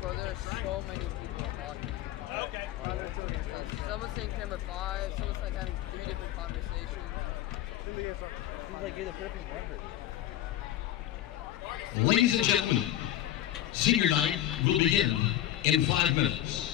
Bro, there's so many people talking. Okay. Someone's saying camera 5, someone's like having 3 different conversations. Seems like you're the perfect member. Ladies and gentlemen, senior night will begin in 5 minutes.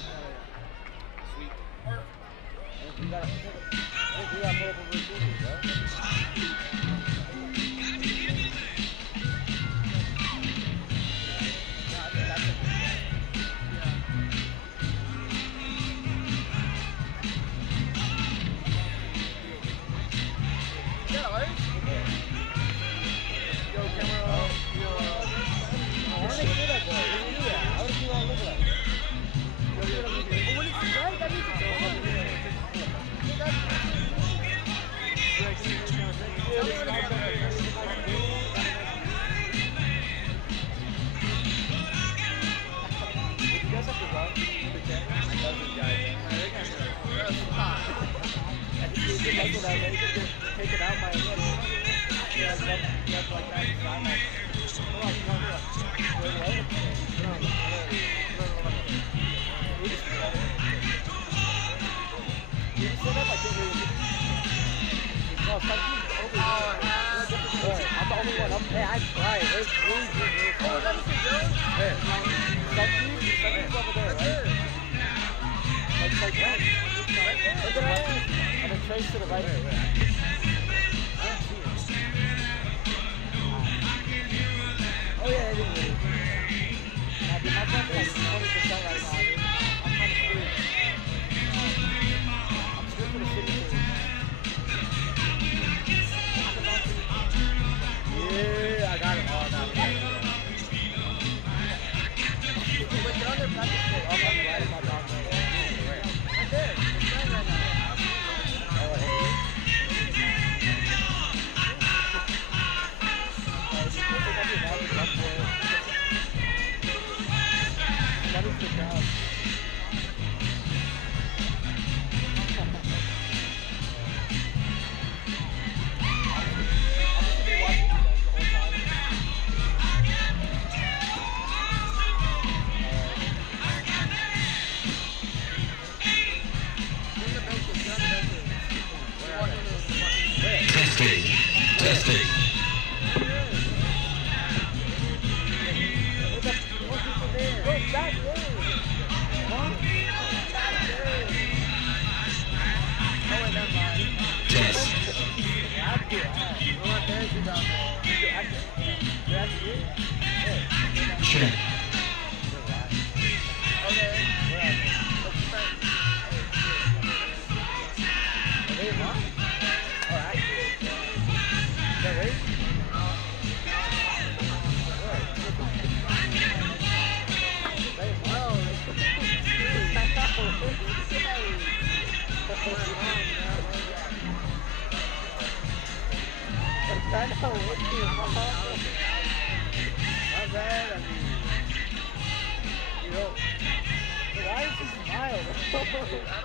Take it out by I'm the only one up there. I tried. Where's oh, that is the Jones? Where? Something's over there, right? Like that. Look at that. And then trace to the right. Oh yeah, it is. My friend's like 20% right now, dude. I'm kind of screwed. I'm screwed for the signature. Yeah, I got it all now. Wait, get on their practice court. I'm on the right of my dog. Where? Right there. It's right now. Oh, hey. That is the job. Testing. Check. Not bad, I mean, you know, why is he smiling? I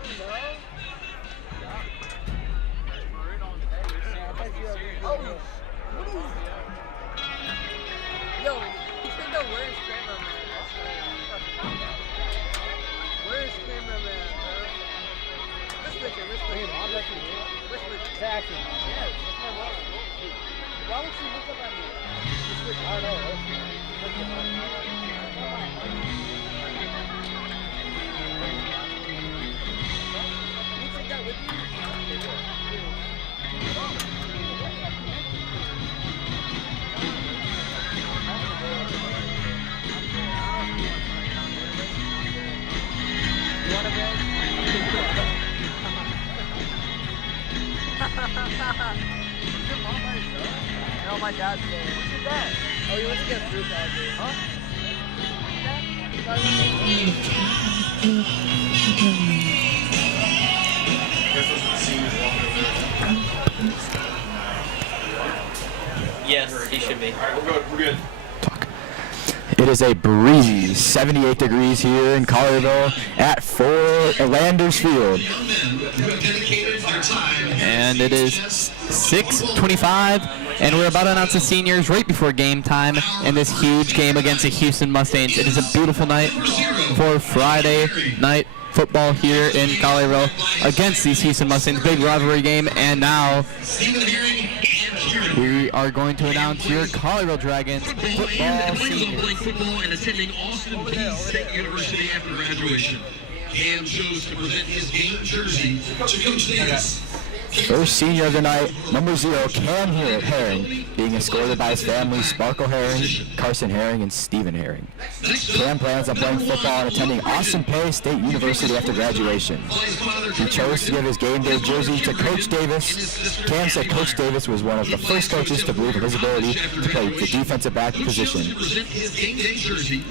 don't know. Oh, what is yo, he said the worst cameraman. Where's cameraman, bro? This picture. Which picture? Taxi. Yes, that's my mom. Why would she look up at me? I don't know. Can you take that with you? You want to go? No, my dad's there. What's your dad? Oh, you went to get fruit salad. Huh? Yes, he should be. Alright, we're good. It is a breeze, 78 degrees here in Collierville at Landers Field. And it is 6:25, and we're about to announce the seniors right before game time in this huge game against the Houston Mustangs. It is a beautiful night for Friday night football here in Collierville against these Houston Mustangs. Big rivalry game, and now we are going to announce your Collierville Dragons football seniors. Playing football and attending Austin Peay State University after graduation. Cam chose to present his game jersey to Coach Davis. First senior of the night, number 0, Cam Herring, being escorted by his family, Sparkle Herring, Carson Herring, and Stephen Herring. Cam plans on playing football and attending Austin Peay State University after graduation. He chose to give his game day jersey to Coach Davis. Cam said Coach Davis was one of the first coaches to believe in his ability to play the defensive back position.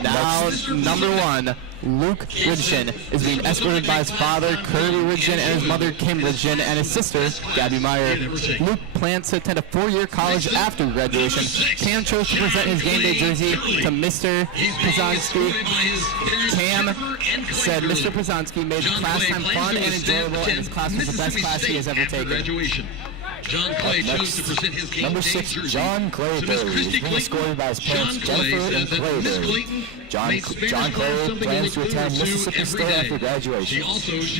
Now, number 1, Luke Ridgen is being escorted by his father, Curly Ridgen, and his mother, Kim Ridgen, and his sister, Gabby Meyer. Luke plans to attend a 4-year college after graduation. Cam chose to present his game day jersey to Mr. Pazanski. Cam said Mr. Pazanski made class time fun and enjoyable, and his class was the best class he has ever taken. John Clay chose to present his game Number day 6, jersey John Clayberry is being escorted by his parents, Jennifer and Clayberry. John Clay plans to attend Mississippi State after graduation.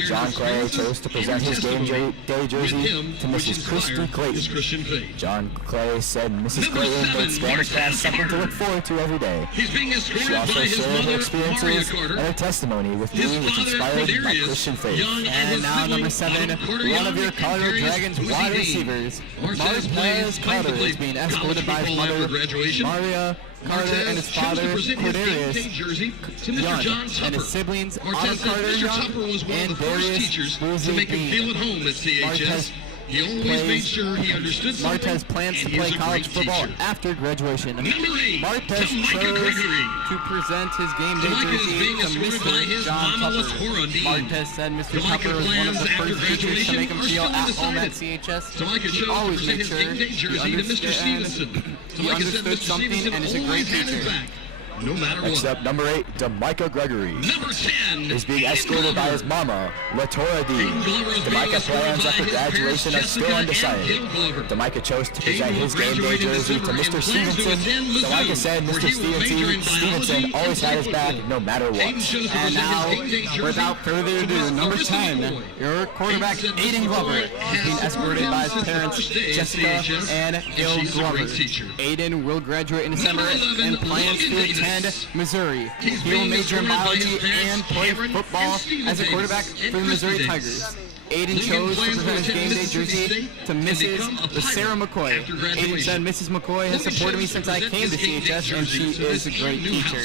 John Clay chose to present his game day jersey to Mrs. Christy Clayton. John Clay said Mrs. Clayton made Spanish class something to look forward to every day. She also shared her experiences and her testimony with me, which inspired my Christian faith. And now number 7, one of your Colorado Dragons wide receivers, Martez Carter, is being escorted by his mother, Maria Carter, and his father, Cordarius Young, and his siblings, Otto Carter Young, and Darius Boozy Bean. Martez plans to play college football after graduation. Martez chose to present his game day jersey to Mr. John Tupper. Martez said Mr. Tupper was one of the first teachers to make him feel at home at CHS. He always made sure he understood something and is a great teacher. No matter Next what. up, number 8, Demicah Gregory Number 10 is being escorted by his mama, Latora D. Demicah plans after graduation are still undecided. Demicah chose to present his game day jersey to Mr. Stevenson. Demicah said Mr. Stevenson always had his back no matter what. And now, without further ado, number 10, your quarterback, Aiden Glover, is being escorted by his parents, Jessica and Gil Glover. Aiden will graduate in December and plans to attend Missouri. He will major in biology and play football as a quarterback for the Missouri Tigers. Aiden chose to present his game day jersey to Mrs. Sarah McCoy. Aiden said Mrs. McCoy has supported me since I came to CHS, and she is a great teacher.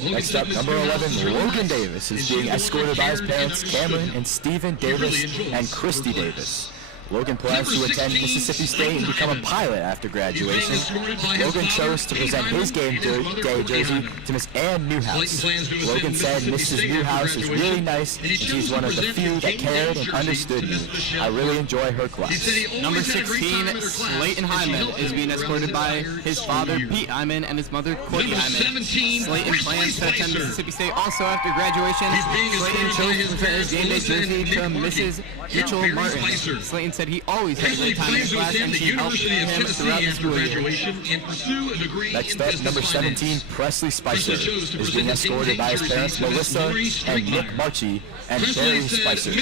Next up, number 11, Logan Davis is being escorted by his parents, Cameron and Stephen Davis and Christy Davis. Logan plans to attend Mississippi State and become a pilot after graduation. Logan chose to present his game day jersey to Miss Ann Newhouse. Logan said Mrs. Newhouse is really nice and she's one of the few that cared and understood me. I really enjoy her class. Number 16, Slayton Hyman is being escorted by his father, Pete Hyman, and his mother, Courtney Hyman. Slayton plans to attend Mississippi State also after graduation. Slayton chose to present his game day jersey to Mrs. Mitchell Martin. Slayton said he always had a great time in his class and she helped him throughout the school year. Next up, number 17, Presley Spicer is being escorted by his parents, Melissa and Nick Marchie and Barry Spicer.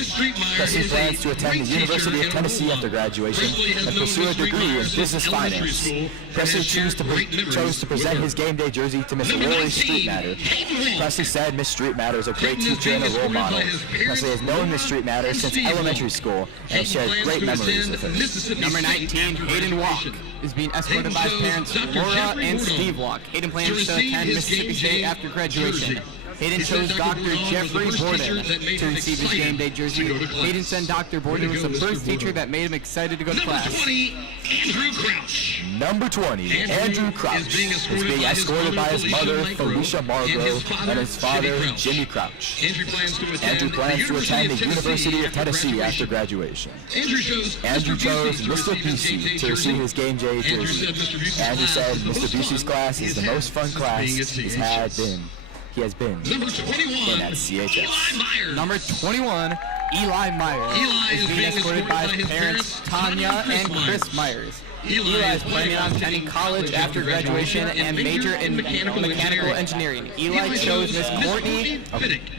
Presley plans to attend the University of Tennessee after graduation and pursue a degree in business finance. Presley chose to present his game day jersey to Miss Lori Streetmatter. Presley said Miss Streetmatter is a great teacher and a role model. Presley has known Miss Streetmatter since elementary school and shared great memories with her. Number 19, Hayden Walk is being escorted by his parents, Laura and Steve Walk. Hayden plans to attend Mississippi State after graduation. Hayden chose Dr. Jeffrey Borden to receive his game day jersey. Hayden said Dr. Borden was the first teacher that made him excited to go to class. Number 20, Andrew Crouch is being escorted by his mother, Felicia Margot, and his father, Jimmy Crouch. Andrew plans to attend the University of Tennessee after graduation. Andrew chose Mr. Busey to receive his game day jersey. Andrew said Mr. Busey's class is the most fun class he has been in at CHS. Number 21, Eli Myers is being escorted by his parents, Tanya and Chris Myers. Eli is planning on attending college after graduation and major in mechanical engineering. Eli chose Miss Courtney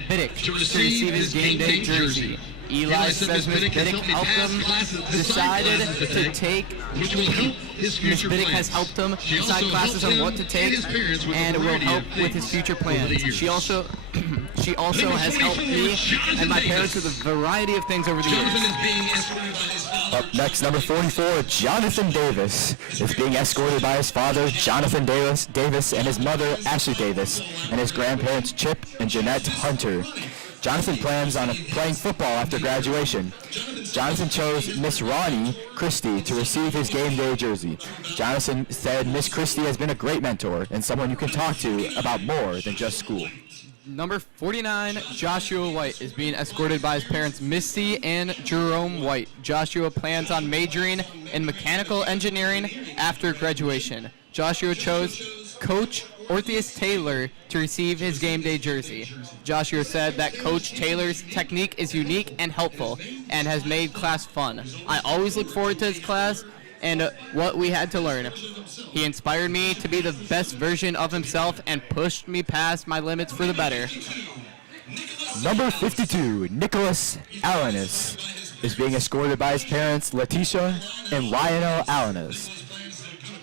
Biddick to receive his game day jersey. Eli says Miss Biddick helped him decided to take. Miss Biddick has helped him decide classes on what to take and will help with his future plans. She also has helped me and my parents with a variety of things over the years. Up next, number 44, Jonathan Davis is being escorted by his father, Jonathan Davis, and his mother, Ashley Davis, and his grandparents, Chip and Jeanette Hunter. Jonathan plans on playing football after graduation. Jonathan chose Miss Ronnie Christie to receive his game day jersey. Jonathan said Miss Christie has been a great mentor and someone you can talk to about more than just school. Number 49, Joshua White is being escorted by his parents, Misty and Jerome White. Joshua plans on majoring in mechanical engineering after graduation. Joshua chose Coach Orpheus Taylor to receive his game day jersey. Joshua said that Coach Taylor's technique is unique and helpful and has made class fun. I always look forward to his class and what we had to learn. He inspired me to be the best version of himself and pushed me past my limits for the better. Number 52, Nicholas Alanis is being escorted by his parents, Letitia and Lionel Alanis.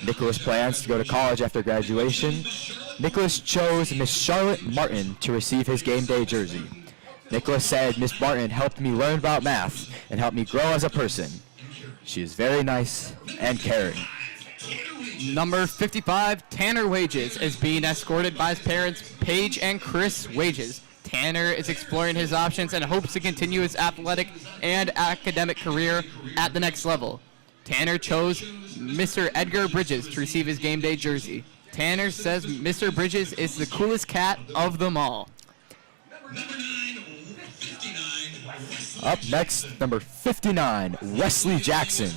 Nicholas plans to go to college after graduation. Nicholas chose Miss Charlotte Martin to receive his game day jersey. Nicholas said Miss Martin helped me learn about math and helped me grow as a person. She is very nice and caring. Number 55, Tanner Wages is being escorted by his parents, Paige and Chris Wages. Tanner is exploring his options and hopes to continue his athletic and academic career at the next level. Tanner chose Mr. Edgar Bridges to receive his game day jersey. Tanner says Mr. Bridges is the coolest cat of them all. Up next, number 59, Wesley Jackson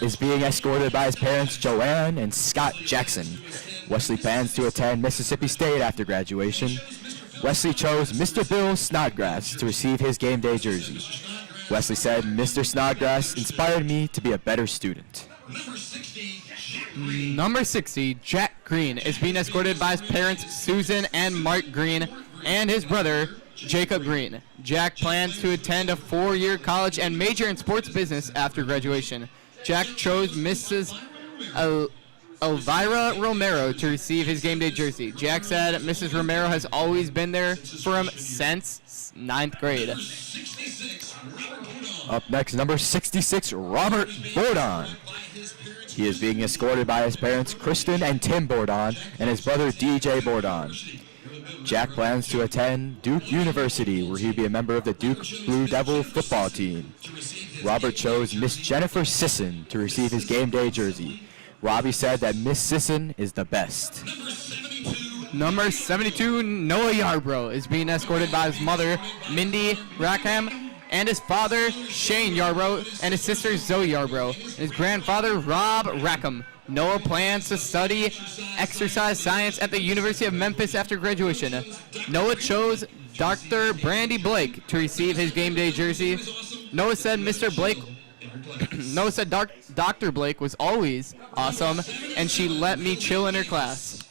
is being escorted by his parents, Joanne and Scott Jackson. Wesley plans to attend Mississippi State after graduation. Wesley chose Mr. Bill Snodgrass to receive his game day jersey. Wesley said, Mr. Snodgrass inspired me to be a better student. Number 60, Jack Green is being escorted by his parents, Susan and Mark Green, and his brother, Jacob Green. Jack plans to attend a 4-year college and major in sports business after graduation. Jack chose Mrs. Elvira Romero to receive his game day jersey. Jack said Mrs. Romero has always been there for him since 9th grade. Up next, number 66, Robert Bordon. He is being escorted by his parents, Kristen and Tim Bordon, and his brother, DJ Bordon. Jack plans to attend Duke University, where he'll be a member of the Duke Blue Devil football team. Robert chose Miss Jennifer Sisson to receive his game day jersey. Robbie said that Miss Sisson is the best. Number 72, Noah Yarbrough is being escorted by his mother, Mindy Rackham, and his father, Shane Yarbrough, and his sister, Zoe Yarbrough, and his grandfather, Rob Rackham. Noah plans to study exercise science at the University of Memphis after graduation. Noah chose Dr. Brandy Blake to receive his game day jersey. Noah said Dr. Blake was always awesome, and she let me chill in her class.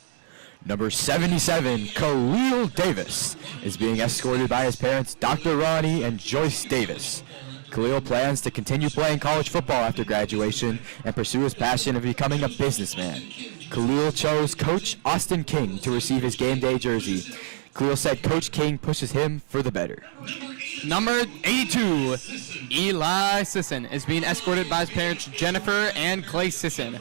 Number 77, Khalil Davis is being escorted by his parents, Dr. Ronnie and Joyce Davis. Khalil plans to continue playing college football after graduation and pursue his passion of becoming a businessman. Khalil chose Coach Austin King to receive his game day jersey. Khalil said Coach King pushes him for the better. Number 82, Eli Sisson is being escorted by his parents, Jennifer and Clay Sisson.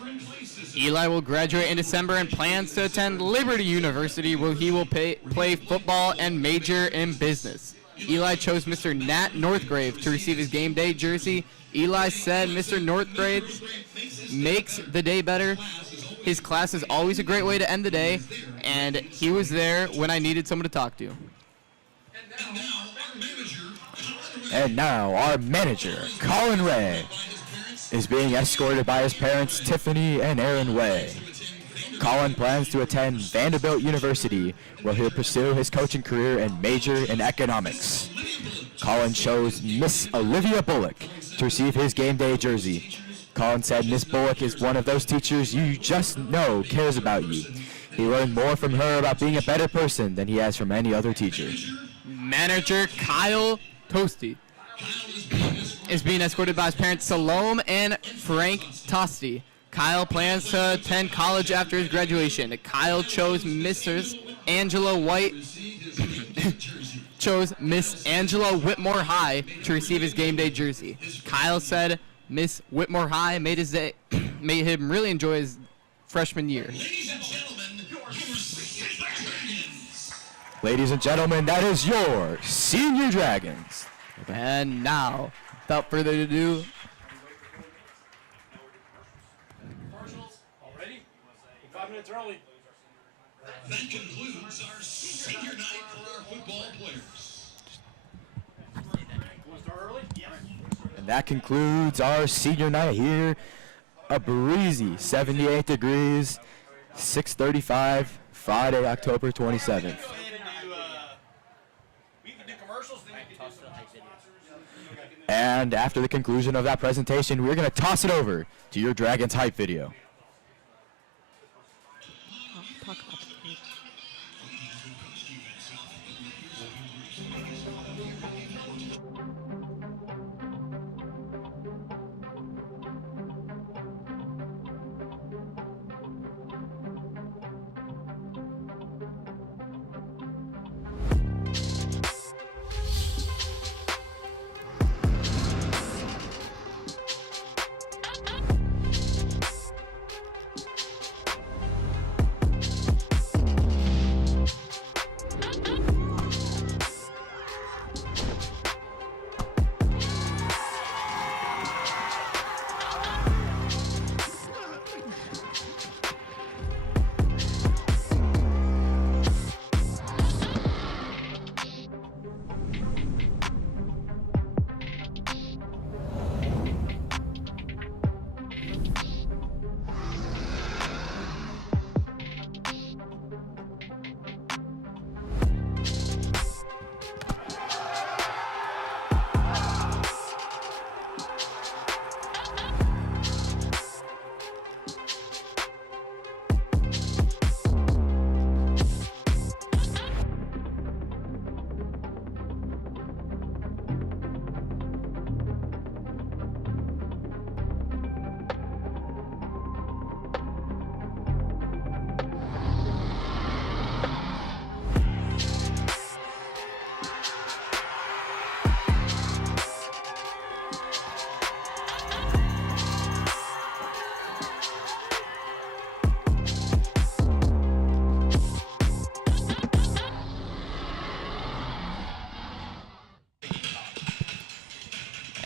Eli will graduate in December and plans to attend Liberty University, where he will play football and major in business. Eli chose Mr. Nat Northgrave to receive his game day jersey. Eli said Mr. Northgrave makes the day better. His class is always a great way to end the day, and he was there when I needed someone to talk to. And now our manager, Colin Ray, is being escorted by his parents, Tiffany and Aaron Way. Colin plans to attend Vanderbilt University, where he'll pursue his coaching career and major in economics. Colin chose Miss Olivia Bullock to receive his game day jersey. Colin said Miss Bullock is one of those teachers you just know cares about you. He learned more from her about being a better person than he has from any other teacher. Manager Kyle Toasty is being escorted by his parents Salome and Frank Tosti. Kyle plans to attend college after his graduation. Kyle chose Mrs. Angela White chose Miss Angela Whitmore High to receive his game day jersey. Kyle said Miss Whitmore High made him really enjoy his freshman year. Ladies and gentlemen, that is your Senior Dragons. And now, without further ado, Already? 5 minutes early. That concludes our senior night for our football players. Want to start early? Yes. And that concludes our senior night here. A breezy 78 degrees, 6:35, Friday, October 27th. And after the conclusion of that presentation, we're going to toss it over to your Dragons hype video.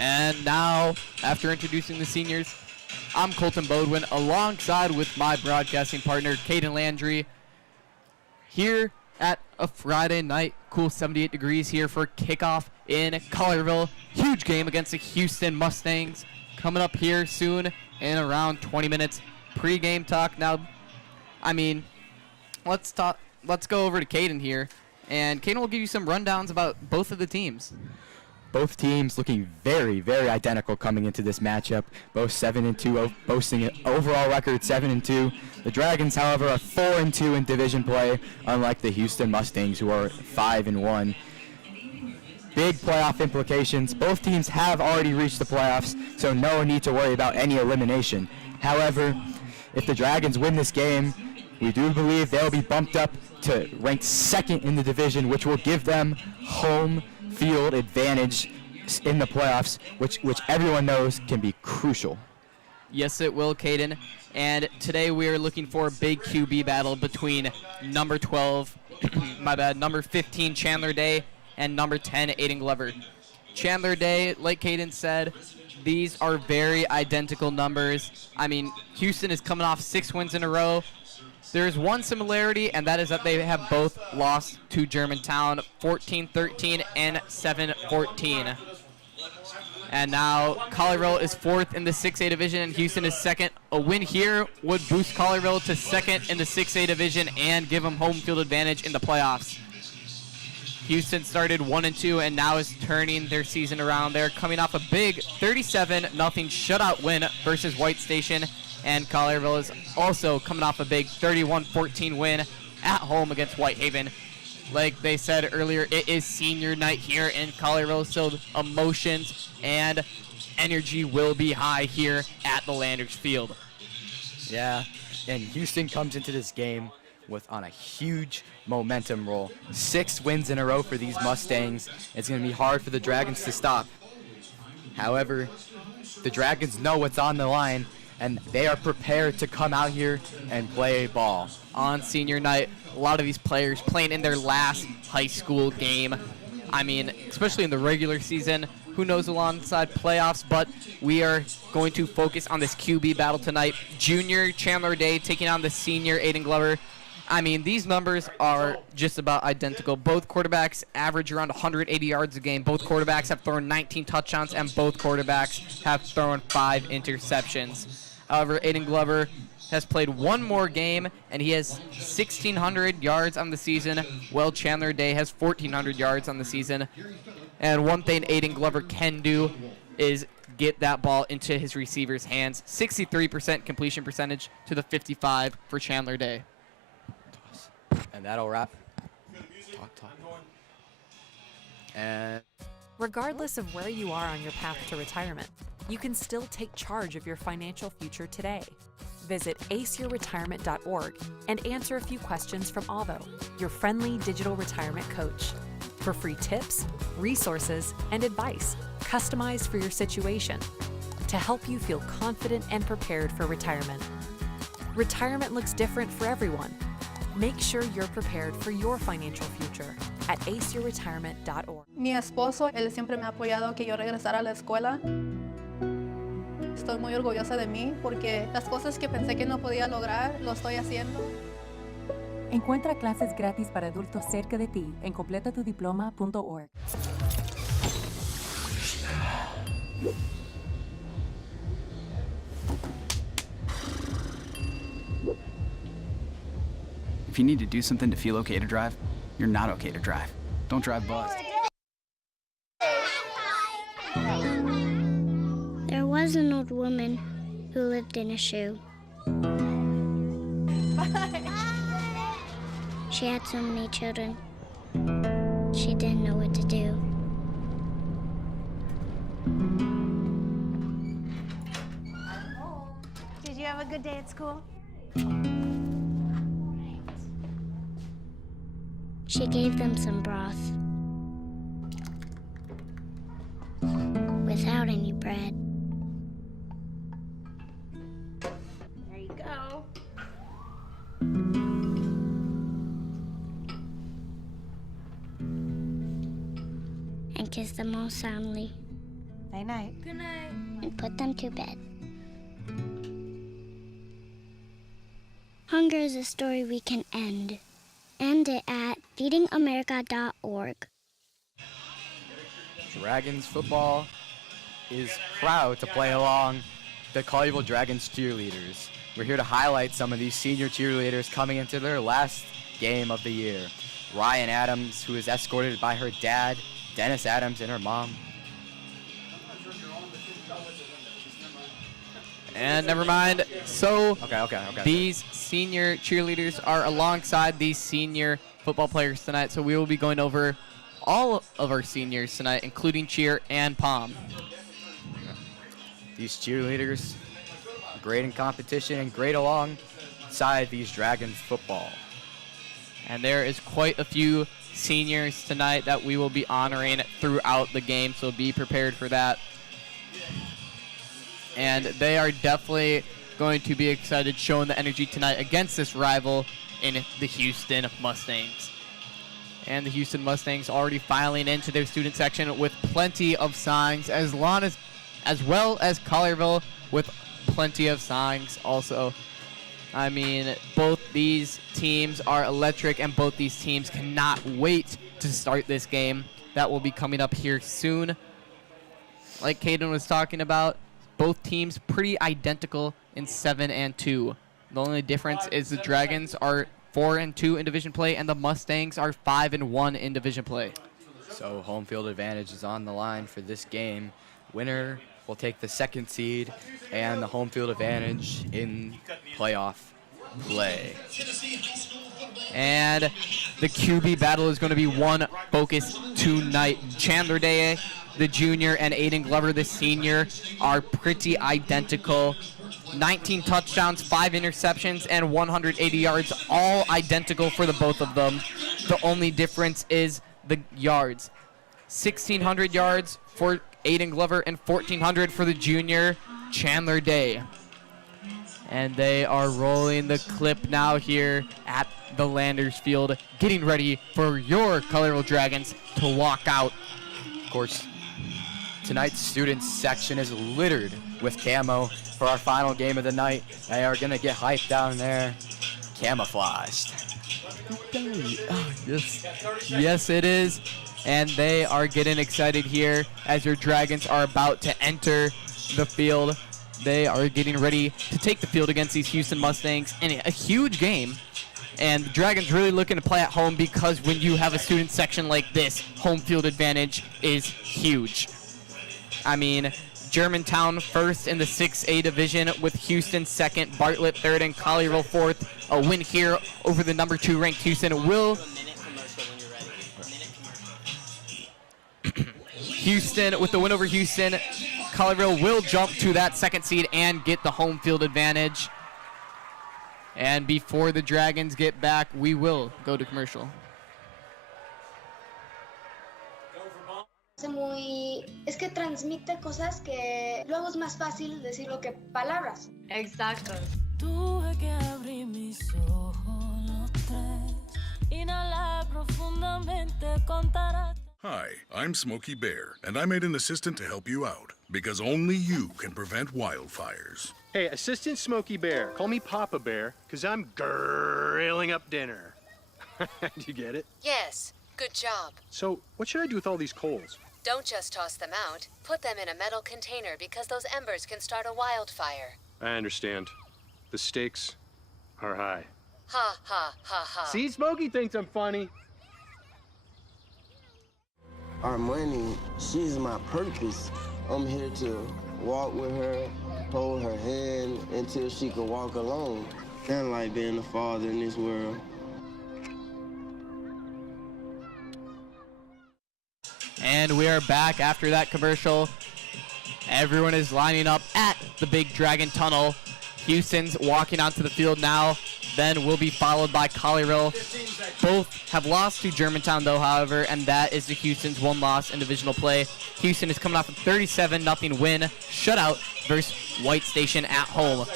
And now, after introducing the seniors, I'm Colton Bodwin, alongside with my broadcasting partner, Caden Landry, here at a Friday night, cool 78 degrees here for kickoff in Collierville. Huge game against the Houston Mustangs coming up here soon in around 20 minutes. Pre-game talk. Now, I mean, let's go over to Caden here, and Caden will give you some rundowns about both of the teams. Both teams looking very, very identical coming into this matchup. Both 7-2, boasting an overall record 7-2. The Dragons, however, are 4-2 in division play, unlike the Houston Mustangs, who are 5-1. Big playoff implications. Both teams have already reached the playoffs, so no need to worry about any elimination. However, if the Dragons win this game, we do believe they'll be bumped up to ranked second in the division, which will give them home field advantage in the playoffs, which everyone knows can be crucial. Yes, it will, Caden. And today we are looking for a big QB battle between number 12, number 15, Chandler Day, and number 10, Aiden Glover. Chandler Day, like Caden said, these are very identical numbers. I mean, Houston is coming off 6 wins in a row. There's one similarity, and that is that they have both lost to Germantown 14-13 and 7-14. And now Collierville is 4th in the 6A division, and Houston is 2nd. A win here would boost Collierville to 2nd in the 6A division and give them home field advantage in the playoffs. Houston started 1-2 and now is turning their season around. They're coming off a big 37-0 shutout win versus White Station, and Collierville is also coming off a big 31-14 win at home against Whitehaven. Like they said earlier, it is senior night here in Collierville, so emotions and energy will be high here at the Landers Field. Yeah, and Houston comes into this game on a huge momentum roll. 6 wins in a row for these Mustangs. It's going to be hard for the Dragons to stop. However, the Dragons know what's on the line, and they are prepared to come out here and play ball. On senior night, a lot of these players playing in their last high school game. I mean, especially in the regular season, who knows alongside playoffs, but we are going to focus on this QB battle tonight. Junior Chandler Day taking on the senior Aiden Glover. I mean, these numbers are just about identical. Both quarterbacks average around 180 yards a game. Both quarterbacks have thrown 19 touchdowns, and both quarterbacks have thrown 5 interceptions. However, Aiden Glover has played one more game, and he has 1,600 yards on the season, while Chandler Day has 1,400 yards on the season. And one thing Aiden Glover can do is get that ball into his receiver's hands. 63% completion percentage to the 55 for Chandler Day. And that'll wrap. Talk. And regardless of where you are on your path to retirement, you can still take charge of your financial future today. Visit aceyourretirement.org and answer a few questions from Avo, your friendly digital retirement coach, for free tips, resources, and advice customized for your situation to help you feel confident and prepared for retirement. Retirement looks different for everyone. Make sure you're prepared for your financial future at aceyourretirement.org. Mi esposo, él siempre me ha apoyado que yo regresara a la escuela. Estoy muy orgullosa de mí porque las cosas que pensé que no podía lograr, lo estoy haciendo. Encuentra clases gratis para adultos cerca de ti en completatudiploma.org. If you need to do something to feel okay to drive, you're not okay to drive. Don't drive buzzed. There was an old woman who lived in a shoe. She had so many children. She didn't know what to do. Did you have a good day at school? She gave them some broth without any bread. There you go. And kissed them all soundly. Night night. Good night. And put them to bed. Hunger is a story we can end. End it at feedingamerica.org. Dragons football is proud to play along the Collierville Dragons cheerleaders. We're here to highlight some of these senior cheerleaders coming into their last game of the year. Ryan Adams, who is escorted by her dad, Dennis Adams, and her mom. And never mind. So Okay. these senior cheerleaders are alongside these senior football players tonight. So we will be going over all of our seniors tonight, including cheer and pom. These cheerleaders, great in competition and great alongside these Dragons football. And there is quite a few seniors tonight that we will be honoring throughout the game, so be prepared for that. and they are definitely going to be excited showing the energy tonight against this rival in the Houston Mustangs. And the Houston Mustangs already filing into their student section with plenty of signs, as well as Collierville with plenty of signs also. I mean, both these teams are electric, and both these teams cannot wait to start this game. That will be coming up here soon. Like Caden was talking about, both teams pretty identical in 7-2. The only difference is the Dragons are 4-2 in division play, and the Mustangs are 5-1 in division play. So home field advantage is on the line for this game. Winner will take the second seed and the home field advantage in playoff play. And the QB battle is going to be one focus tonight. Chandler Day, the junior, and Aiden Glover, the senior, are pretty identical. 19 touchdowns, 5 interceptions, and 180 yards, all identical for the both of them. The only difference is the yards. 1,600 yards for Aiden Glover and 1,400 for the junior, Chandler Day. And they are rolling the clip now here at the Landers Field, getting ready for your Collierville Dragons to walk out. Of course, tonight's student section is littered with camo for our final game of the night. They are going to get hyped down there, camouflaged. Yes, it is. And they are getting excited here as your Dragons are about to enter the field. They are getting ready to take the field against these Houston Mustangs in a huge game. And the Dragons really looking to play at home, because when you have a student section like this, home field advantage is huge. I mean, Germantown first in the 6A division with Houston second, Bartlett third, and Collierville fourth. A win here over the number 2 ranked Houston will... Houston, with the win over Houston, Collierville will jump to that second seed and get the home field advantage. And before the Dragons get back, we will go to commercial. Es que transmite cosas que luego es más fácil decirlo que palabras. Exacto. Tuve que abrir mis ojos los tres, inhalar profundamente, contar. Hi, I'm Smokey Bear, and I made an assistant to help you out, because only you can prevent wildfires. Hey, Assistant Smokey Bear, call me Papa Bear, because I'm grilling up dinner. Do you get it? Yes, good job. So, what should I do with all these coals? Don't just toss them out. Put them in a metal container, because those embers can start a wildfire. I understand. The stakes are high. Ha, ha, ha, ha. See, Smokey thinks I'm funny. Our money, she's my purpose. I'm here to walk with her, hold her hand until she can walk alone. Kind of like being a father in this world. And we are back after that commercial. Everyone is lining up at the Big Dragon Tunnel. Houston's walking onto the field now, then will be followed by Collierville. Both have lost to Germantown, though, however, and that is the Houston's one loss in divisional play. Houston is coming off a 37-0 win shutout versus White Station at home.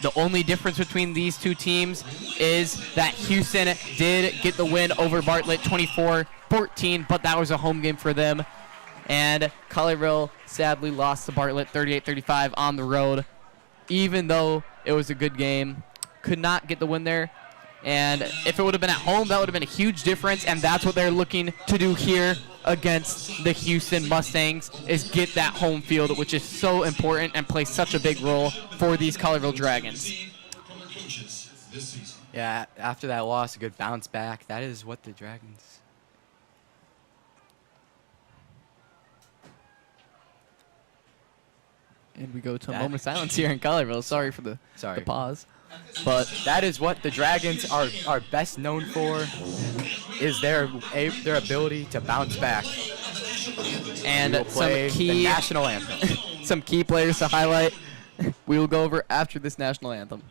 The only difference between these two teams is that Houston did get the win over Bartlett 24-14, but that was a home game for them. And Collierville sadly lost to Bartlett 38-35 on the road. Even though it was a good game, could not get the win there. And if it would have been at home, that would have been a huge difference, and that's what they're looking to do here against the Houston Mustangs, is get that home field, which is so important and plays such a big role for these Collierville Dragons. Yeah, after that loss, a good bounce back. That is what the Dragons... And we go to a moment of silence here in Collierville. Sorry for the pause. But that is what the Dragons are best known for, is their ability to bounce back. And we will play the national anthem. Some key players to highlight. We will go over after this national anthem.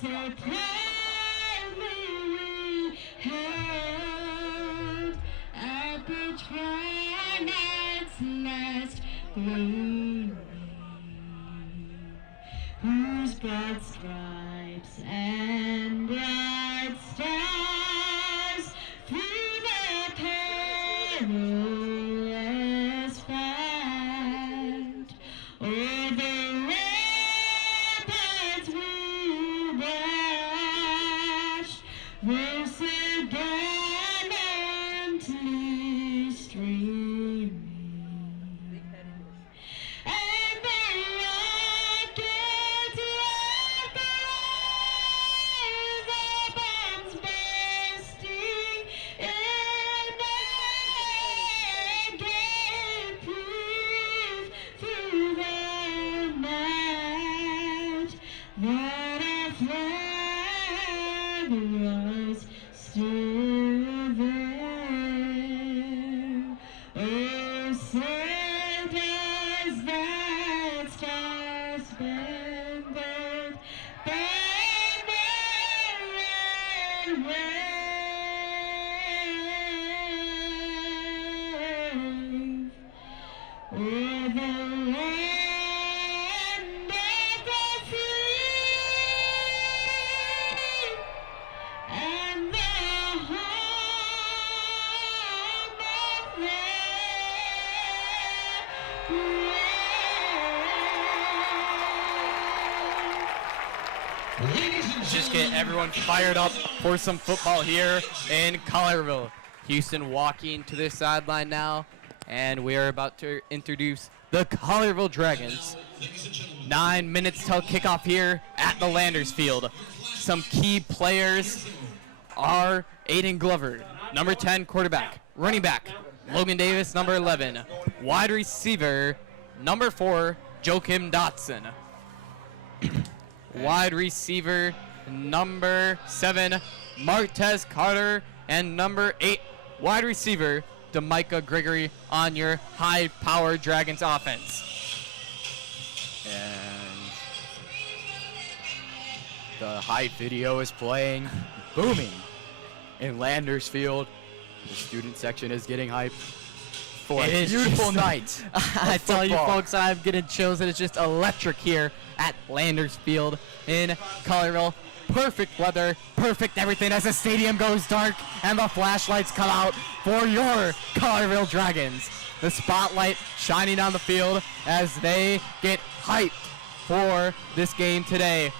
so proudly held at the twilight's last gleaming, whose broad stripes and bright stars through the perilous fight over ramparts we dashed, were so gallantly streaming, and the rockets roared below, the bombs bursting in air gave proof through the night that our flag was still there. Oh, say does that star-spangled banner wave o'er the land of the free and the home of the Just get everyone fired up for some football here in Collierville. Houston walking to the sideline now, and we are about to introduce the Collierville Dragons. 9 minutes till kickoff here at the Landers Field. Some key players are Aiden Glover, number 10 quarterback. Running back, Logan Davis, number 11. Wide receiver, number 4, Joakim Dotson. Wide receiver, number 7, Martez Carter, and number 8, wide receiver, Demicah Gregory on your high-powered Dragons offense. And the hype video is playing, booming in Landers Field. The student section is getting hyped for a beautiful night. I tell you folks, I'm getting chills, and it's just electric here at Landers Field in Collierville. Perfect weather, perfect everything as the stadium goes dark and the flashlights come out for your Collierville Dragons. The spotlight shining on the field as they get hyped for this game today.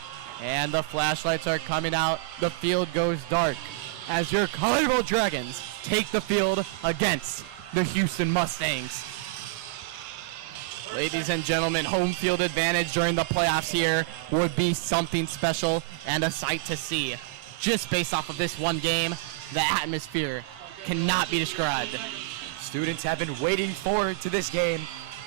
And the flashlights are coming out, the field goes dark as your Collierville Dragons take the field against the Houston Mustangs. Ladies and gentlemen, home field advantage during the playoffs here would be something special and a sight to see. Just based off of this one game, the atmosphere cannot be described. Students have been waiting forward to this game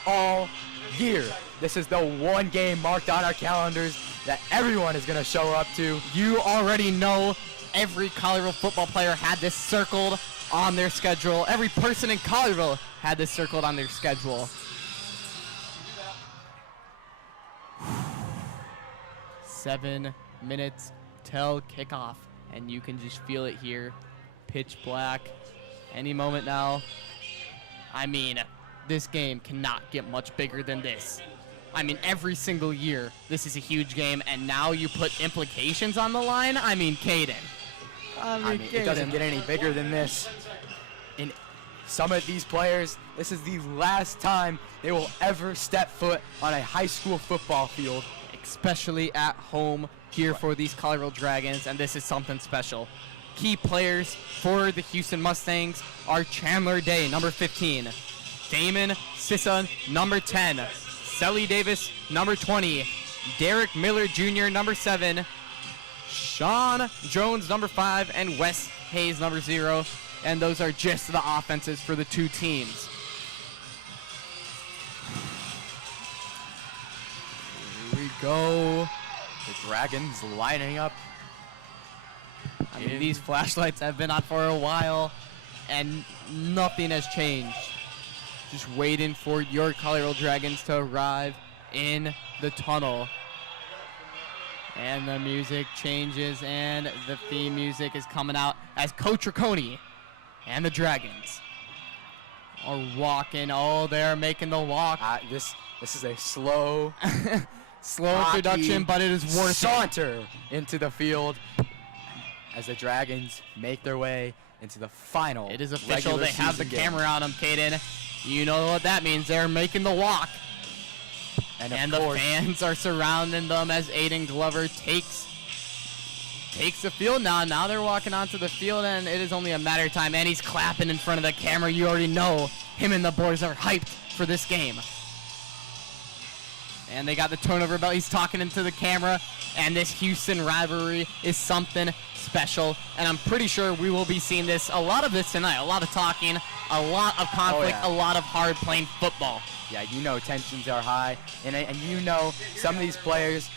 all year. This is the one game marked on our calendars that everyone is going to show up to. You already know every Collierville football player had this circled on their schedule. Every person in Collierville had this circled on their schedule. 7 minutes till kickoff, and you can just feel it here. Pitch black. Any moment now. I mean, this game cannot get much bigger than this. I mean, every single year, this is a huge game, and now you put implications on the line? I mean, Caden. It doesn't get any bigger than this. In some of these players, this is the last time they will ever step foot on a high school football field. Especially at home here for these Collierville Dragons, and this is something special. Key players for the Houston Mustangs are Chandler Day, number 15, Damon Sissa, number 10, Selly Davis, number 20, Derek Miller Jr., number 7, Sean Jones, number 5, and Wes Hayes, number 0. And those are just the offenses for the two teams. Here we go. The Dragons lining up. I mean, these flashlights have been on for a while, and nothing has changed. Just waiting for your Collierville Dragons to arrive in the tunnel. And the music changes, and the theme music is coming out as Coach Riccone and the Dragons are walking. Oh, they're making the walk. This is a slow, introduction, but it is worth saunter into the field as the Dragons make their way into the final. It is official. They have the camera on them, Caden. You know what that means. They're making the walk. And the fans are surrounding them as Aiden Glover takes the field now. Now they're walking onto the field, and it is only a matter of time. And he's clapping in front of the camera. You already know him and the boys are hyped for this game. And they got the turnover belt. He's talking into the camera. And this Houston rivalry is something special. And I'm pretty sure we will be seeing a lot of this tonight. A lot of talking, a lot of conflict, a lot of hard playing football. Yeah, you know tensions are high, and you know some of these players,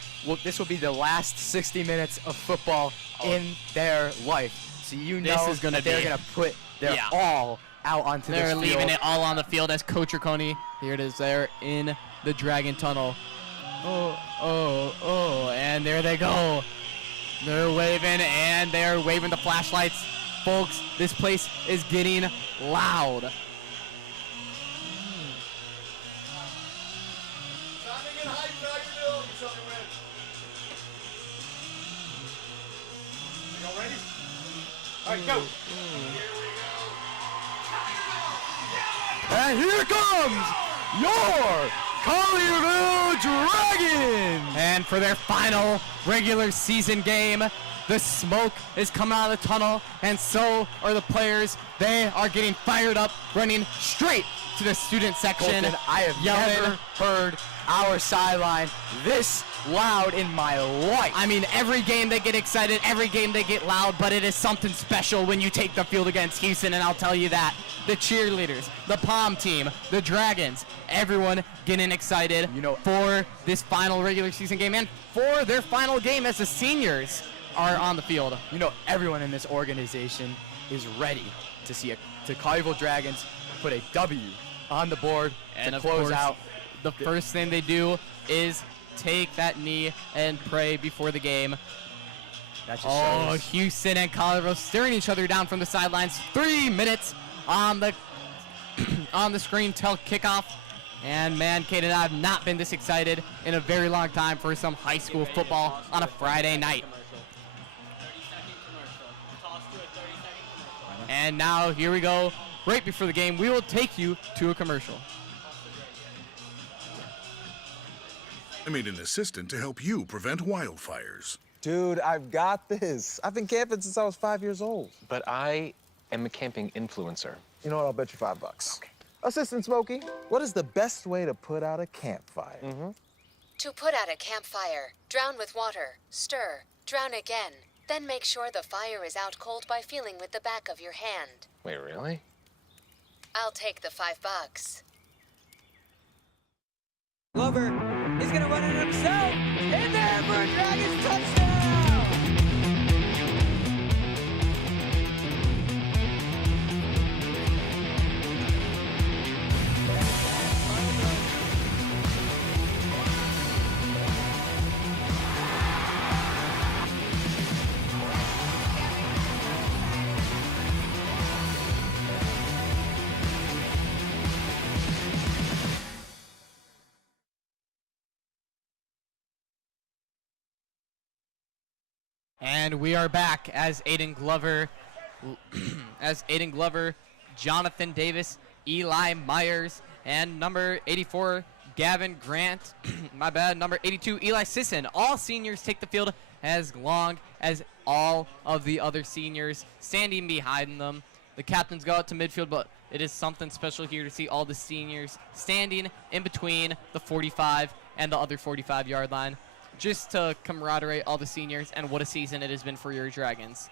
this will be the last 60 minutes of football in their life. So you know that they're going to put their all out onto this field. They're leaving it all on the field as Coach Riccone, here it is, they're in the Dragon Tunnel. And there they go. They're waving, and they're waving the flashlights. Folks, this place is getting loud. All right, go. And here comes your Collierville Dragons! And for their final regular season game, the smoke is coming out of the tunnel, and so are the players. They are getting fired up, running straight to the student section. Colton, I have never heard our sideline this loud in my life. I mean, every game they get excited, every game they get loud, but it is something special when you take the field against Houston, and I'll tell you that. The cheerleaders, the pom team, the Dragons, everyone getting excited for this final regular season game and for their final game as the seniors are on the field. You know, everyone in this organization is ready to see the Collierville Dragons put a W on the board and to of close course, out. The first thing they do is take that knee and pray before the game. That just shows. Houston and Collierville staring each other down from the sidelines. 3 minutes on the on the screen till kickoff. And man, Kate and I have not been this excited in a very long time for some high school football on a Friday night. And now here we go. Right before the game, we will take you to a commercial. I made an assistant to help you prevent wildfires. Dude, I've got this. I've been camping since I was 5 years old. But I am a camping influencer. You know what? I'll bet you $5. Okay. Assistant Smokey, what is the best way to put out a campfire? To put out a campfire, drown with water, stir, drown again. Then make sure the fire is out cold by feeling with the back of your hand. Wait, really? I'll take the $5. Glover is gonna run it himself, in there for a Dragons touchdown! And we are back as Aiden Glover, Jonathan Davis, Eli Myers, and number 84, Gavin Grant, my bad, number 82, Eli Sisson. All seniors take the field as long as all of the other seniors standing behind them. The captains go out to midfield, but it is something special here to see all the seniors standing in between the 45 and the other 45-yard line, just to camaraderie all the seniors, and what a season it has been for your Dragons.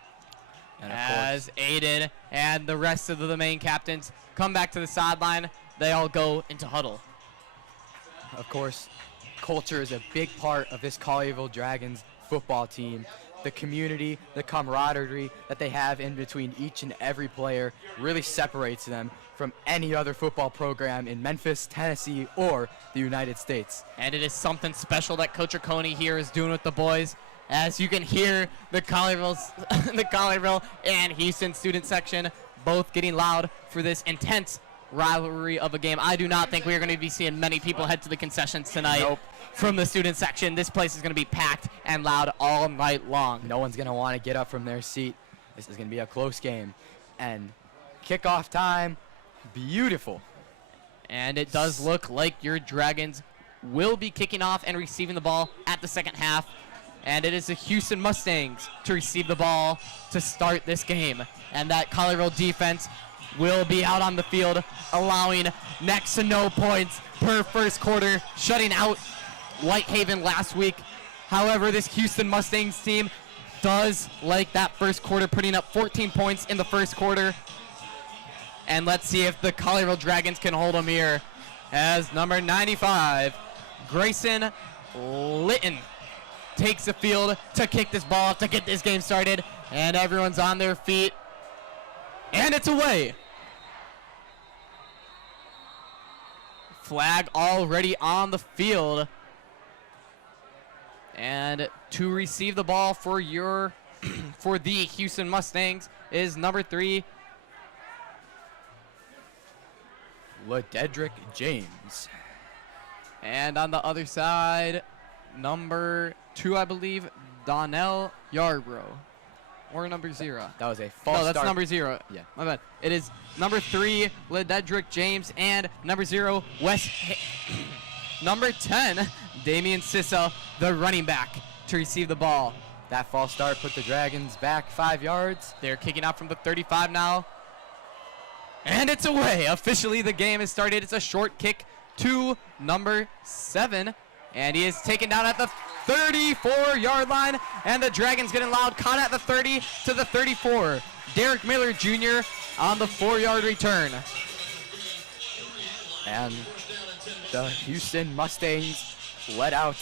And as Aiden and the rest of the main captains come back to the sideline, they all go into huddle. Of course, culture is a big part of this Collierville Dragons football team. The community, the camaraderie that they have in between each and every player really separates them from any other football program in Memphis, Tennessee, or the United States. And it is something special that Coach Riccone here is doing with the boys, as you can hear the Collierville and Houston student section both getting loud for this intense rivalry of a game. I do not think we are going to be seeing many people head to the concessions tonight from the student section. This place is going to be packed and loud all night long. No one's going to want to get up from their seat. This is going to be a close game. And kickoff time, beautiful. And it does look like your Dragons will be kicking off and receiving the ball at the second half. And it is the Houston Mustangs to receive the ball to start this game. And that Collierville defense will be out on the field, allowing next to no points per first quarter, shutting out Whitehaven last week. However, this Houston Mustangs team does like that first quarter, putting up 14 points in the first quarter. And let's see if the Collierville Dragons can hold them here, as number 95, Grayson Litton, takes the field to kick this ball off to get this game started. And everyone's on their feet. And it's away. Flag already on the field. And to receive the ball for for the Houston Mustangs is number 3, LeDedrick James. And on the other side, number 2, I believe, Donnell Yarbrough. Or number 0. That was a false No, that's start. number 0. Yeah. My bad. It is number 3, LeDedrick James, and number 0, number 10, Damian Sissa, the running back, to receive the ball. That false start put the Dragons back 5 yards. They're kicking out from the 35 now. And it's away. Officially, the game has started. It's a short kick to number 7. And he is taken down at the 34-yard line. And the Dragons getting loud. Caught at the 30 to the 34. Derek Miller Jr. on the 4-yard return. And the Houston Mustangs led out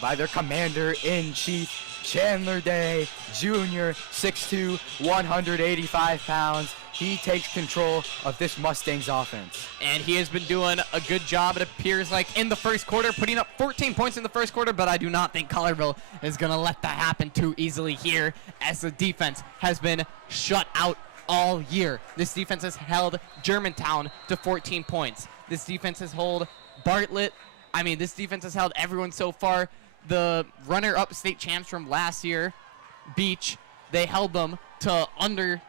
by their commander-in-chief, Chandler Day Jr., 6'2", 185 pounds. He takes control of this Mustangs offense. And he has been doing a good job, it appears like, in the first quarter, putting up 14 points in the first quarter, but I do not think Collierville is going to let that happen too easily here, as the defense has been shut out all year. This defense has held Germantown to 14 points. This defense has held Bartlett. This defense has held everyone so far. The runner-up state champs from last year, Beach, they held them to under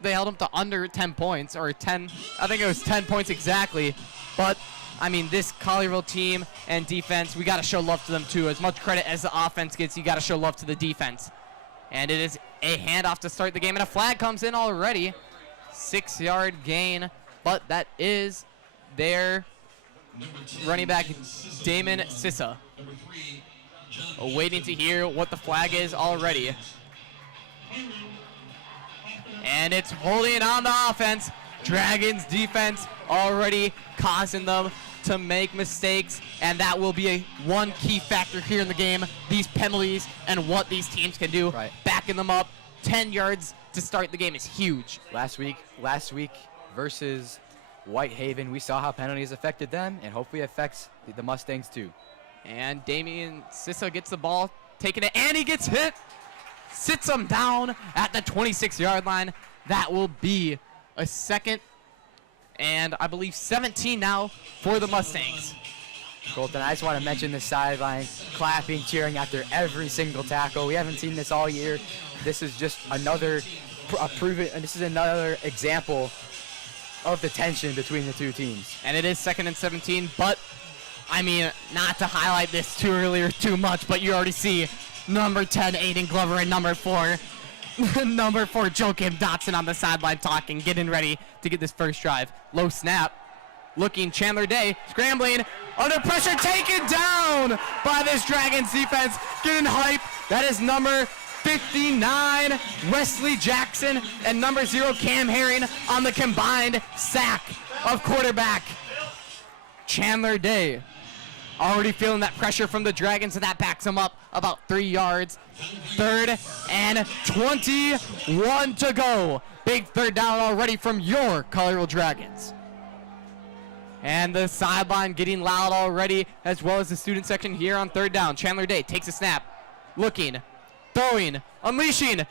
they held them to under 10 points, or 10, I think it was 10 points exactly. But, this Collierville team and defense, we got to show love to them too. As much credit as the offense gets, you got to show love to the defense. And it is a handoff to start the game, and a flag comes in already. 6-yard gain, but that is their running back, Damon Sissa. Waiting to hear what the flag is already. And it's holding on the offense. Dragons defense already causing them to make mistakes, and that will be one key factor here in the game. These penalties and what these teams can do. Right. Backing them up 10 yards to start the game is huge. Last week versus Whitehaven, we saw how penalties affected them, and hopefully it affects the Mustangs too. And Damian Sissa gets the ball, taking it, and he gets hit. Sits him down at the 26-yard line. That will be a second and I believe 17 now for the Mustangs. Colton, I just want to mention the sideline, clapping, cheering after every single tackle. We haven't seen this all year. This is just another example of the tension between the two teams. And it is 2nd and 17, but not to highlight this too early or too much, but you already see number 10, Aiden Glover, and number 4, Joakim Dotson on the sideline talking, getting ready to get this first drive. Low snap. Looking, Chandler Day, scrambling, under pressure, taken down by this Dragons defense, getting hype. That is number 59, Wesley Jackson, and number 0, Cam Herring, on the combined sack of quarterback Chandler Day. Already feeling that pressure from the Dragons, and that backs them up about 3 yards. 3rd and 21 to go. Big third down already from your Collierville Dragons. And the sideline getting loud already, as well as the student section here on 3rd down. Chandler Day takes a snap, looking, throwing, unleashing.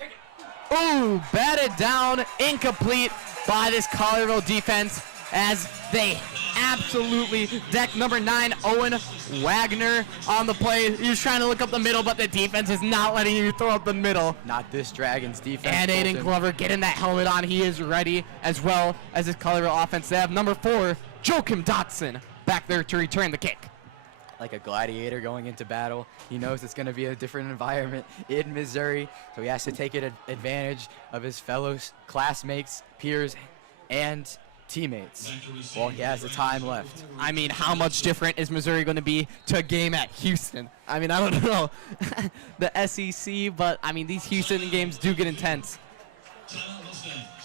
Ooh, batted down, incomplete by this Collierville defense as they absolutely deck number 9, Owen Wagner on the play. He was trying to look up the middle, but the defense is not letting you throw up the middle. Not this Dragons defense. And Aiden Glover getting that helmet on. He is ready, as well as his Collierville offense. They have number 4, Joachim Dotson, back there to return the kick. Like a gladiator going into battle. He knows it's going to be a different environment in Missouri, so he has to take advantage of his fellow classmates, peers, and teammates while he has the time left. I mean, how much different is Missouri going to be to a game at Houston? I mean, I don't know the SEC, but I mean, these Houston games do get intense.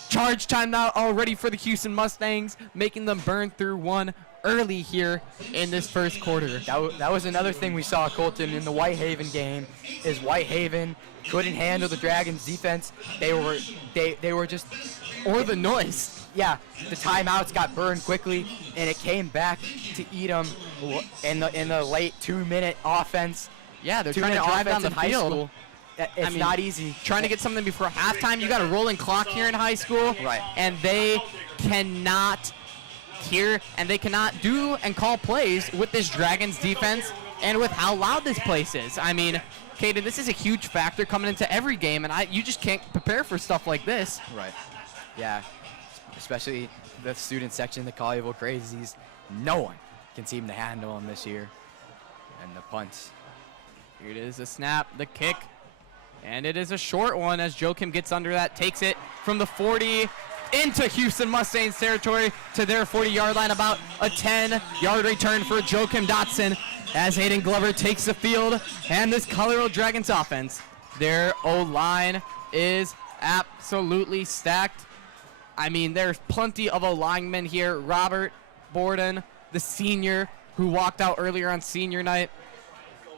Charge time now already for the Houston Mustangs, making them burn through one early here in this first quarter. That was another thing we saw, Colton, in the Whitehaven game, is Whitehaven couldn't handle the Dragons defense. They were just, or the noise. Yeah, the timeouts got burned quickly, and it came back to eat them in the late 2-minute offense. Yeah, they're trying to drive down the field. It's not easy. Trying to get something before halftime. You got a rolling clock here in high school. Right. And they cannot do and call plays with this Dragons defense and with how loud this place is. I mean, Caden, this is a huge factor coming into every game, and you just can't prepare for stuff like this. Right. Yeah. Especially the student section, the Collierville Crazies. No one can seem to handle them this year. And the punts. Here it is, the snap, the kick. And it is a short one as Joachim gets under that, takes it from the 40 into Houston Mustangs territory to their 40-yard line. About a 10-yard return for Joachim Dotson as Aiden Glover takes the field. And this Collierville Dragons offense, their O-line is absolutely stacked. I mean, there's plenty of linemen here. Robert Borden, the senior who walked out earlier on senior night.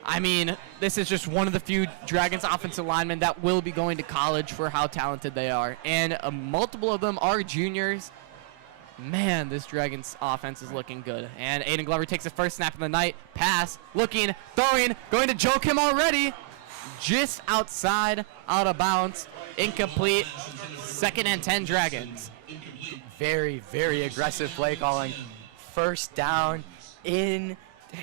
I mean, this is just one of the few Dragons offensive linemen that will be going to college for how talented they are. And multiple of them are juniors. Man, this Dragons offense is looking good. And Aiden Glover takes the first snap of the night. Pass, looking, throwing, going to Joachim already. Just outside, out of bounds, incomplete. 2nd and 10 Dragons. Very, very aggressive play calling. First down in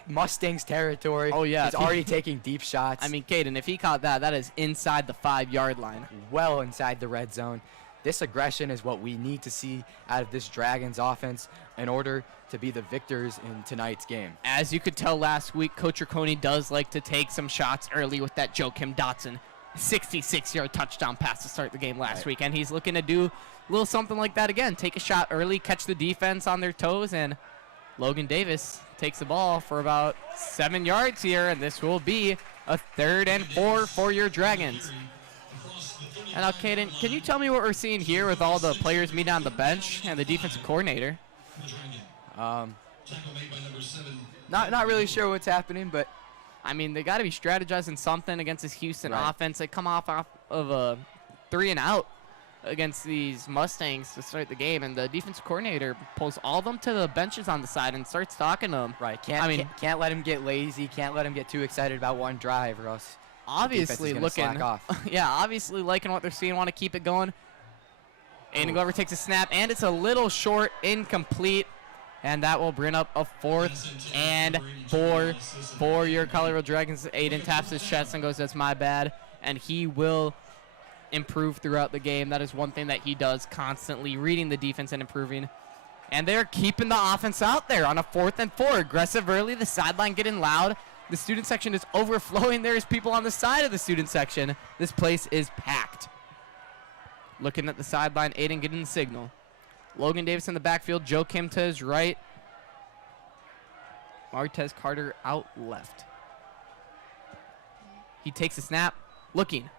Mustangs territory. Oh, yeah. He's already taking deep shots. I mean, Caden, if he caught that, that is inside the 5-yard line. Well inside the red zone. This aggression is what we need to see out of this Dragons offense in order to be the victors in tonight's game. As you could tell last week, Coach Riccone does like to take some shots early with that Joachim Dotson 66-yard touchdown pass to start the game last week, and he's looking to do a little something like that again. Take a shot early, catch the defense on their toes, and Logan Davis takes the ball for about 7 yards here, and this will be a 3rd and 4 for your Dragons. And now, Caden, can you tell me what we're seeing here with all the players meeting on the bench and the defensive coordinator? Not really sure what's happening, but I mean, they got to be strategizing something against this Houston offense. They come off of a 3-and-out against these Mustangs to start the game, and the defensive coordinator pulls all of them to the benches on the side and starts talking to them. Right. Can't let him get lazy. Can't let him get too excited about one drive, or else obviously looking off. Yeah, obviously liking what they're seeing, want to keep it going. Aiden Glover takes a snap, and it's a little short, incomplete. And that will bring up a 4th and 4 for your Collierville Dragons. Aiden taps his chest and goes, "That's my bad." And he will improve throughout the game. That is one thing that he does constantly, reading the defense and improving. And they're keeping the offense out there on a 4th and 4. Aggressive early, the sideline getting loud. The student section is overflowing. There's people on the side of the student section. This place is packed. Looking at the sideline, Aiden getting the signal. Logan Davis in the backfield, Joachim to his right. Martez Carter out left. He takes a snap, looking.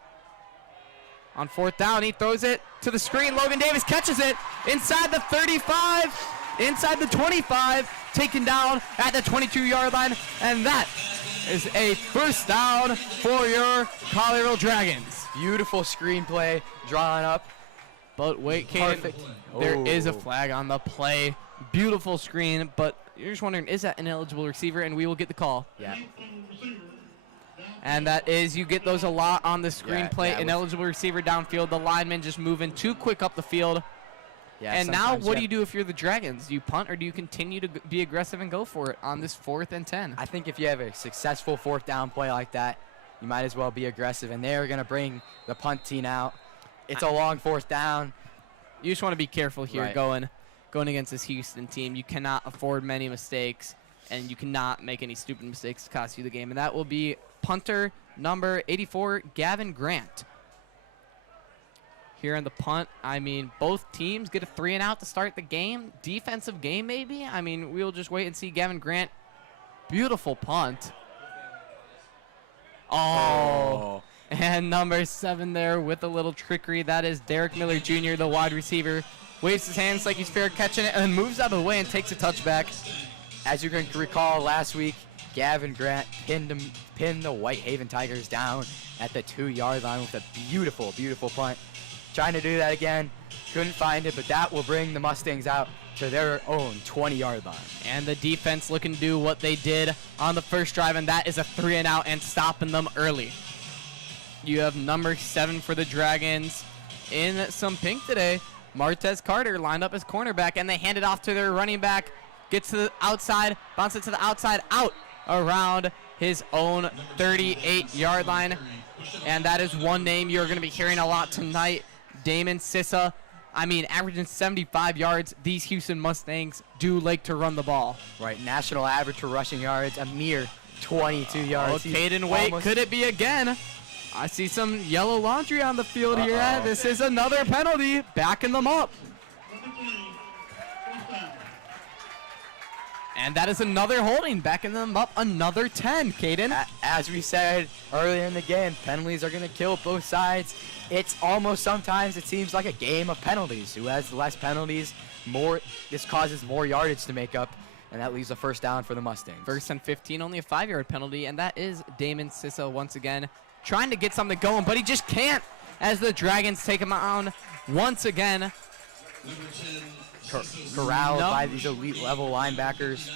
On 4th down, he throws it to the screen. Logan Davis catches it inside the 35, inside the 25, taken down at the 22-yard line. And that is a 1st down for your Collierville Dragons. Beautiful screenplay drawn up. But wait, Caden, there is a flag on the play. Beautiful screen, but you're just wondering, is that an eligible receiver? And we will get the call. Yeah. And that is, you get those a lot on the screenplay. Yeah, An eligible receiver downfield. The lineman just moving too quick up the field. Yeah, and now sometimes what do you do if you're the Dragons? Do you punt or do you continue to be aggressive and go for it on this 4th and 10? I think if you have a successful 4th down play like that, you might as well be aggressive. And they're going to bring the punt team out. It's a long 4th down. You just want to be careful here Right. going against this Houston team. You cannot afford many mistakes, and you cannot make any stupid mistakes to cost you the game. And that will be punter number 84, Gavin Grant. Here on the punt, I mean, both teams get a 3-and-out to start the game. Defensive game, maybe? I mean, we'll just wait and see. Gavin Grant, beautiful punt. Oh. And number 7 there with a little trickery. That is Derek Miller Jr., the wide receiver. Waves his hands like he's fair catching it and moves out of the way and takes a touchback. As you can recall, last week, Gavin Grant pinned the Whitehaven Tigers down at the 2-yard line with a beautiful, beautiful punt. Trying to do that again, couldn't find it, but that will bring the Mustangs out to their own 20-yard line. And the defense looking to do what they did on the first drive, and that is a 3-and-out and stopping them early. You have number 7 for the Dragons in some pink today. Martez Carter lined up as cornerback, and they hand it off to their running back. Gets to the outside, bounces it to the outside, out around his own 38-yard line. And that is one name you're going to be hearing a lot tonight, Damon Sissa. I mean, averaging 75 yards. These Houston Mustangs do like to run the ball. Right, national average for rushing yards, a mere 22 yards. Caden Wait, could it be again? I see some yellow laundry on the field here. This is another penalty, backing them up. And that is another holding, backing them up another 10, Caden. As we said earlier in the game, penalties are going to kill both sides. It's almost sometimes, it seems like a game of penalties. Who has less penalties, this causes more yardage to make up, and that leaves a 1st down for the Mustangs. 1st and 15, only a 5-yard penalty, and that is Damon Sissa once again trying to get something going, but he just can't as the Dragons take him on once again. Corralled by these elite level linebackers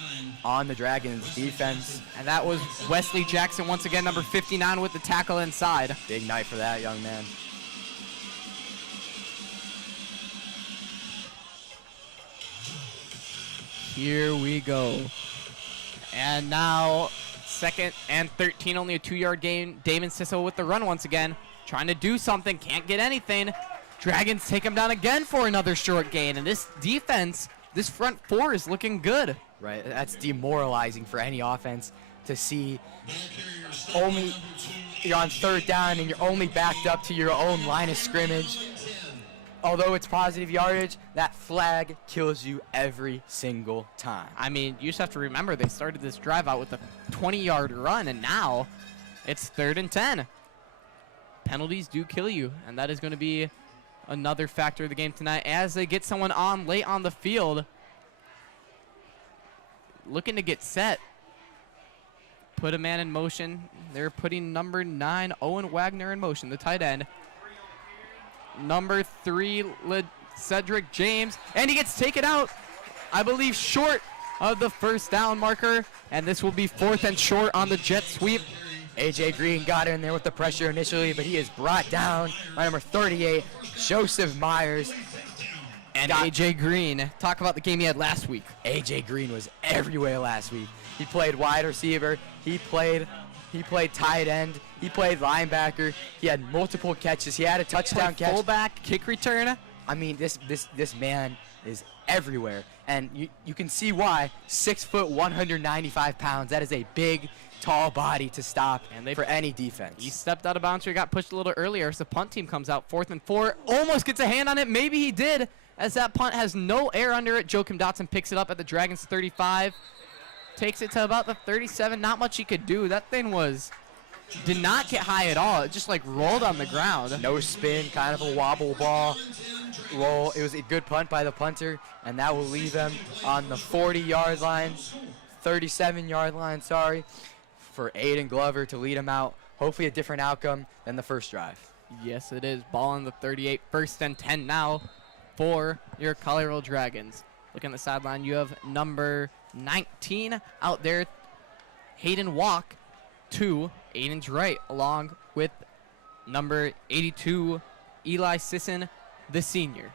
on the Dragons defense. And that was Wesley Jackson once again, number 59 with the tackle inside. Big night for that young man. Here we go. And now 2nd and 13, only a 2-yard gain. Damon Sissa with the run once again. Trying to do something, can't get anything. Dragons take him down again for another short gain. And this defense, this front 4 is looking good. Right, that's demoralizing for any offense to see you're on 3rd down and you're only backed up to your own line of scrimmage. Although it's positive yardage, that flag kills you every single time. I mean, you just have to remember they started this drive out with a 20-yard run, and now it's 3rd and 10. Penalties do kill you, and that is going to be another factor of the game tonight as they get someone on late on the field. Looking to get set. Put a man in motion. They're putting number 9, Owen Wagner, in motion, the tight end. Number 3, Cedric James, and he gets taken out, I believe, short of the 1st down marker, and this will be 4th and short on the jet sweep. AJ Green got in there with the pressure initially, but he is brought down by number 38, Joseph Myers. And AJ Green, talk about the game he had last week. AJ Green was everywhere last week. He played wide receiver, he played tight end, he played linebacker, he had multiple catches, he had a touchdown catch. Fullback, kick return. I mean, this man is everywhere, and you can see why. 6 foot, 195 pounds. That is a big, tall body to stop for any defense. He stepped out of bounds here, got pushed a little earlier, so the punt team comes out 4th and 4. Almost gets a hand on it. Maybe he did, as that punt has no air under it. Joakim Dotson picks it up at the Dragons 35. Takes it to about the 37. Not much he could do. That thing did not get high at all. It just like rolled on the ground. No spin, kind of a wobble ball roll. It was a good punt by the punter, and that will leave them on the 40-yard line, 37-yard line, sorry, for Aiden Glover to lead him out. Hopefully a different outcome than the first drive. Yes, it is. Ball on the 38, 1st and 10 now for your Collierville Dragons. Look on the sideline. You have number 19 out there, Hayden Walk. to Aiden's right, along with number 82, Eli Sisson, the senior.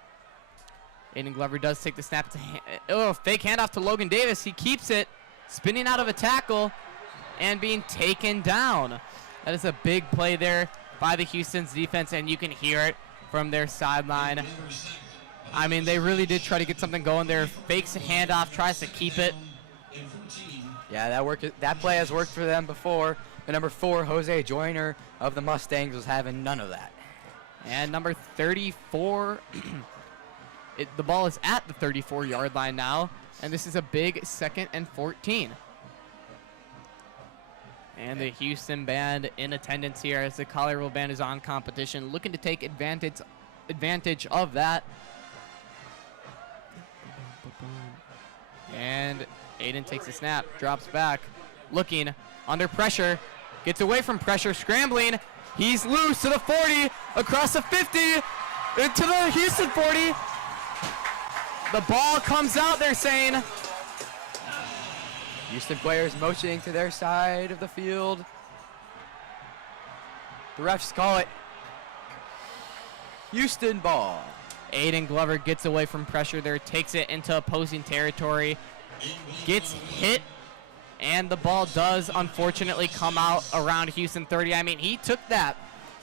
Aiden Glover does take the snap. Fake handoff to Logan Davis. He keeps it, spinning out of a tackle and being taken down. That is a big play there by the Houston's defense, and you can hear it from their sideline. I mean, they really did try to get something going there. Fakes a handoff, tries to keep it. Yeah, that play has worked for them before. The number 4, Jose Joyner of the Mustangs, was having none of that. And number 34, the ball is at the 34-yard line now, and this is a big 2nd and 14. And the Houston band in attendance here as the Collierville band is on competition, looking to take advantage of that. And Aiden takes a snap, drops back, looking under pressure, gets away from pressure, scrambling. He's loose to the 40, across the 50, into the Houston 40. The ball comes out, they're saying. Houston players motioning to their side of the field. The refs call it Houston ball. Aiden Glover gets away from pressure there, takes it into opposing territory, gets hit, and the ball does unfortunately come out around Houston 30. I mean, he took that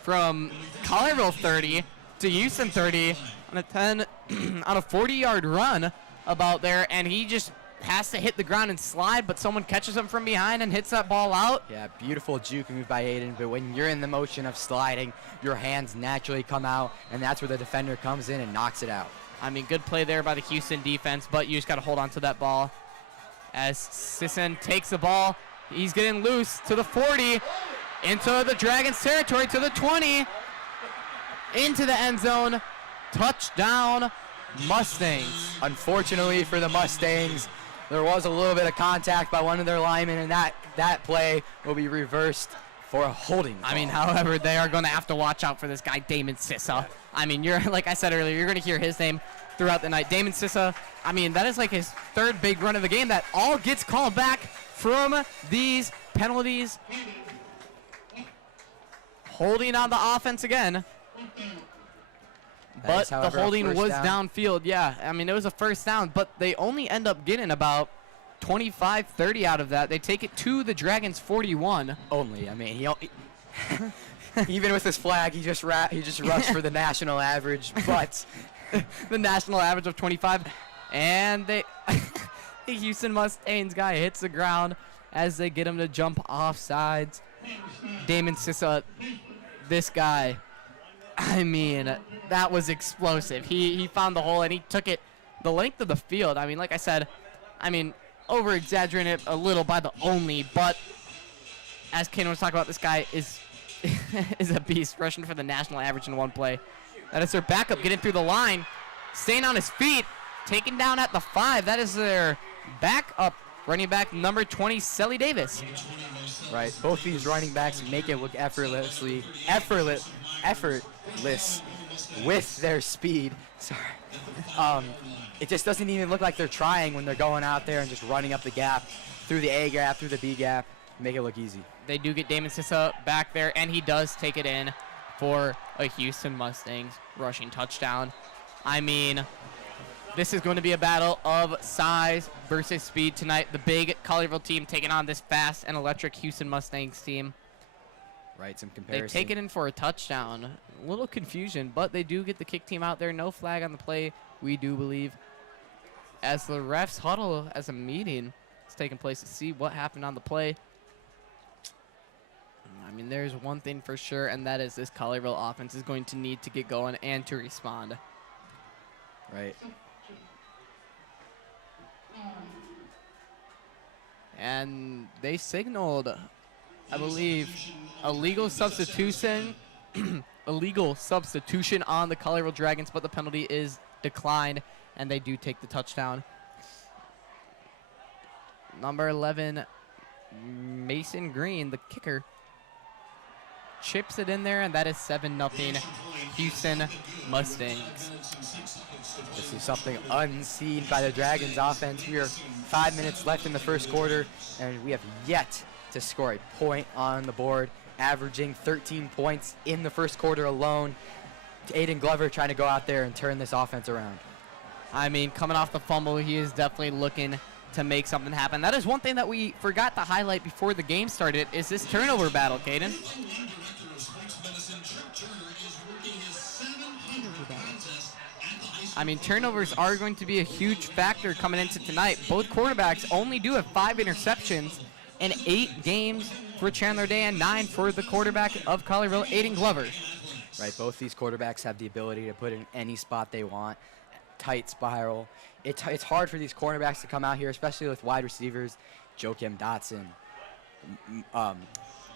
from Collierville 30 to Houston 30 on a 40-yard run about there, and he just has to hit the ground and slide, but someone catches him from behind and hits that ball out. Yeah, beautiful juke move by Aiden, but when you're in the motion of sliding, your hands naturally come out, and that's where the defender comes in and knocks it out. I mean, good play there by the Houston defense, but you just got to hold on to that ball. As Sisson takes the ball, he's getting loose to the 40, into the Dragons territory, to the 20, into the end zone. Touchdown, Mustangs. Unfortunately for the Mustangs, there was a little bit of contact by one of their linemen, and that play will be reversed for a holding call. I mean, however, they are going to have to watch out for this guy, Damon Sissa. I mean, like I said earlier, you're going to hear his name throughout the night. Damon Sissa, I mean, that is like his 3rd big run of the game that all gets called back from these penalties. Holding on the offense again. But the holding was downfield. Yeah, I mean, it was a first down, but they only end up getting about 25-30 out of that. They take it to the Dragons 41. Only, I mean, even with his flag, he just rushed for the national average, but the national average of 25. And the Houston Mustangs guy hits the ground as they get him to jump off sides. Damon Sissa, this guy, I mean, that was explosive. He found the hole and he took it the length of the field. I mean, like I said, over-exaggerating it a little by the only, but as Ken was talking about, this guy is a beast, rushing for the national average in one play. That is their backup getting through the line, staying on his feet, taken down at the 5. That is their backup running back, number 20, Selly Davis. Right, both these running backs make it look effortless with their speed. Sorry. It just doesn't even look like they're trying when they're going out there and just running up the gap, through the A gap, through the B gap, make it look easy. They do get Damon Sissa back there, and he does take it in for a Houston Mustangs rushing touchdown. I mean, this is going to be a battle of size versus speed tonight. The big Collierville team taking on this fast and electric Houston Mustangs team. Right, some comparison. They take it in for a touchdown. A little confusion, but they do get the kick team out there. No flag on the play, we do believe. As the refs huddle as a meeting is taking place to see what happened on the play. I mean, there's one thing for sure, and that is this Collierville offense is going to need to get going and to respond. Right. And they signaled, I believe, a legal substitution on the Collierville Dragons, but the penalty is declined, and they do take the touchdown. Number 11, Mason Green, the kicker, chips it in there, and that is 7-0 Houston Mustangs. This is something unseen by the Dragons offense. We are 5 minutes left in the first quarter, and we have yet to score a point on the board, averaging 13 points in the first quarter alone. Aiden Glover trying to go out there and turn this offense around. I mean, coming off the fumble, he is definitely looking to make something happen. That is one thing that we forgot to highlight before the game started, is this turnover battle, Caden. I mean, turnovers are going to be a huge factor coming into tonight. Both quarterbacks only do have 5 interceptions in 8 games for Chandler Day and 9 for the quarterback of Collierville, Aiden Glover. Right, both these quarterbacks have the ability to put in any spot they want, tight spiral. It's hard for these cornerbacks to come out here, especially with wide receivers, Joakim Dotson,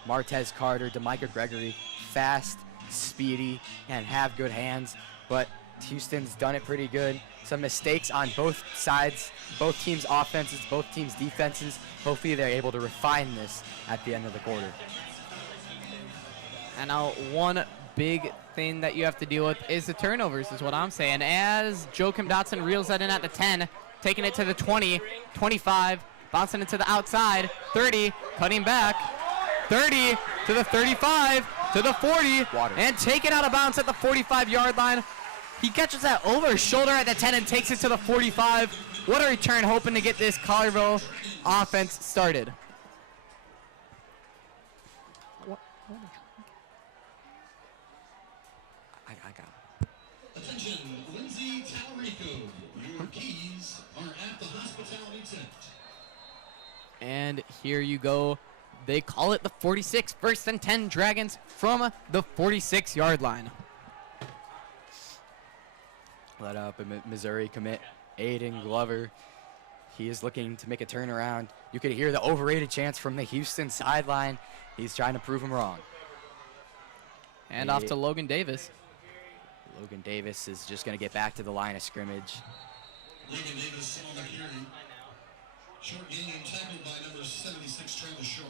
Martez Carter, DeMicah Gregory, fast, speedy, and have good hands. But Houston's done it pretty good. Some mistakes on both sides, both teams' offenses, both teams' defenses. Hopefully they're able to refine this at the end of the quarter. And now one big thing that you have to deal with is the turnovers, is what I'm saying. As Joakim Dotson reels that in at the 10, taking it to the 20, 25, bouncing it to the outside, 30, cutting back, 30 to the 35, to the 40, and taken out of bounds at the 45-yard line. He catches that over his shoulder at the 10 and takes it to the 45. What a return, hoping to get this Collierville offense started. Attention, Lindsay Talarico. Your keys are at the hospitality tent. And here you go. They call it the 46, 1st and 10 Dragons from the 46-yard line. Let up a Missouri commit, Aiden Glover. He is looking to make a turnaround. You could hear the overrated chants from the Houston sideline. He's trying to prove him wrong. And off to Logan Davis. Logan Davis is just going to get back to the line of scrimmage. Logan Davis on the carry. Short gain tackled by number 76, Travis Shaw.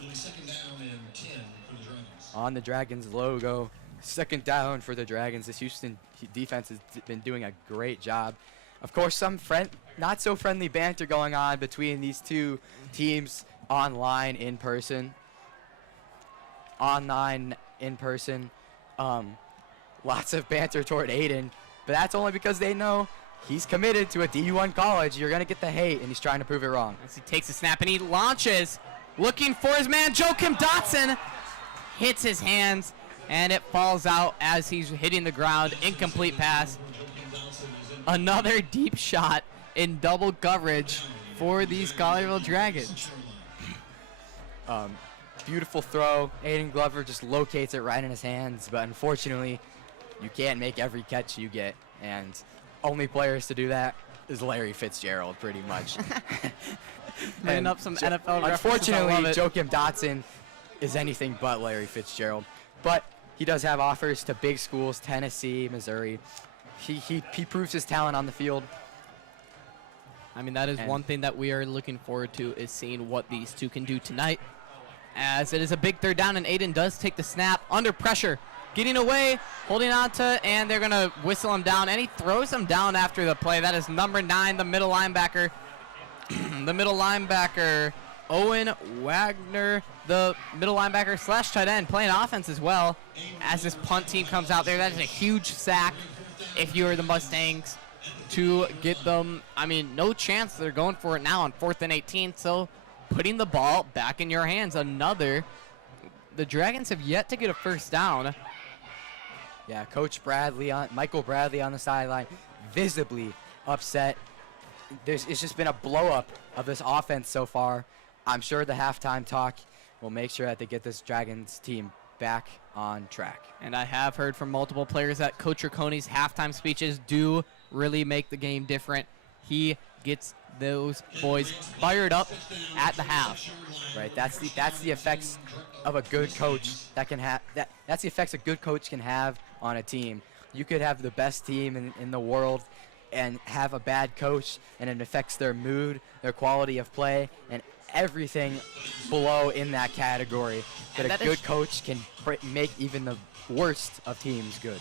Really 2nd down and 10 for the Dragons. On the Dragons logo, 2nd down for the Dragons. This Houston defense has been doing a great job. Of course, some not so friendly banter going on between these two teams online, in person. Online, in person. Lots of banter toward Aiden, but that's only because they know he's committed to a D1 college. You're going to get the hate, and he's trying to prove it wrong. As he takes a snap and he launches, looking for his man, Joakim Dotson. Hits his hands, and it falls out as he's hitting the ground. Incomplete pass. Another deep shot in double coverage for these Collierville Dragons. Beautiful throw. Aiden Glover just locates it right in his hands, but unfortunately, you can't make every catch you get, and only players to do that is Larry Fitzgerald, pretty much. Putting up some NFL references. Unfortunately, Joakim Dotson is anything but Larry Fitzgerald, but he does have offers to big schools, Tennessee, Missouri. He proves his talent on the field. I mean, that is one thing that we are looking forward to, is seeing what these two can do tonight, as it is a big 3rd down, and Aiden does take the snap under pressure. Getting away, holding on to, and they're going to whistle him down, and he throws him down after the play. That is number 9, the middle linebacker. The middle linebacker, Owen Wagner, the middle linebacker / tight end, playing offense as well. As this punt team comes out there, that is a huge sack if you are the Mustangs to get them. I mean, no chance. They're going for it now on 4th and 18, so putting the ball back in your hands. The Dragons have yet to get a 1st down. Yeah, Michael Bradley on the sideline, visibly upset. It's just been a blow-up of this offense so far. I'm sure the halftime talk will make sure that they get this Dragons team back on track. And I have heard from multiple players that Coach Ricconi's halftime speeches do really make the game different. He gets those boys fired up at the half. Right, that's the effects of a good coach that can have that's the effects a good coach can have on a team. You could have the best team in the world and have a bad coach, and it affects their mood, their quality of play, and everything below in that category. But a good coach can make even the worst of teams good.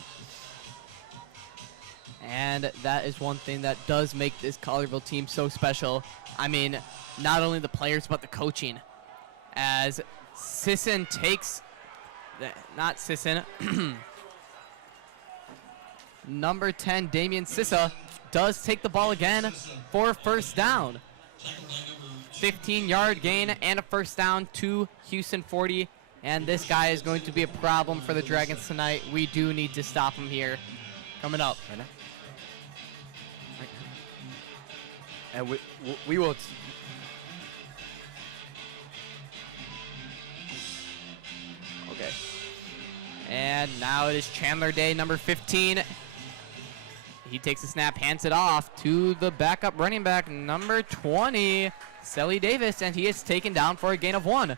And that is one thing that does make this Collierville team so special. I mean, not only the players, but the coaching. as Sisson takes, not Sisson, number 10, Damian Sissa, does take the ball again for a first down. 15-yard gain and a first down to Houston 40. And this guy is going to be a problem for the Dragons tonight. We do need to stop him here. Coming up. And we will. Okay. And now it is Chandler Day, number 15. He takes the snap, hands it off to the backup running back, number 20, Selly Davis, and he is taken down for a gain of 1.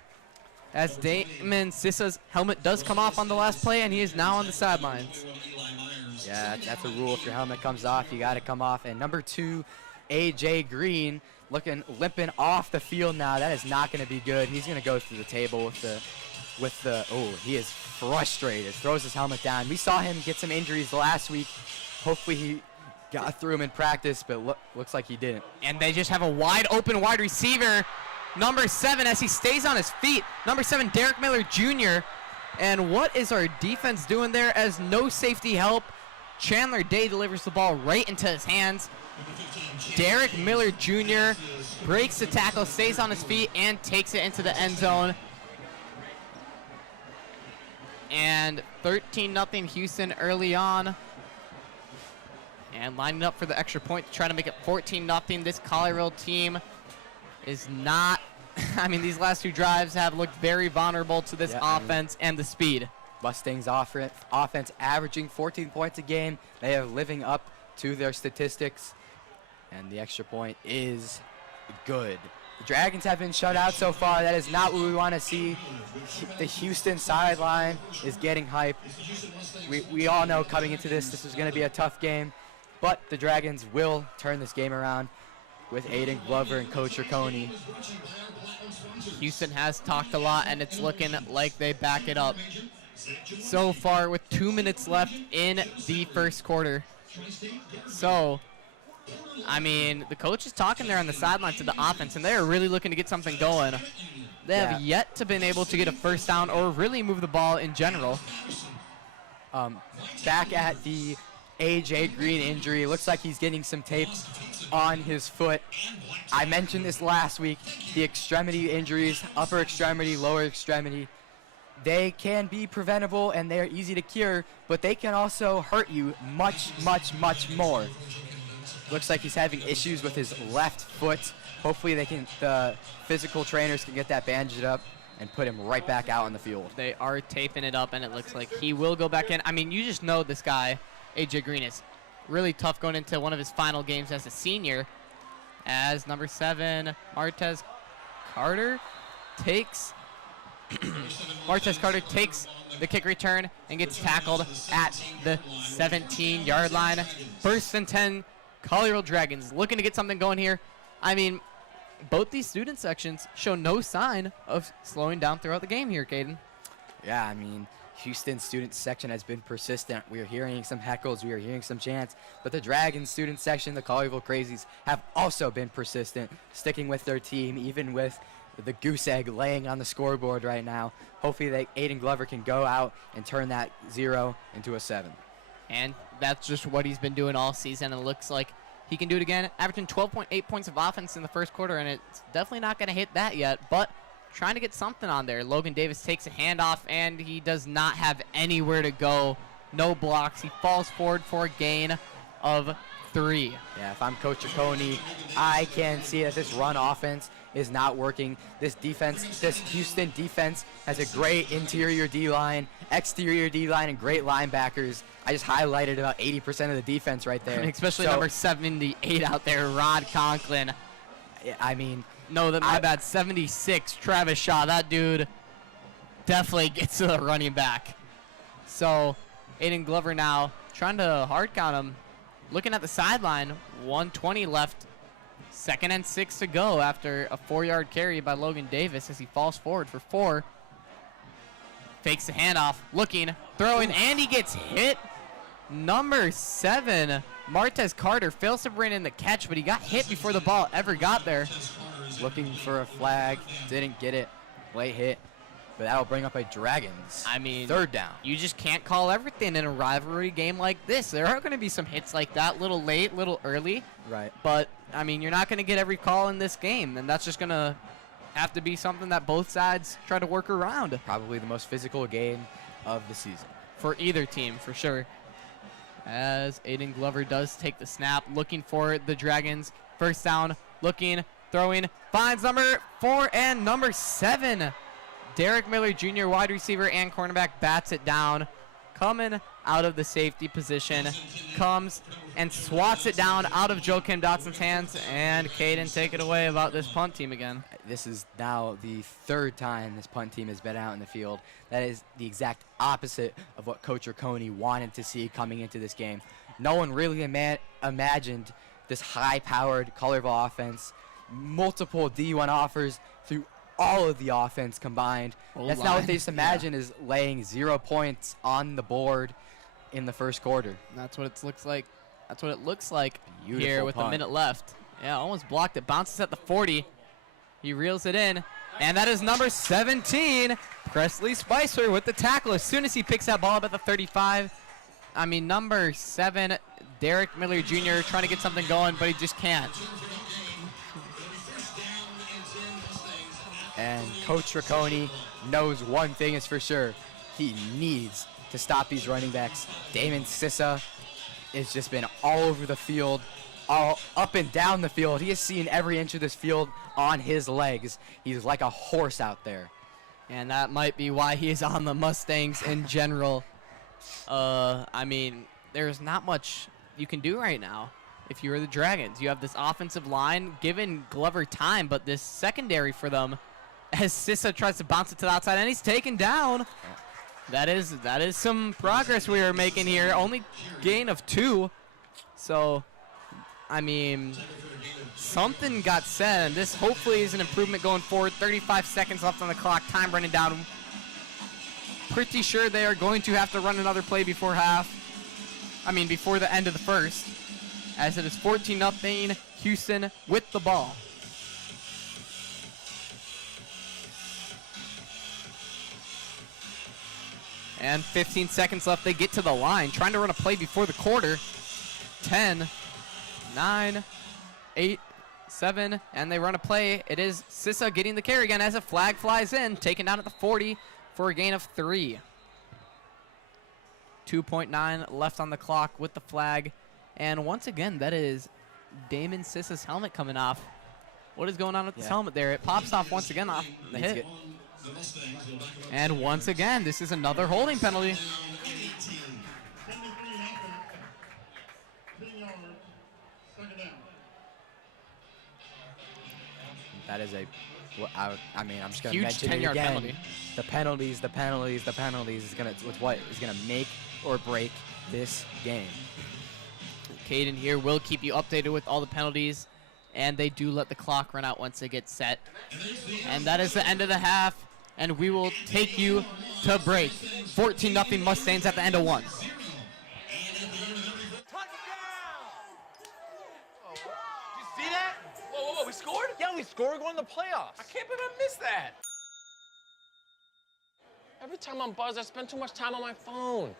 As Damon Sissa's helmet does come off on the last play, and he is now on the sidelines. Yeah, that's a rule. If your helmet comes off, you got to come off. And number 2, AJ Green, limping off the field now. That is not going to be good. He's going to go through the table with the. Oh, he is frustrated. Throws his helmet down. We saw him get some injuries last week. Hopefully he got through him in practice, but looks like he didn't. And they just have a wide open wide receiver, number 7, as he stays on his feet. Number 7, Derek Miller Jr. And what is our defense doing there as no safety help? Chandler Day delivers the ball right into his hands. Derek Miller Jr. breaks the tackle, stays on his feet, and takes it into the end zone. And 13-0 Houston early on. And lining up for the extra point to try to make it 14-0. This Collierville team is not, I mean, these last 2 drives have looked very vulnerable to this offense and the speed. Mustangs offense averaging 14 points a game. They are living up to their statistics. And the extra point is good. The Dragons have been shut out so far. That is not what we want to see. The Houston sideline is getting hype. We all know coming into this is going to be a tough game. But the Dragons will turn this game around with Aiden Glover and Coach Riccone. Houston has talked a lot, and it's looking like they back it up. So far, with 2 minutes left in the first quarter. So, I mean, the coach is talking there on the sideline to the offense, and they're really looking to get something going. They have yet to been able to get a first down or really move the ball in general. Back at the AJ Green injury, looks like he's getting some tape on his foot. I mentioned this last week, the extremity injuries, upper extremity, lower extremity, they can be preventable and they are easy to cure, but they can also hurt you much, much, much more. Looks like he's having issues with his left foot. Hopefully the physical trainers can get that bandaged up and put him right back out on the field. They are taping it up, and it looks like he will go back in. I mean, you just know this guy, AJ Green, is really tough going into one of his final games as a senior, as number 7, Martez Carter takes the kick return and gets tackled at the 17-yard line. 1st and 10, Collierville Dragons looking to get something going here. I mean, both these student sections show no sign of slowing down throughout the game here, Caden. Yeah, I mean, Houston student section has been persistent. We are hearing some heckles, we are hearing some chants, but the Dragons student section, the Collierville Crazies, have also been persistent, sticking with their team, even with the goose egg laying on the scoreboard right now. Hopefully Aiden Glover can go out and turn that 0 into a 7. And that's just what he's been doing all season, and it looks like he can do it again, averaging 12.8 points of offense in the first quarter, and it's definitely not going to hit that yet, but trying to get something on there. Logan Davis takes a handoff, and he does not have anywhere to go. No blocks. He falls forward for a gain of 3. Yeah, if I'm Coach Riccone, I can see that this run offense is not working. This defense, this Houston defense has a great interior D-line, exterior D-line, and great linebackers. I just highlighted about 80% of the defense right there. And especially number 78 out there, Rod Conklin. I mean, no, my bad, 76, Travis Shaw. That dude definitely gets to the running back. So, Aiden Glover now trying to hard count him. Looking at the sideline, 1:20 left. 2nd and 6 to go after a 4-yard carry by Logan Davis as he falls forward for 4. Fakes the handoff, looking, throwing, and he gets hit. Number 7, Martez Carter, fails to bring in the catch, but he got hit before the ball ever got there. Looking for a flag, didn't get it. late hit, but that'll bring up a Dragons. I mean, third down. You just can't call everything in a rivalry game like this. There are going to be some hits like that, little late, little early. Right. But, I mean, you're not going to get every call in this game, and that's just going to have to be something that both sides try to work around. Probably the most physical game of the season. For either team, for sure. As Aiden Glover does take the snap, looking for the Dragons. First down, looking, throwing, finds number 4 and number 7. Derek Miller Jr., wide receiver and cornerback, bats it down. Coming out of the safety position, comes and swats it down out of Joakim Dotson's hands. And Caden, take it away about this punt team again. This is now the third time this punt team has been out in the field. That is the exact opposite of what Coach Riccone wanted to see coming into this game. No one really imagined this high-powered Collierville offense, multiple D1 offers through all of the offense combined. That's not what they just imagined, is laying 0 points on the board in the first quarter. That's what it looks like. That's what it looks like Beautiful here with punt. a minute left. Yeah, almost blocked it. Bounces at the 40. He reels it in. And that is number 17, Presley Spicer, with the tackle. As soon as he picks that ball up at the 35, I mean, number 7, Derek Miller Jr. trying to get something going, but he just can't. And Coach Riccone knows one thing is for sure. He needs to stop these running backs. Damon Sissa has just been all over the field, all up and down the field. He has seen every inch of this field on his legs. He's like a horse out there. And that might be why he is on the Mustangs in general. I mean, there's not much you can do right now if you're the Dragons. You have this offensive line giving Glover time, but this secondary for them, as Sissa tries to bounce it to the outside, and he's taken down. That is some progress we are making here. Only gain of 2. So, I mean, something got said, and this hopefully is an improvement going forward. 35 seconds left on the clock, time running down. Pretty sure they are going to have to run another play before before the end of the first, as it is 14-0 Houston with the ball. And 15 seconds left. They get to the line, trying to run a play before the quarter. 10, 9, 8, 7, and they run a play. It is Sissa getting the carry again as a flag flies in, taken down at the 40 for a gain of 3. 2.9 left on the clock with the flag. And once again, that is Damon Sissa's helmet coming off. What is going on with this helmet there? It pops off once again off the hit. And once again, this is another holding penalty. That is I'm just going to huge mention it 10-yard again. penalty. The penalties is what is going to make or break this game. Caden here will keep you updated with all the penalties, and they do let the clock run out once they get set. And that is the end of the half, and we will take you to break. 14-0 Mustangs at the end of 1. See that? Whoa, we scored? Yeah, we scored. We're going to the playoffs. I can't believe I missed that. Every time I'm buzzed, I spend too much time on my phone.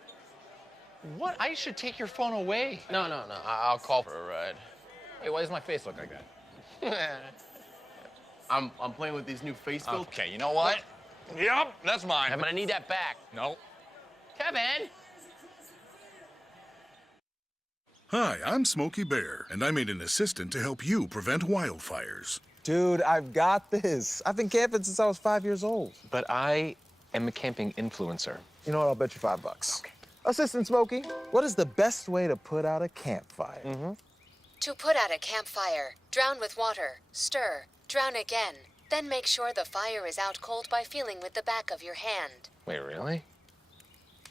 What? I should take your phone away. No. I'll call for a ride. Hey, why does my face look like that? I'm playing with these new face filters. Okay, you know what? Yep, that's mine. I'm gonna need that back. No. Kevin! Hi, I'm Smokey Bear, and I made an assistant to help you prevent wildfires. Dude, I've got this. I've been camping since I was 5 years old. But I am a camping influencer. You know what? I'll bet you $5. Okay. Assistant Smokey, what is the best way to put out a campfire? To put out a campfire, drown with water, stir, drown again. Then make sure the fire is out cold by feeling with the back of your hand. Wait, really?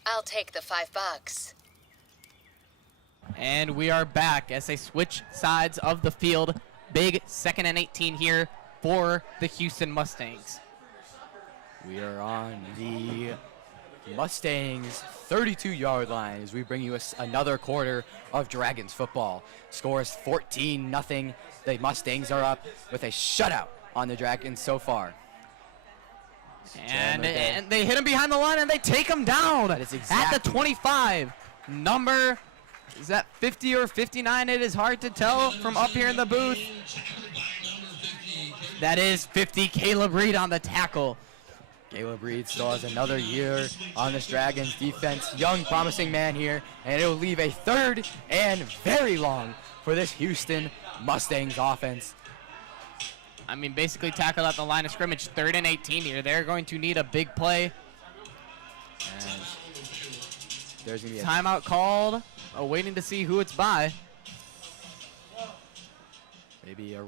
I'll take the $5. And we are back as they switch sides of the field. Big 2nd and 18 here for the Houston Mustangs. We are on the Mustangs 32-yard line as we bring you another quarter of Dragons football. Score is 14-0. The Mustangs are up with a shutout on the Dragons so far. And they hit him behind the line, and they take him down at the 25. Number, is that 50 or 59? It is hard to tell from up here in the booth. That is 50, Caleb Reed on the tackle. Caleb Reed still has another year on this Dragons defense. Young, promising man here, and it will leave a 3rd and very long for this Houston Mustangs offense. I mean, basically tackled at the line of scrimmage, 3rd and 18 here. They're going to need a big play. And there's going to be a timeout called, waiting to see who it's by. Maybe a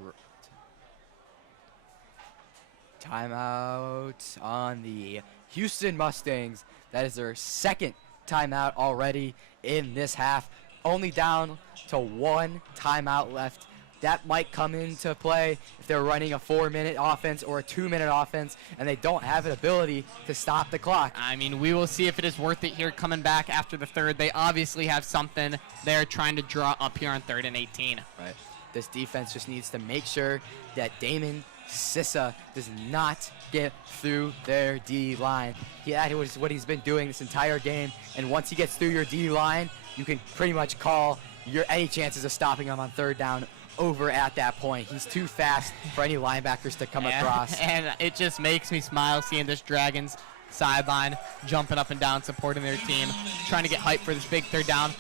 timeout on the Houston Mustangs. That is their 2nd timeout already in this half. Only down to 1 timeout left. That might come into play if they're running a 4-minute offense or a 2-minute offense and they don't have an ability to stop the clock. I mean, we will see if it is worth it here coming back after the 3rd. They obviously have something they're trying to draw up here on 3rd and 18. Right. This defense just needs to make sure that Damon Sissa does not get through their D line. That was what he's been doing this entire game, and once he gets through your D line, you can pretty much call any chances of stopping him on 3rd down over at that point. He's too fast for any linebackers to come across. And it just makes me smile seeing this Dragons sideline jumping up and down, supporting their team, trying to get hyped for this big 3rd down.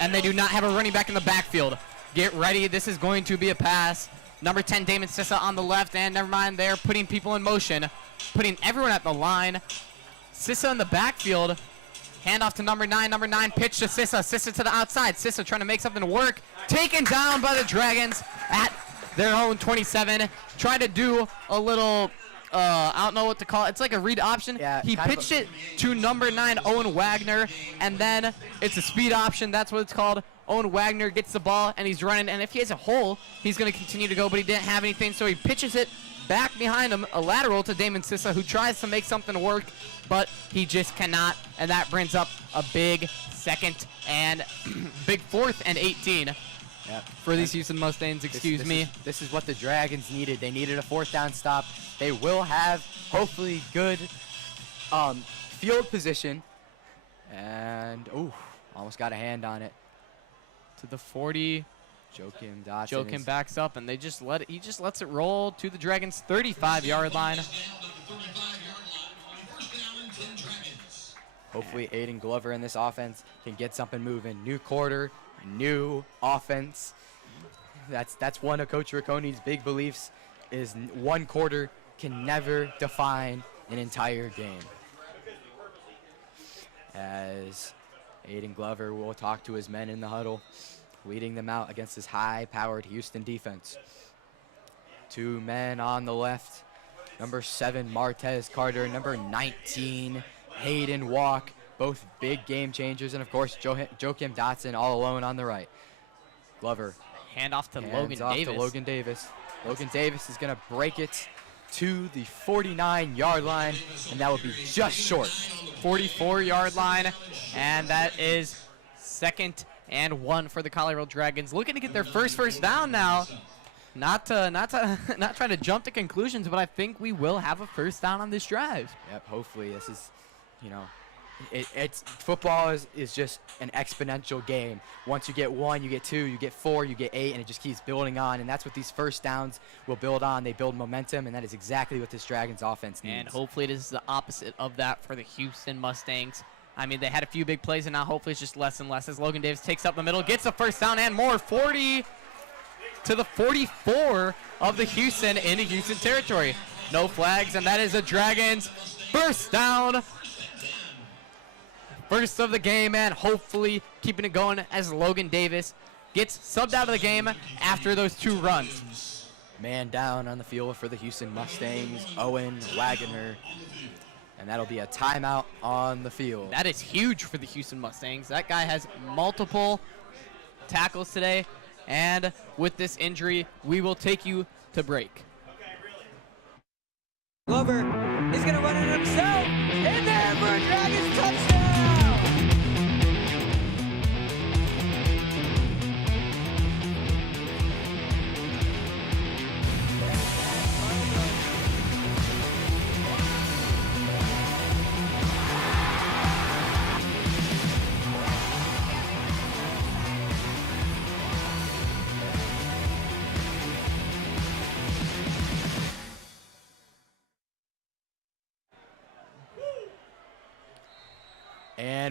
And they do not have a running back in the backfield. Get ready. This is going to be a pass. Number 10, Damon Sissa on the left, and never mind, they're putting people in motion, putting everyone at the line. Sissa in the backfield. Handoff to number 9. Number 9 pitch to Sissa. Sissa to the outside. Sissa trying to make something work. Taken down by the Dragons at their own 27. Try to do a little, I don't know what to call it. It's like a read option. Yeah, he pitched it to number 9, Owen Wagner, and then it's a speed option. That's what it's called. Owen Wagner gets the ball, and he's running. And if he has a hole, he's going to continue to go, but he didn't have anything, so he pitches it back behind him, a lateral to Damon Sissa, who tries to make something work, but he just cannot, and that brings up a big 2nd and big 4th and 18 for these Houston Mustangs, This is what the Dragons needed. They needed a 4th down stop. They will have, hopefully, good field position, and, almost got a hand on it. To the 40. Joakim backs up, and he just lets it roll to the Dragons' 35-yard line. Hopefully Aiden Glover in this offense can get something moving. New quarter, new offense. That's one of Coach Ricconi's big beliefs, is 1 quarter can never define an entire game. As Aiden Glover will talk to his men in the huddle, leading them out against this high-powered Houston defense. 2 men on the left, number 7, Martez Carter, number 19, Hayden Walk, both big game changers, and of course, Joakim Dotson all alone on the right. Glover. Handoff to Logan Davis. Logan Davis is going to break it to the 49-yard line, and that would be just short. 44-yard line, and that is 2nd and 1 for the Colorado Dragons, looking to get their first down now. Not trying to jump to conclusions, but I think we will have a 1st down on this drive. Yep, hopefully. This is, it's football is just an exponential game. Once you get 1, you get 2, you get 4, you get 8, and it just keeps building on. And that's what these 1st downs will build on. They build momentum, and that is exactly what this Dragons offense needs. And hopefully this is the opposite of that for the Houston Mustangs. I mean, they had a few big plays, and now hopefully it's just less and less as Logan Davis takes up the middle, gets a 1st down and more. 40 to the 44 of the Houston into Houston territory. No flags, and that is a Dragons 1st down. 1st of the game, and hopefully keeping it going as Logan Davis gets subbed out of the game after those 2 runs. Man down on the field for the Houston Mustangs, Owen Wagner. And that'll be a timeout on the field. That is huge for the Houston Mustangs. That guy has multiple tackles today. And with this injury, we will take you to break. Glover is going to run it himself. In there for a Dragons touchdown.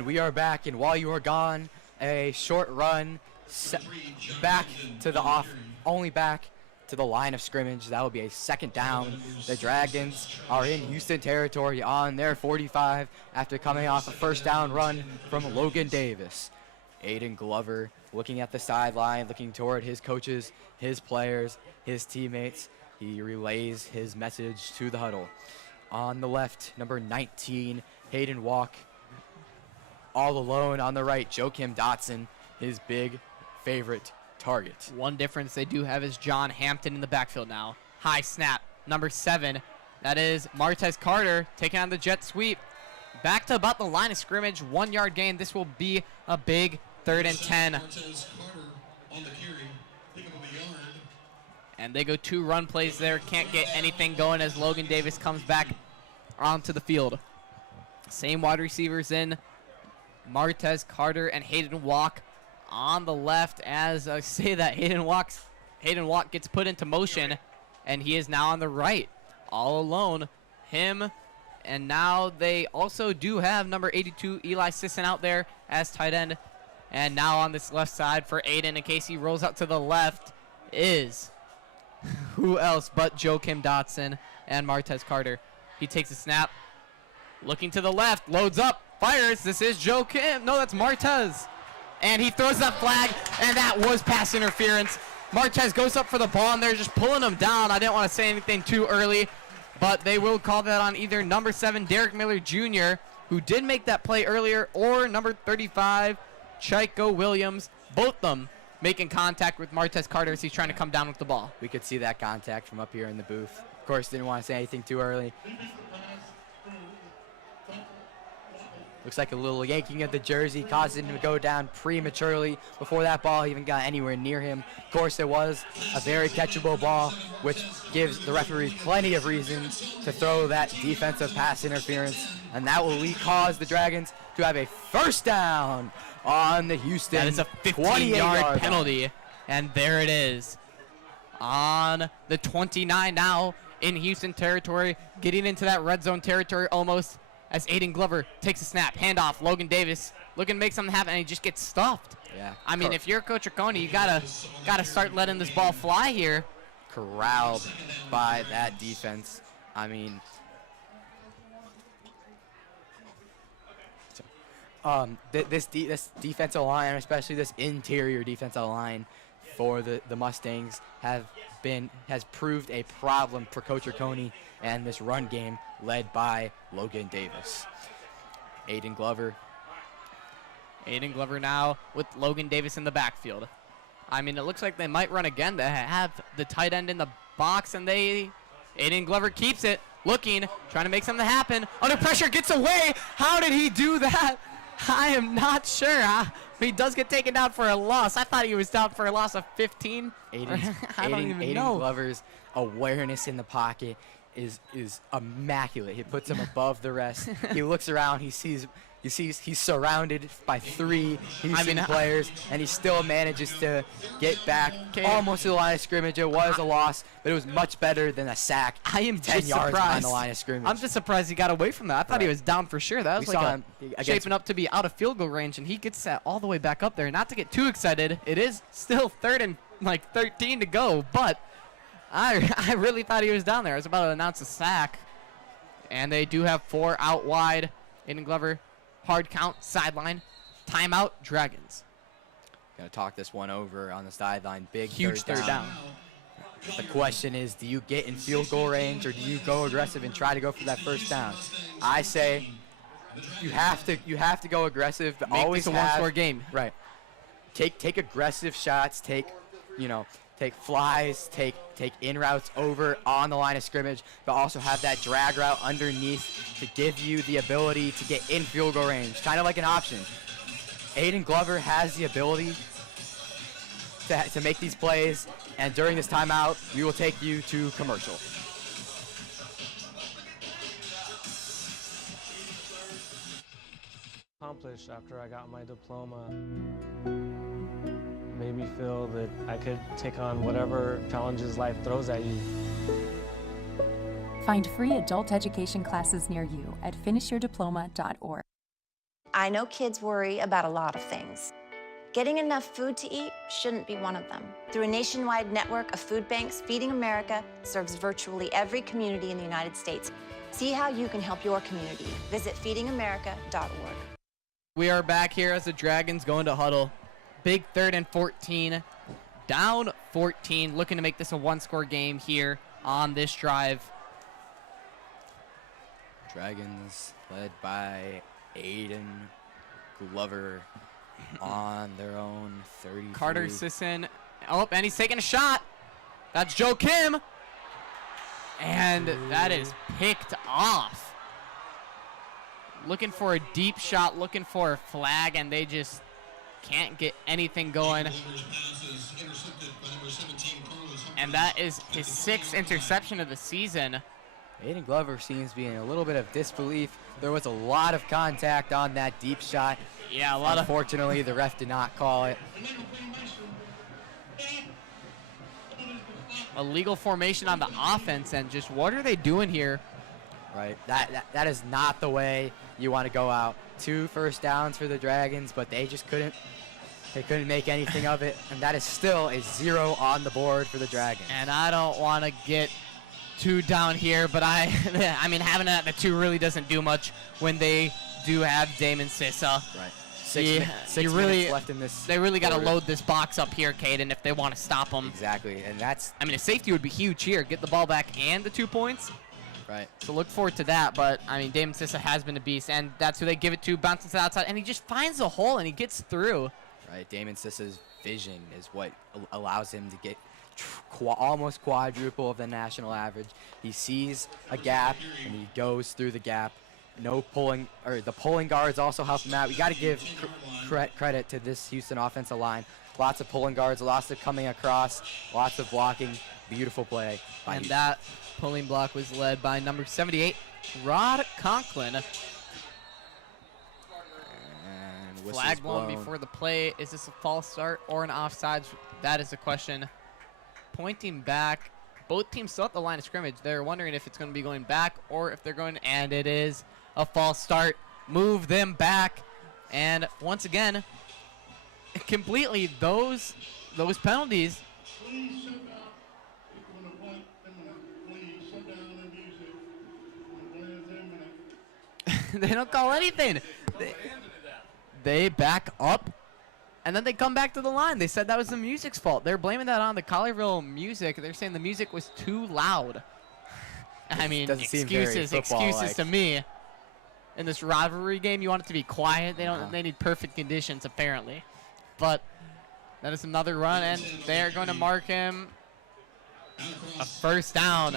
we are back, and while you were gone, a short run back to the only back to the line of scrimmage. That will be a second down. The Dragons are in Houston territory on their 45 after coming off a first down run from Logan Davis. Aiden Glover looking at the sideline, looking toward his coaches, his players, his teammates. He relays his message to the huddle. On the left, number 19, Hayden Walk. All alone on the right, Joakim Dotson, his big favorite target. One difference they do have is John Hampton in the backfield now. High snap, number 7. That is Martez Carter taking on the jet sweep. Back to about the line of scrimmage, 1 yard gain. This will be a big 3rd and 10. And they go 2 run plays there. Can't get anything going as Logan Davis comes back onto the field. Same wide receivers in. Martez Carter and Hayden Walk on the left. As I say that, Hayden Walk gets put into motion, and he is now on the right, all alone. Him, and now they also do have number 82, Eli Sisson, out there as tight end. And now on this left side for Aiden, in case he rolls out to the left, is who else but Joakim Dotson and Martez Carter. He takes a snap, looking to the left, loads up, fires. This is Joakim. No, that's Martez. And he throws that flag, and that was pass interference. Martez goes up for the ball, and they're just pulling him down. I didn't want to say anything too early, but they will call that on either number 7, Derek Miller Jr., who did make that play earlier, or number 35, Chico Williams. Both of them making contact with Martez Carter as he's trying to come down with the ball. We could see that contact from up here in the booth. Of course, didn't want to say anything too early. Looks like a little yanking of the jersey caused him to go down prematurely before that ball even got anywhere near him. Of course, it was a very catchable ball, which gives the referee plenty of reasons to throw that defensive pass interference, and that will cause the Dragons to have a first down on the Houston. That is a 15-yard penalty, and there it is. On the 29 now in Houston territory, getting into that red zone territory almost, as Aiden Glover takes a snap, handoff, Logan Davis looking to make something happen, and he just gets stuffed. Yeah. I mean, if you're Coach Oconee, you gotta start letting this ball fly here. Corralled by that defense. I mean, this defensive line, especially this interior defensive line for the Mustangs, has proved a problem for Coach Oconee and this run game led by Logan Davis. Aiden Glover now with Logan Davis in the backfield. I mean, it looks like they might run again to have the tight end in the box, and Aiden Glover keeps it, looking, trying to make something happen. Under pressure, gets away. How did he do that? I am not sure. He does get taken down for a loss. I thought he was down for a loss of 15. Aiden Glover's awareness in the pocket is immaculate. He puts him above the rest. He looks around. He sees he's surrounded by 3 Houston players, and he still manages to get back almost to the line of scrimmage. It was a loss, but it was much better than a sack. I am 10 yards on the line of scrimmage. I'm just surprised he got away from that. I thought he was down for sure. That was shaping up to be out of field goal range, and he gets that all the way back up there. Not to get too excited, it is still 3rd and 13 to go, but I really thought he was down there. I was about to announce a sack, and they do have 4 out wide. Aiden Glover, hard count, sideline, timeout, Dragons. Gonna talk this one over on the sideline. Big huge third down. The question is, do you get in field goal range, or do you go aggressive and try to go for that first down? I say you have to go aggressive, but Make always this a one-score game. Right. Take aggressive shots. Take flies. Take in routes over on the line of scrimmage, but also have that drag route underneath to give you the ability to get in field goal range, kind of like an option. Aiden Glover has the ability to make these plays, and during this timeout, we will take you to commercial. Accomplished after I got my diploma. Made me feel that I could take on whatever challenges life throws at you. Find free adult education classes near you at finishyourdiploma.org. I know kids worry about a lot of things. Getting enough food to eat shouldn't be one of them. Through a nationwide network of food banks, Feeding America serves virtually every community in the United States. See how you can help your community. Visit feedingamerica.org. We are back here as the Dragons go into huddle. Big 3rd and 14. Down 14. Looking to make this a one-score game here on this drive. Dragons led by Aiden Glover on their own 30. Carter Sisson. Oh, and he's taking a shot. That's Joe Kim. And that is picked off. Looking for a deep shot, looking for a flag, and they just can't get anything going. And that is his 6th interception of the season. Aiden Glover seems to be in a little bit of disbelief. There was a lot of contact on that deep shot. Yeah, a lot. Unfortunately, the ref did not call it. Illegal formation on the offense, and just what are they doing here? Right, that is not the way you want to go out. 2 first downs for the Dragons, but they just couldn't make anything of it, and that is still a 0 on the board for the Dragons. And I don't want to get too down here, but I mean, having it at the 2 really doesn't do much when they do have Damon Sissa. Right. 6 minutes left in this. They really got to load this box up here, Caden, if they want to stop them. Exactly, and that's. I mean, a safety would be huge here. Get the ball back and the 2 points. Right. So look forward to that, but I mean, Damon Sissa has been a beast, and that's who they give it to, bounces to the outside, and he just finds a hole and he gets through. Right. Damon Sissa's vision is what allows him to get almost quadruple of the national average. He sees a gap and he goes through the gap. No pulling, or the pulling guards also help him out. We got to give credit to this Houston offensive line. Lots of pulling guards, lots of coming across, lots of blocking. Beautiful play. And that pulling block was led by number 78, Rod Conklin. And flag blown before the play. Is this a false start or an offsides? That is the question. Pointing back. Both teams still at the line of scrimmage. They're wondering if it's going to be going back or if they're going, and it is a false start. Move them back. And once again, completely those penalties. They don't call anything. They back up, and then they come back to the line. They said that was the music's fault. They're blaming that on the Collierville music. They're saying the music was too loud. I mean, excuses to me. In this rivalry game, you want it to be quiet. They need perfect conditions, apparently. But that is another run, and they are going to mark him a first down.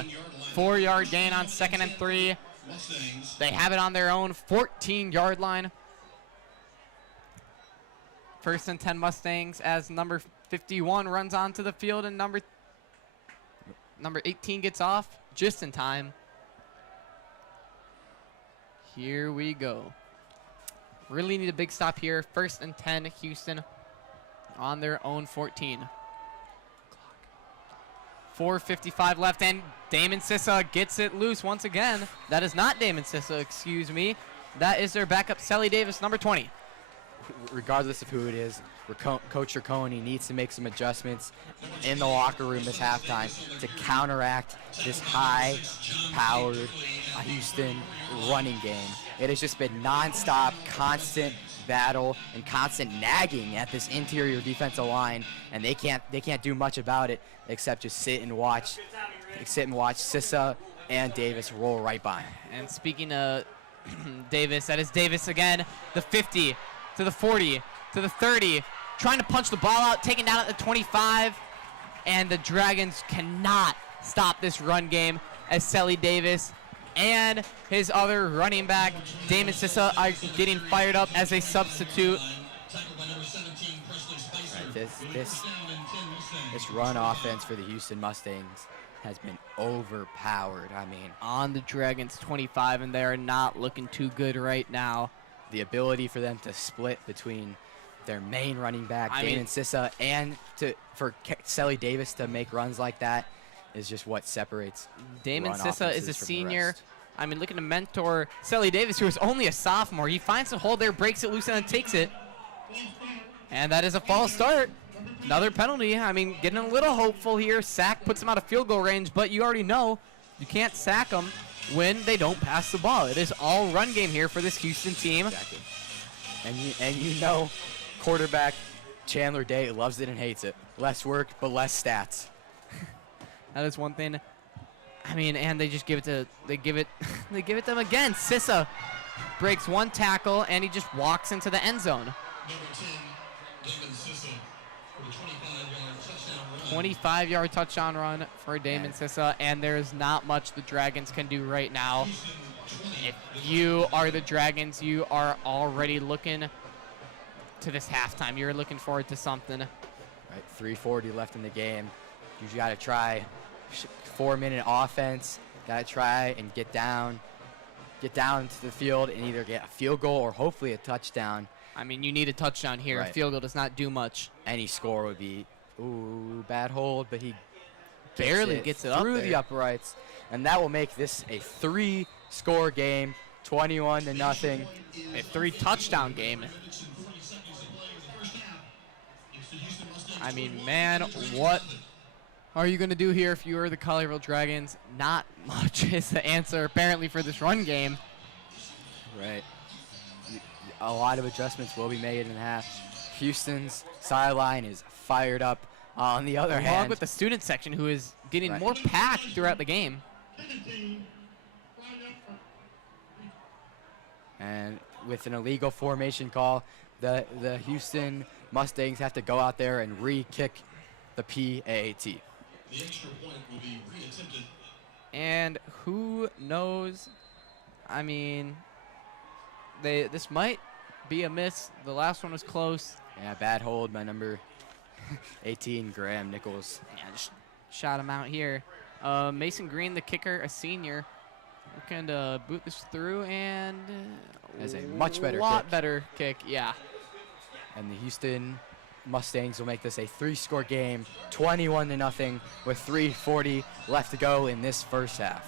4-yard gain on 2nd and 3. They have it on their own 14-yard line. 1st and 10 Mustangs as number 51 runs onto the field, and number 18 gets off just in time. Here we go. Really need a big stop here. 1st and 10 Houston on their own 14. 4:55 left, and Damon Sissa gets it loose once again. That is not Damon Sissa, excuse me. That is their backup, Sally Davis, number 20. Regardless of who it is, Coach Riccone needs to make some adjustments in the locker room this halftime to counteract this high-powered Houston running game. It has just been nonstop, constant battle and constant nagging at this interior defensive line, and they can't do much about it except just sit and watch Sissa and Davis roll right by. And speaking of Davis, that is Davis again, the 50 to the 40 to the 30, trying to punch the ball out, taken down at the 25, and the Dragons cannot stop this run game as Sally Davis and his other running back, Damon Sissa, are getting fired up as a substitute. Right, this run offense for the Houston Mustangs has been overpowered. I mean, on the Dragons 25, and they're not looking too good right now. The ability for them to split between their main running back, Damon Sissa, and for Sally Davis to make runs like that is just what separates Damon Sissa is a senior. I mean, looking to mentor Selly Davis, who is only a sophomore. He finds the hole there, breaks it loose, and then takes it. And that is a false start. Another penalty. I mean, getting a little hopeful here. Sack puts him out of field goal range, but you already know you can't sack them when they don't pass the ball. It is all run game here for this Houston team. Exactly. And you know, quarterback Chandler Day loves it and hates it. Less work, but less stats. That is one thing. I mean, and they just give it to they give it to him again. Sissa breaks one tackle and he just walks into the end zone. 25-yard touchdown run for Damon Sissa, and there's not much the Dragons can do right now. If you are the Dragons, you are already looking to this halftime. You're looking forward to something. Right, 3:40 left in the game. You got to try 4-minute offense. Got to try and get down to the field and either get a field goal or hopefully a touchdown. I mean, you need a touchdown here. Right. A field goal does not do much. Any score would be, ooh, bad hold, but he barely gets it up through there. the uprights, and that will make this a 3-score game, 21-0. A 3-touchdown game. I mean, man, what are you going to do here if you are the Collierville Dragons? Not much is the answer, apparently, for this run game. Right. A lot of adjustments will be made in half. Houston's sideline is fired up. On the other hand, along with the student section, who is getting more packed throughout the game. And with an illegal formation call, the Houston Mustangs have to go out there and re-kick the PAAT. The extra point will be reattempted. And who knows? I mean, this might be a miss. The last one was close. Yeah, bad hold by number 18, Graham Nichols. Yeah, just shot him out here. Mason Green, the kicker, a senior, looking to boot this through, and has a much better lot better kick, yeah. And the Houston Mustangs will make this a 3-score game, 21-0, with 3:40 left to go in this first half.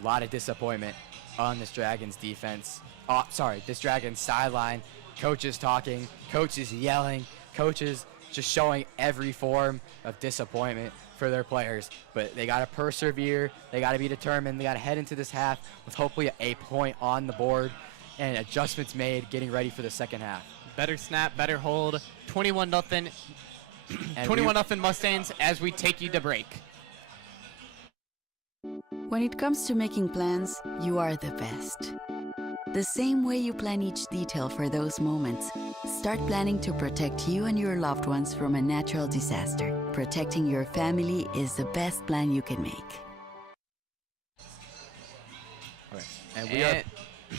A lot of disappointment on this Dragons defense. Oh, sorry, this Dragons sideline. Coaches talking, coaches yelling, coaches just showing every form of disappointment for their players. But they got to persevere. They got to be determined. They got to head into this half with hopefully a point on the board and adjustments made, getting ready for the second half. Better snap, better hold. 21-0. 21-0 Mustangs as we take you to break. When it comes to making plans, you are the best. The same way you plan each detail for those moments, start planning to protect you and your loved ones from a natural disaster. Protecting your family is the best plan you can make. All right. And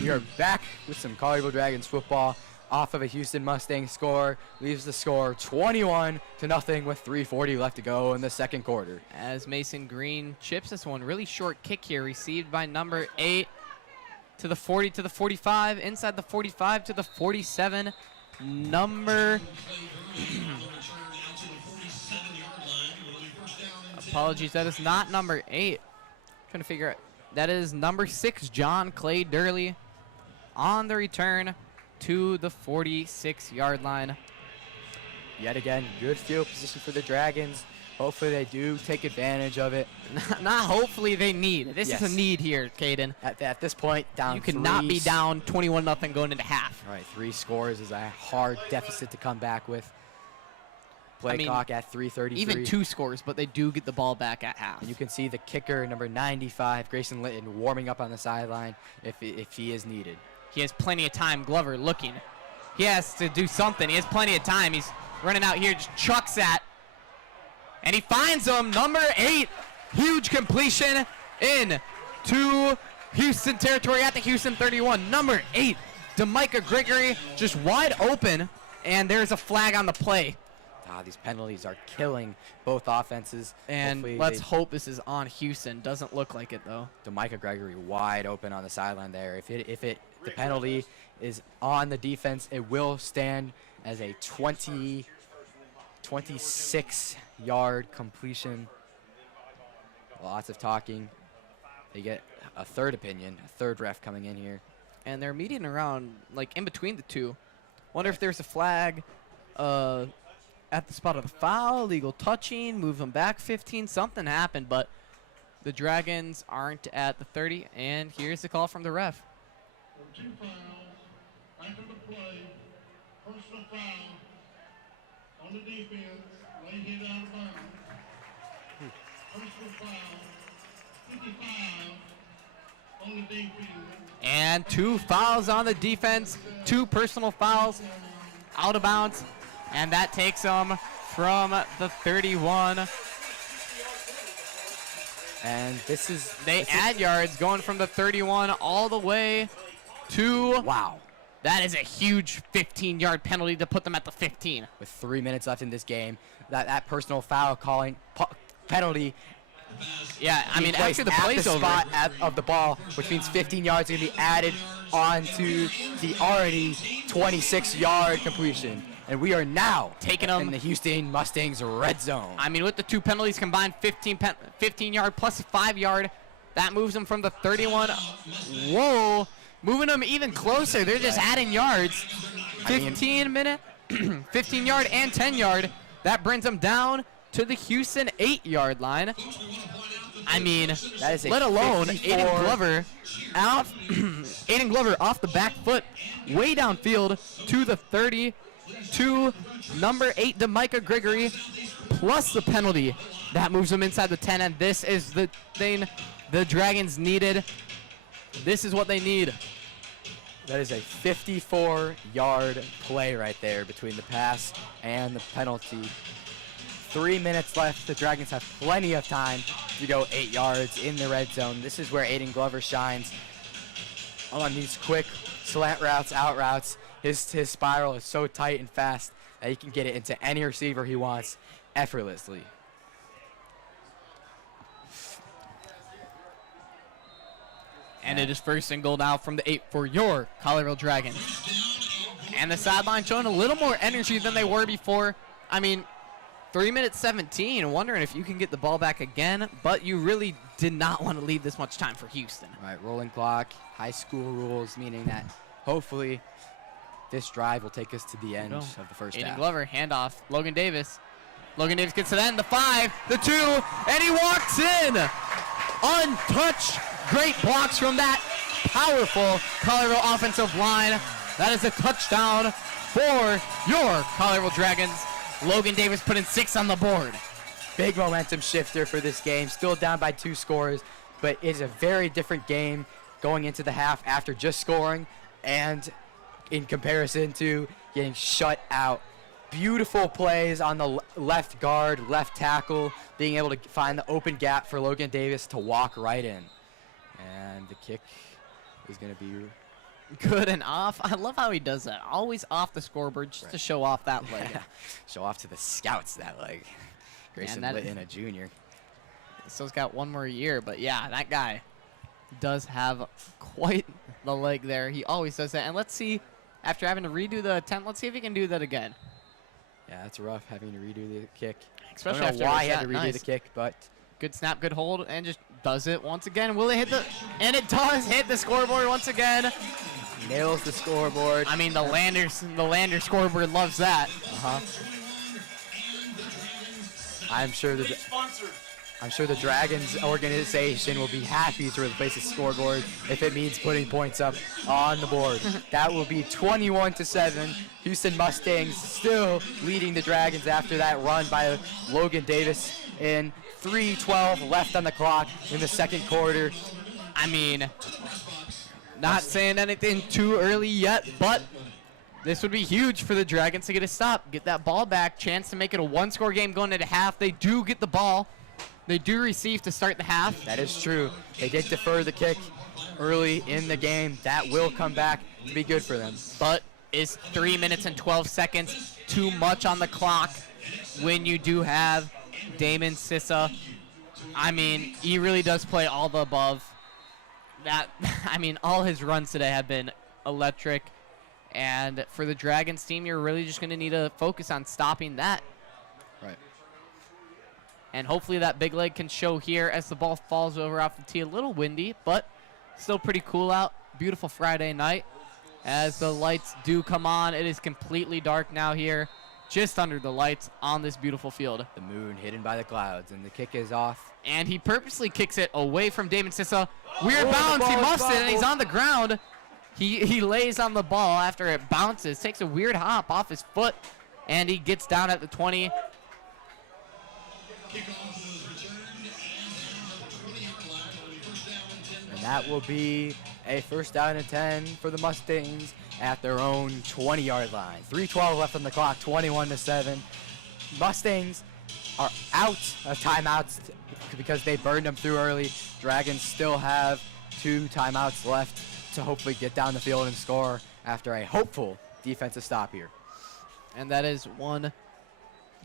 we are back with some Collierville Dragons football off of a Houston Mustangs score. Leaves the score 21-0 with 3:40 left to go in the second quarter. As Mason Green chips this one, really short kick here, received by number 8 to the 40, to the 45, inside the 45 to the 47. Apologies, that is not number 8. Trying to figure out. That is number 6, John Clay Durley, on the return to the 46-yard line. Yet again, good field position for the Dragons. Hopefully they do take advantage of it. Not hopefully, they need. This is a need here, Caden. At this point, down you cannot be down 21-0 going into half. All right, 3 scores is a hard deficit to come back with. Play clock at 3:33. Even 2 scores, but they do get the ball back at half. And you can see the kicker, number 95, Grayson Litton, warming up on the sideline if he is needed. He has plenty of time. Glover looking. He has to do something. He has plenty of time. He's running out here, just chucks at. And he finds him, number 8. Huge completion into Houston territory at the Houston 31. Number 8, DeMicah Gregory, just wide open. And there's a flag on the play. These penalties are killing both offenses. And hopefully let's hope this is on Houston. Doesn't look like it, though. DeMicah Gregory wide open on the sideline there. If the penalty is on the defense, it will stand as a 26-yard completion. Lots of talking. They get a third opinion, a third ref coming in here. And they're meeting around, like, in between the two. Wonder if there's a flag at the spot of the foul, legal touching, move them back 15. Something happened, but the Dragons aren't at the 30. And here's the call from the ref. 2 fouls, back of the play, personal foul on the defense, late hit out of bounds. Personal foul, 55 on the defense. And 2 fouls on the defense, 2 personal fouls out of bounds. And that takes them from the 31. And they add yards going from the 31 all the way to, wow, that is a huge 15-yard penalty to put them at the 15. With 3 minutes left in this game, that personal foul calling penalty. Yeah, I mean, after the play's over, spot of the ball, which means 15 yards are going to be added onto the already 26-yard completion. And we are now taking them in the Houston Mustangs red zone. I mean, with the 2 penalties combined, 15-yard plus a 5-yard, that moves them from the 31. Whoa, moving them even closer. They're just adding yards. 15-yard and 10-yard. That brings them down to the Houston 8-yard line. I mean, that is let alone Aiden Glover Aiden Glover off the back foot, way downfield to the 30, to number 8, DeMicah Gregory, plus the penalty. That moves them inside the 10, and this is the thing the Dragons needed. This is what they need. That is a 54-yard play right there between the pass and the penalty. 3 minutes left. The Dragons have plenty of time to go 8 yards in the red zone. This is where Aiden Glover shines on these quick slant routes, out routes. His spiral is so tight and fast that he can get it into any receiver he wants effortlessly. And it is first and goal now from the 8 for your Collierville Dragons. And the sideline showing a little more energy than they were before. I mean, 3 minutes 17, wondering if you can get the ball back again, but you really did not want to leave this much time for Houston. Right, rolling clock, high school rules, meaning that hopefully this drive will take us to the end of the first half. Aiden Glover, handoff, Logan Davis. Logan Davis gets to the end, the 5, the 2, and he walks in. Untouched. Great blocks from that powerful Collierville offensive line. That is a touchdown for your Collierville Dragons. Logan Davis putting 6 on the board. Big momentum shifter for this game. Still down by 2 scores, but it's a very different game going into the half after just scoring and in comparison to getting shut out. Beautiful plays on the left guard, left tackle, being able to find the open gap for Logan Davis to walk right in. And the kick is going to be good and off. I love how he does that. Always off the scoreboard just to show off that leg. Show off to the scouts that leg. Grayson Litton, a junior. Still's got 1 more year, but yeah, that guy does have quite the leg there. He always does that. And let's see, after having to redo the attempt, let's see if he can do that again. Yeah, that's rough having to redo the kick. Especially I don't know why he had to redo the kick, but good snap, good hold, and just does it once again. Will it hit the? And it does hit the scoreboard once again. Nails the scoreboard. I mean, the Lander scoreboard loves that. I'm sure the Dragons organization will be happy to replace the scoreboard if it means putting points up on the board. That will be 21-7. Houston Mustangs still leading the Dragons after that run by Logan Davis in 3:12 left on the clock in the second quarter. I mean, not saying anything too early yet, but this would be huge for the Dragons to get a stop, get that ball back, chance to make it a 1-score game going into half. They do get the ball. They do receive to start the half. That is true. They did defer the kick early in the game. That will come back to be good for them. But is 3 minutes and 12 seconds too much on the clock when you do have Damon Sissa? I mean, he really does play all the above. I mean, all his runs today have been electric. And for the Dragons team, you're really just going to need to focus on stopping that. Right. And hopefully that big leg can show here as the ball falls over off the tee. A little windy, but still pretty cool out. Beautiful Friday night. As the lights do come on, it is completely dark now here, just under the lights on this beautiful field. The moon hidden by the clouds, and the kick is off. And he purposely kicks it away from Damon Sissa. Weird bounce, he muffs it, and he's on the ground. He lays on the ball after it bounces, takes a weird hop off his foot, and he gets down at the 20. And that will be a first down and 10 for the Mustangs at their own 20-yard line. 3:12 left on the clock, 21-7. Mustangs are out of timeouts because they burned them through early. Dragons still have 2 timeouts left to hopefully get down the field and score after a hopeful defensive stop here. And that is one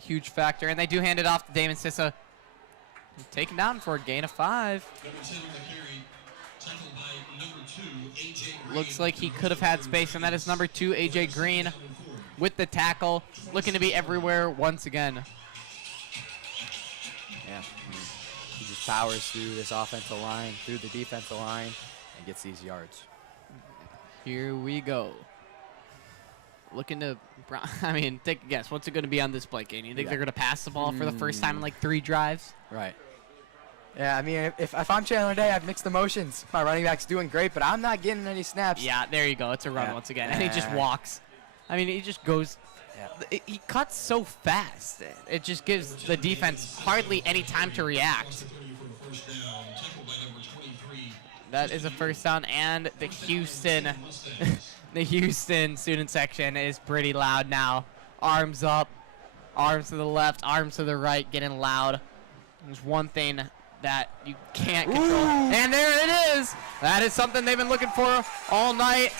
huge factor. And they do hand it off to Damon Sissa. Taken down for a gain of 5. Looks like he could have had space, and that is number 2, A.J. Green, with the tackle, looking to be everywhere once again. Yeah, he just powers through this offensive line, through the defensive line, and gets these yards. Here we go. Looking to, I mean, take a guess. What's it going to be on this play, Kane? You think they're going to pass the ball for the first time in like 3 drives? Right. Yeah, I mean, if I'm Chandler Day, I have mixed emotions. My running back's doing great, but I'm not getting any snaps. Yeah, there you go. It's a run once again. And he just walks. I mean, he just goes. Yeah. He cuts so fast. It just gives the defense hardly any time to react. That is a first down, and the Houston, the Houston student section is pretty loud now. Arms up, arms to the left, arms to the right, getting loud. There's one thing that you can't control. And there it is. That is something they've been looking for all night.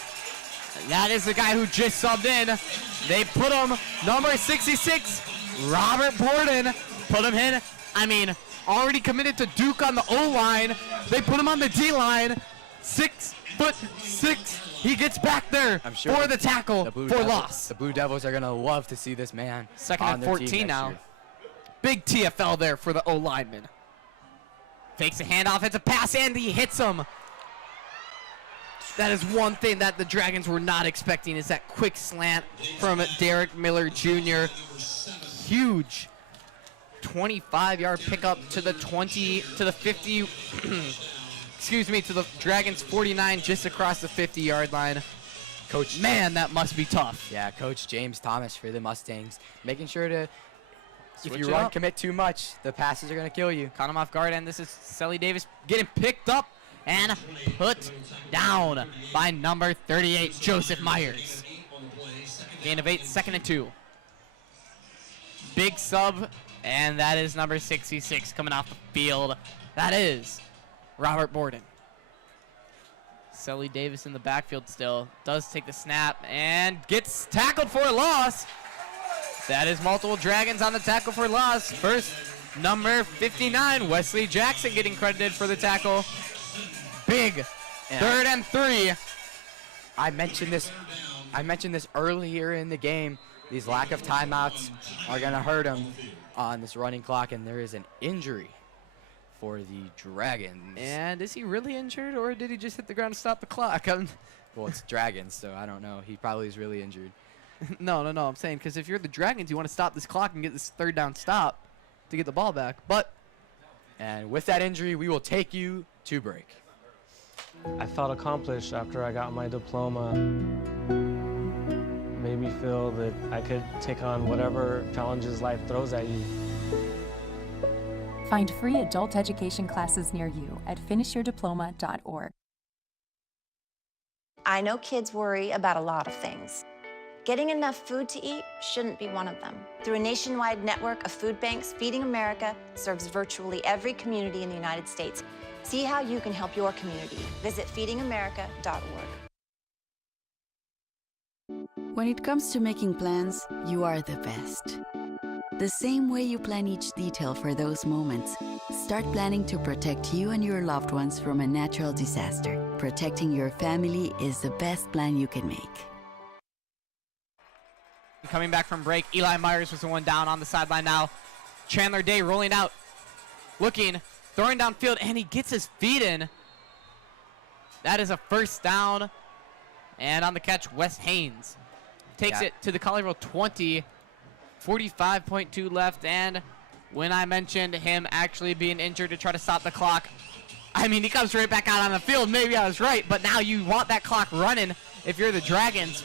That is the guy who just subbed in. They put him, number 66, Robert Borden. Put him in. I mean, already committed to Duke on the O-line. They put him on the D-line. 6'6". He gets back there for the tackle for loss. The Blue Devils are going to love to see this man. Second and 14 now. Big TFL there for the O-lineman. Fakes a handoff, it's a pass, and he hits him. That is one thing that the Dragons were not expecting, is that quick slant from Derek Miller Jr. Huge 25-yard pickup to the 20, to the 50, excuse me, to the Dragons 49, just across the 50-yard line. Coach, man, that must be tough. Yeah, Coach James Thomas for the Mustangs, making sure to, Switch if you run commit too much, the passes are going to kill you. Caught him off guard, and this is Selly Davis getting picked up and put down by number 38, Joseph Myers. Gain of 8, 2nd and 2. Big sub, and that is number 66 coming off the field. That is Robert Borden. Selly Davis in the backfield still. Does take the snap and gets tackled for a loss. That is multiple Dragons on the tackle for loss. First, number 59, Wesley Jackson, getting credited for the tackle. Big 3rd and 3. I mentioned this earlier in the game. These lack of timeouts are going to hurt him on this running clock, and there is an injury for the Dragons. And is he really injured, or did he just hit the ground to stop the clock? Well, it's Dragons, so I don't know. He probably is really injured. No. I'm saying, because if you're the Dragons, you want to stop this clock and get this 3rd down stop to get the ball back. And with that injury, we will take you to break. I felt accomplished after I got my diploma. Made me feel that I could take on whatever challenges life throws at you. Find free adult education classes near you at finishyourdiploma.org. I know kids worry about a lot of things. Getting enough food to eat shouldn't be one of them. Through a nationwide network of food banks, Feeding America serves virtually every community in the United States. See how you can help your community. Visit feedingamerica.org. When it comes to making plans, you are the best. The same way you plan each detail for those moments, start planning to protect you and your loved ones from a natural disaster. Protecting your family is the best plan you can make. Coming back from break, Eli Myers was the one down on the sideline now. Chandler Day rolling out looking, throwing downfield, and he gets his feet in. That is a first down. And on the catch, Wes Haynes takes it to the Collierville 20. 45.2 left, and when I mentioned him actually being injured to try to stop the clock, I mean, he comes right back out on the field. Maybe I was right, but now you want that clock running if you're the Dragons.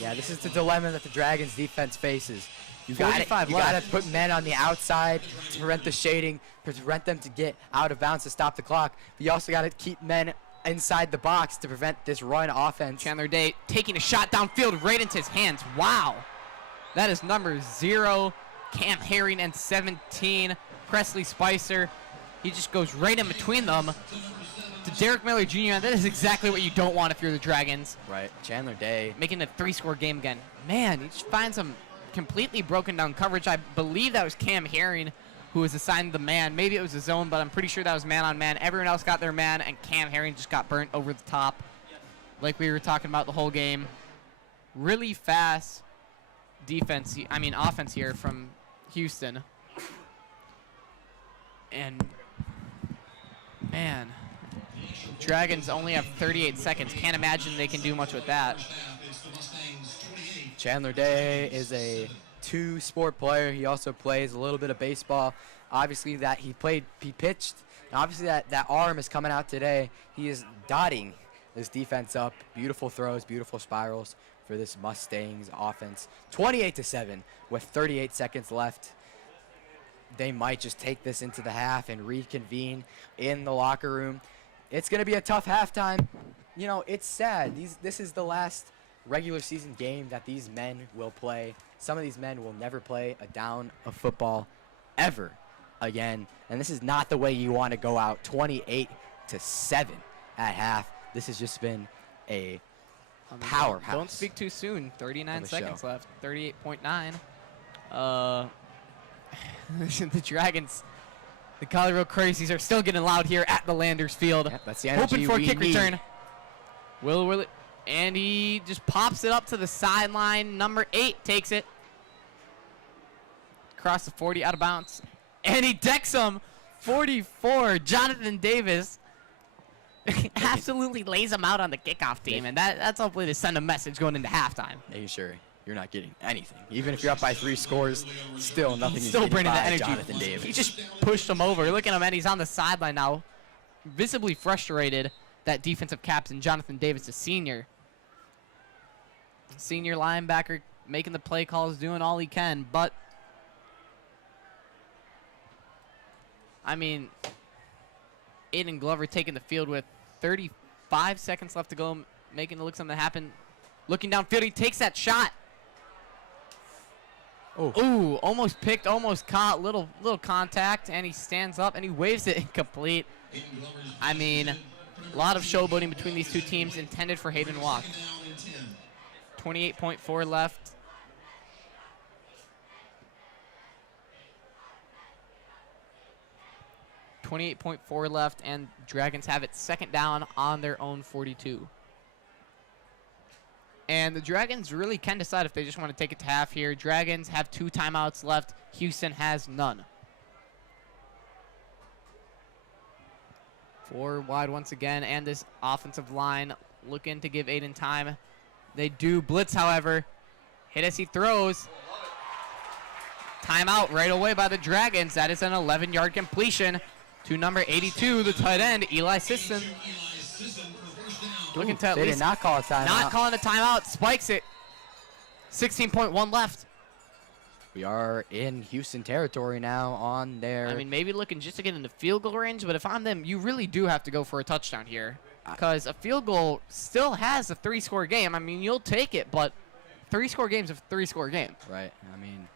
Yeah, this is the dilemma that the Dragons defense faces. You got to put men on the outside to prevent the shading, prevent them to get out of bounds to stop the clock. But you also got to keep men inside the box to prevent this run offense. Chandler Day taking a shot downfield right into his hands. Wow. That is number 0, Cam Herring, and 17, Presley Spicer. He just goes right in between them to Derek Miller Jr. That is exactly what you don't want if you're the Dragons. Right, Chandler Day. Making a 3-score game again. Man, he just finds some completely broken down coverage. I believe that was Cam Herring who was assigned the man. Maybe it was a zone, but I'm pretty sure that was man on man. Everyone else got their man, and Cam Herring just got burnt over the top like we were talking about the whole game. Really fast offense here from Houston. And man, Dragons only have 38 seconds. Can't imagine they can do much with that. Chandler Day is a 2-sport player. He also plays a little bit of baseball. Obviously that he pitched. And obviously that arm is coming out today. He is dotting this defense up. Beautiful throws, beautiful spirals for this Mustangs offense. 28-7 with 38 seconds left. They might just take this into the half and reconvene in the locker room. It's going to be a tough halftime. You know, it's sad. This is the last regular season game that these men will play. Some of these men will never play a down of football ever again. And this is not the way you want to go out. 28-7 at half. This has just been a powerhouse. Don't speak too soon. 39 seconds left. 38.9. The Dragons, the Collierville Crazies are still getting loud here at the Landers Field. Yep, that's the energy hoping for a we kick need. return. Will and he just pops it up to the sideline. Number 8 takes it. Across the 40, out of bounds. And he decks him. 44, Jonathan Davis. Absolutely lays him out on the kickoff team, and that's hopefully to send a message going into halftime. Making sure you're not getting anything. Even if you're up by 3 scores, still nothing is Still getting bringing the by energy. Jonathan Davis. He just pushed him over. Look at him, and he's on the sideline now, visibly frustrated. That defensive captain, Jonathan Davis, a senior. Senior linebacker making the play calls, doing all he can, but I mean, Aiden Glover taking the field with 35 seconds left to go, making it look something happen. Looking downfield, he takes that shot. Ooh, almost picked, almost caught, little contact, and he stands up and he waves it incomplete. I mean, a lot of showboating between these two teams, intended for Hayden Walk. 28.4 left. .4 left, and Dragons have it second down on their own 42. And the Dragons really can decide if they just want to take it to half here. Dragons have 2 timeouts left. Houston has none. 4 wide once again, and this offensive line looking to give Aiden time. They do blitz, however. Hit as he throws. Timeout right away by the Dragons. That is an 11-yard completion to number 82, the tight end, Eli Sisson. Looking to at they least did not call a timeout. Not calling a timeout. Spikes it. 16.1 left. We are in Houston territory now on their... I mean, maybe looking just to get into field goal range, but if I'm them, you really do have to go for a touchdown here. Because a field goal still has a 3-score game. I mean, you'll take it, but 3-score game's a 3-score game. Right. I mean,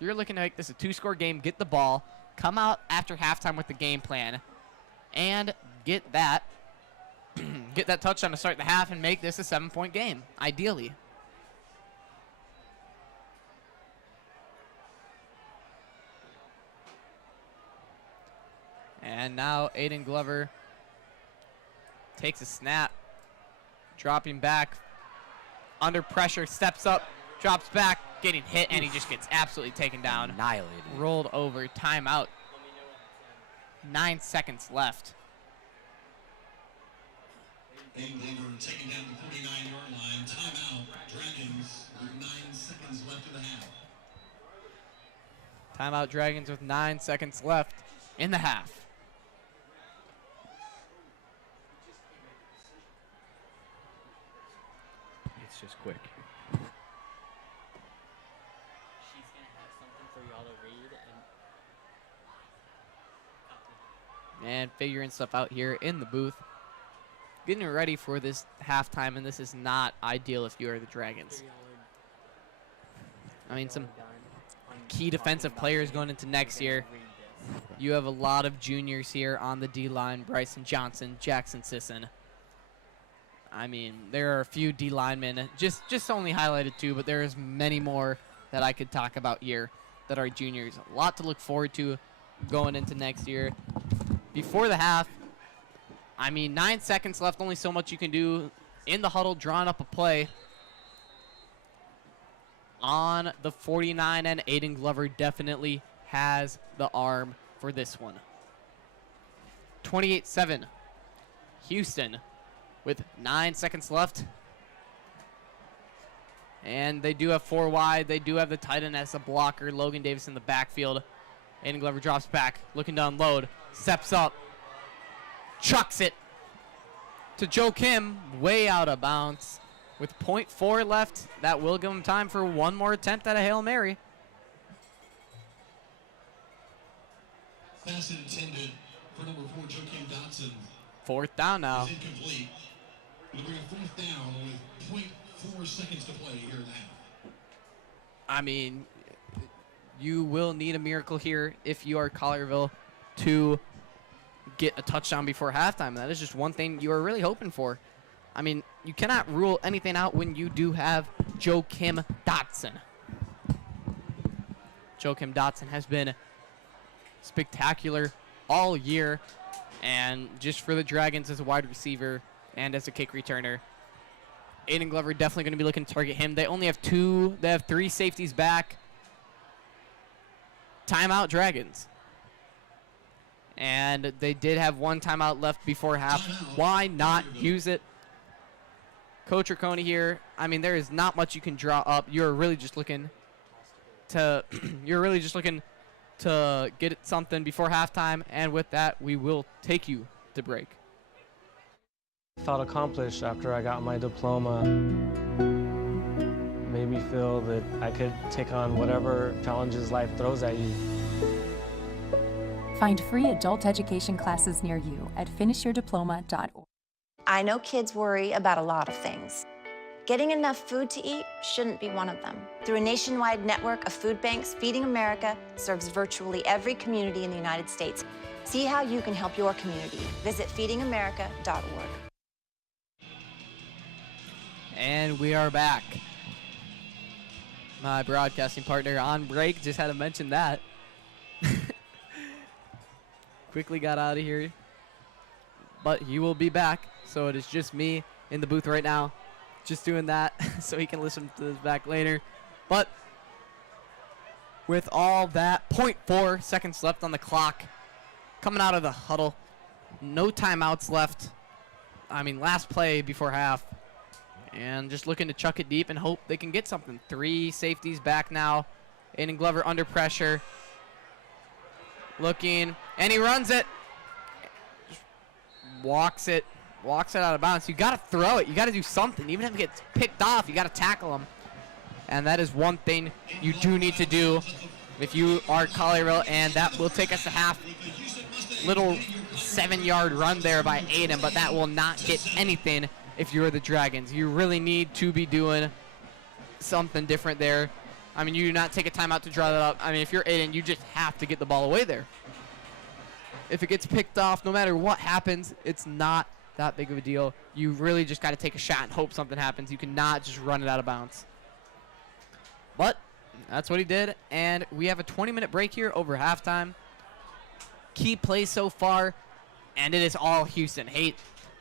you're looking to make this a 2-score game, get the ball, come out after halftime with the game plan, and get that touchdown to start the half and make this a 7-point game, ideally. And now Aiden Glover takes a snap, dropping back, under pressure, steps up, drops back, getting hit, and he just gets absolutely taken down. Annihilated. Rolled over, timeout. 9 seconds left. Aiden taken down the 49-yard line. Timeout. Dragons with 9 seconds left in the half. Timeout Dragons with 9 seconds left in the half. It's just quick. She's going to have something for y'all to read. And figuring stuff out here in the booth. Getting ready for this halftime, and this is not ideal if you are the Dragons. I mean, some key defensive players going into next year. You have a lot of juniors here on the D-line. Bryson Johnson, Jackson Sisson. I mean, there are a few D linemen, just only highlighted 2, but there's many more that I could talk about here that are juniors. A lot to look forward to going into next year. Before the half, I mean, 9 seconds left, only so much you can do in the huddle, drawing up a play on the 49, and Aiden Glover definitely has the arm for this one. 28-7, Houston with 9 seconds left. And they do have 4 wide. They do have the tight end as a blocker, Logan Davis in the backfield. Aiden Glover drops back, looking to unload, steps up, chucks it to Joe Kim, way out of bounds. With 0.4 left, that will give him time for one more attempt at a Hail Mary. Pass intended for number 4, Joe Kim Dotson. 4th down now. Is incomplete. It'll bring a 4th down with 0.4 seconds to play here in the half. I mean, you will need a miracle here if you are Collierville to get a touchdown before halftime. That is just one thing you are really hoping for. I mean, you cannot rule anything out when you do have Joe Kim Dotson. Joe Kim Dotson has been spectacular all year, and just for the Dragons as a wide receiver and as a kick returner, Aiden Glover definitely going to be looking to target him. They only have 3 safeties back. Timeout Dragons. And they did have 1 timeout left before half. Why not use it? Coach Riccone here. I mean, there is not much you can draw up. You're really just looking to get something before halftime, and with that, we will take you to break. Felt accomplished after I got my diploma. Made me feel that I could take on whatever challenges life throws at you. Find free adult education classes near you at finishyourdiploma.org. I know kids worry about a lot of things. Getting enough food to eat shouldn't be one of them. Through a nationwide network of food banks, Feeding America serves virtually every community in the United States. See how you can help your community. Visit feedingamerica.org. And we are back. My broadcasting partner on break just had to mention that. Quickly got out of here. But he will be back. So it is just me in the booth right now. Just doing that so he can listen to this back later. But with all that, 0.4 seconds left on the clock. Coming out of the huddle. No timeouts left. I mean, last play before half. And just looking to chuck it deep and hope they can get something. 3 safeties back now. Aiden Glover under pressure. Looking, and he runs it. Just walks it out of bounds. You got to throw it. You got to do something. Even if it gets picked off, you got to tackle him. And that is one thing you do need to do if you are Collierville, and that will take us to half. Little 7-yard run there by Aiden, but that will not get anything if you're the Dragons. You really need to be doing something different there. I mean, you do not take a timeout to draw that up. I mean, if you're Aiden, you just have to get the ball away there. If it gets picked off, no matter what happens, it's not that big of a deal. You really just got to take a shot and hope something happens. You cannot just run it out of bounds. But that's what he did, and we have a 20-minute break here over halftime. Key plays so far, and it is all Houston. Hate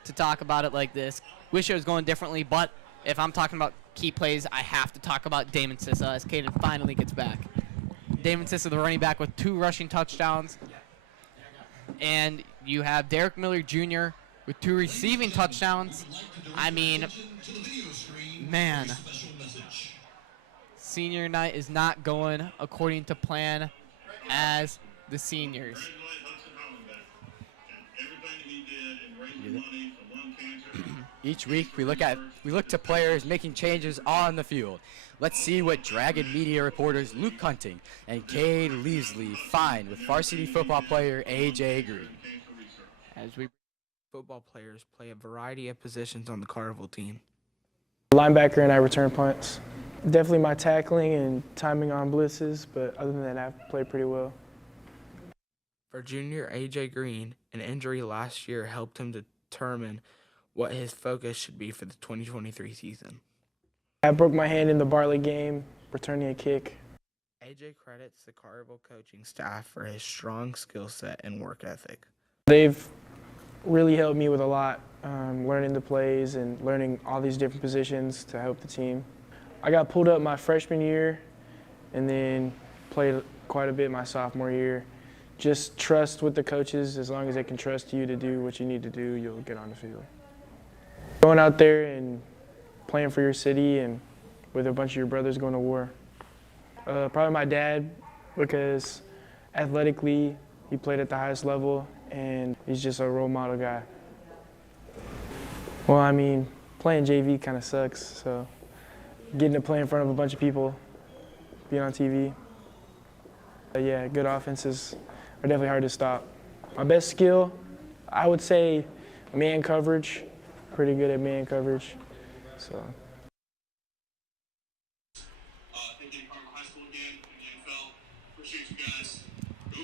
to talk about it like this. Wish it was going differently, but if I'm talking about key plays, I have to talk about Damon Sissa as Caden finally gets back. Damon Sissa, the running back, with 2 rushing touchdowns. And you have Derek Miller Jr. with 2 receiving touchdowns. I mean, man, senior night is not going according to plan as the seniors. Each week we look to players making changes on the field. Let's see what Dragon media reporters Luke Hunting and Cade Leasley find with varsity football player AJ Green. As we football players play a variety of positions on the Carnival team. Linebacker and I return punts. Definitely my tackling and timing on blitzes, but other than that, I've played pretty well. For junior AJ Green, an injury last year helped him determine what his focus should be for the 2023 season. I broke my hand in the Bartlett game, returning a kick. AJ credits the Carnival coaching staff for his strong skill set and work ethic. They've really helped me with a lot, learning the plays and learning all these different positions to help the team. I got pulled up my freshman year and then played quite a bit my sophomore year. Just trust with the coaches. As long as they can trust you to do what you need to do, you'll get on the field. Going out there and playing for your city and with a bunch of your brothers going to war. Probably my dad, because athletically he played at the highest level and he's just a role model guy. Well, I mean, playing JV kind of sucks, so getting to play in front of a bunch of people, being on TV. Yeah, good offenses are definitely hard to stop. My best skill, I would say man coverage. Pretty good at man coverage. So.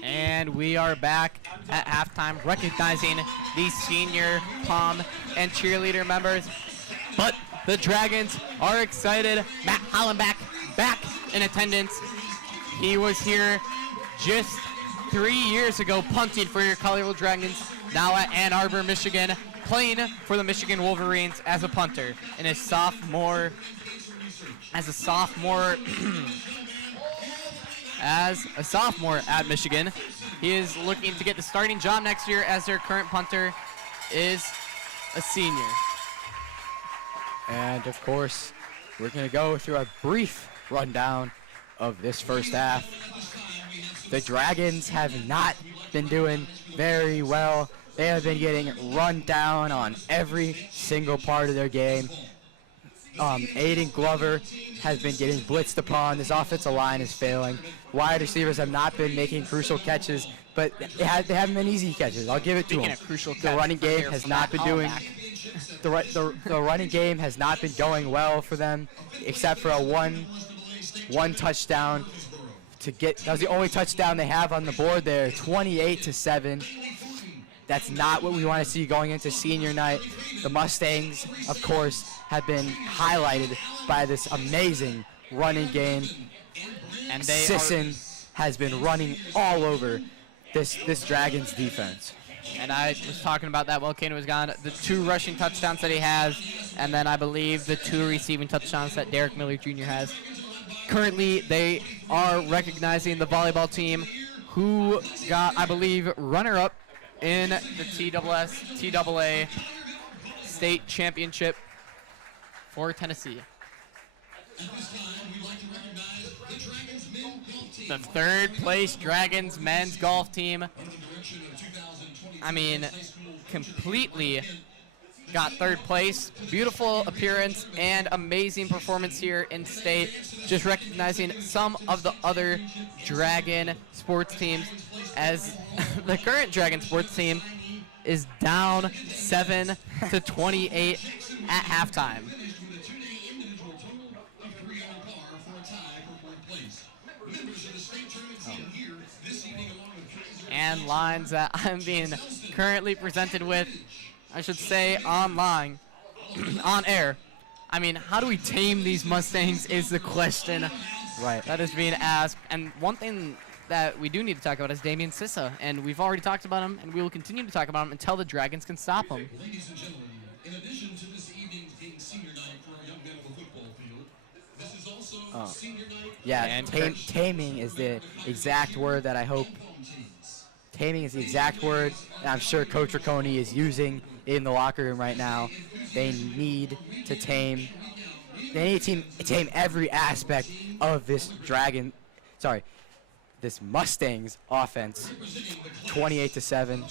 And we are back at halftime, recognizing these senior pom and cheerleader members. But the Dragons are excited. Matt Hollenbach back in attendance. He was here just 3 years ago punting for your Collierville Dragons, now at Ann Arbor, Michigan, playing for the Michigan Wolverines as a punter. In his sophomore, as a sophomore at Michigan. He is looking to get the starting job next year as their current punter is a senior. And of course, we're going to go through a brief rundown of this first half. The Dragons have not been doing very well. They have been getting run down on every single part of their game. Aiden Glover has been getting blitzed upon. This offensive line is failing. Wide receivers have not been making crucial catches, but they haven't been easy catches. I'll give it to them. The running game has not been doing. The running game has not been going well for them, except for a one touchdown to get. That was the only touchdown they have on the board there. 28-7. That's not what we want to see going into senior night. The Mustangs, of course, have been highlighted by this amazing running game. And Sisson has been running all over this Dragons defense. And I was talking about that while Kane was gone. The 2 rushing touchdowns that he has, and then I believe the 2 receiving touchdowns that Derek Miller Jr. has. Currently, they are recognizing the volleyball team who got, I believe, runner-up in the TAA state championship for Tennessee. The 3rd place Dragons men's golf team, I mean, completely got 3rd place. Beautiful appearance and amazing performance here in state. Just recognizing some of the other Dragon sports teams, as the current Dragon sports team is down 7-28 at halftime. And lines that I'm being currently presented with, I should say online, on air. I mean, how do we tame these Mustangs is the question that is being asked. And one thing that we do need to talk about is Damian Sissa, and we've already talked about him, and we will continue to talk about him until the Dragons can stop him. Ladies and gentlemen, in addition to this evening being senior night for our young men on the football field, this is also senior night. Yeah, taming is the exact word that I hope Taming is the exact word, and I'm sure Coach Riccone is using in the locker room right now. They need to tame. They need to tame every aspect of this this Mustangs offense. 28-7.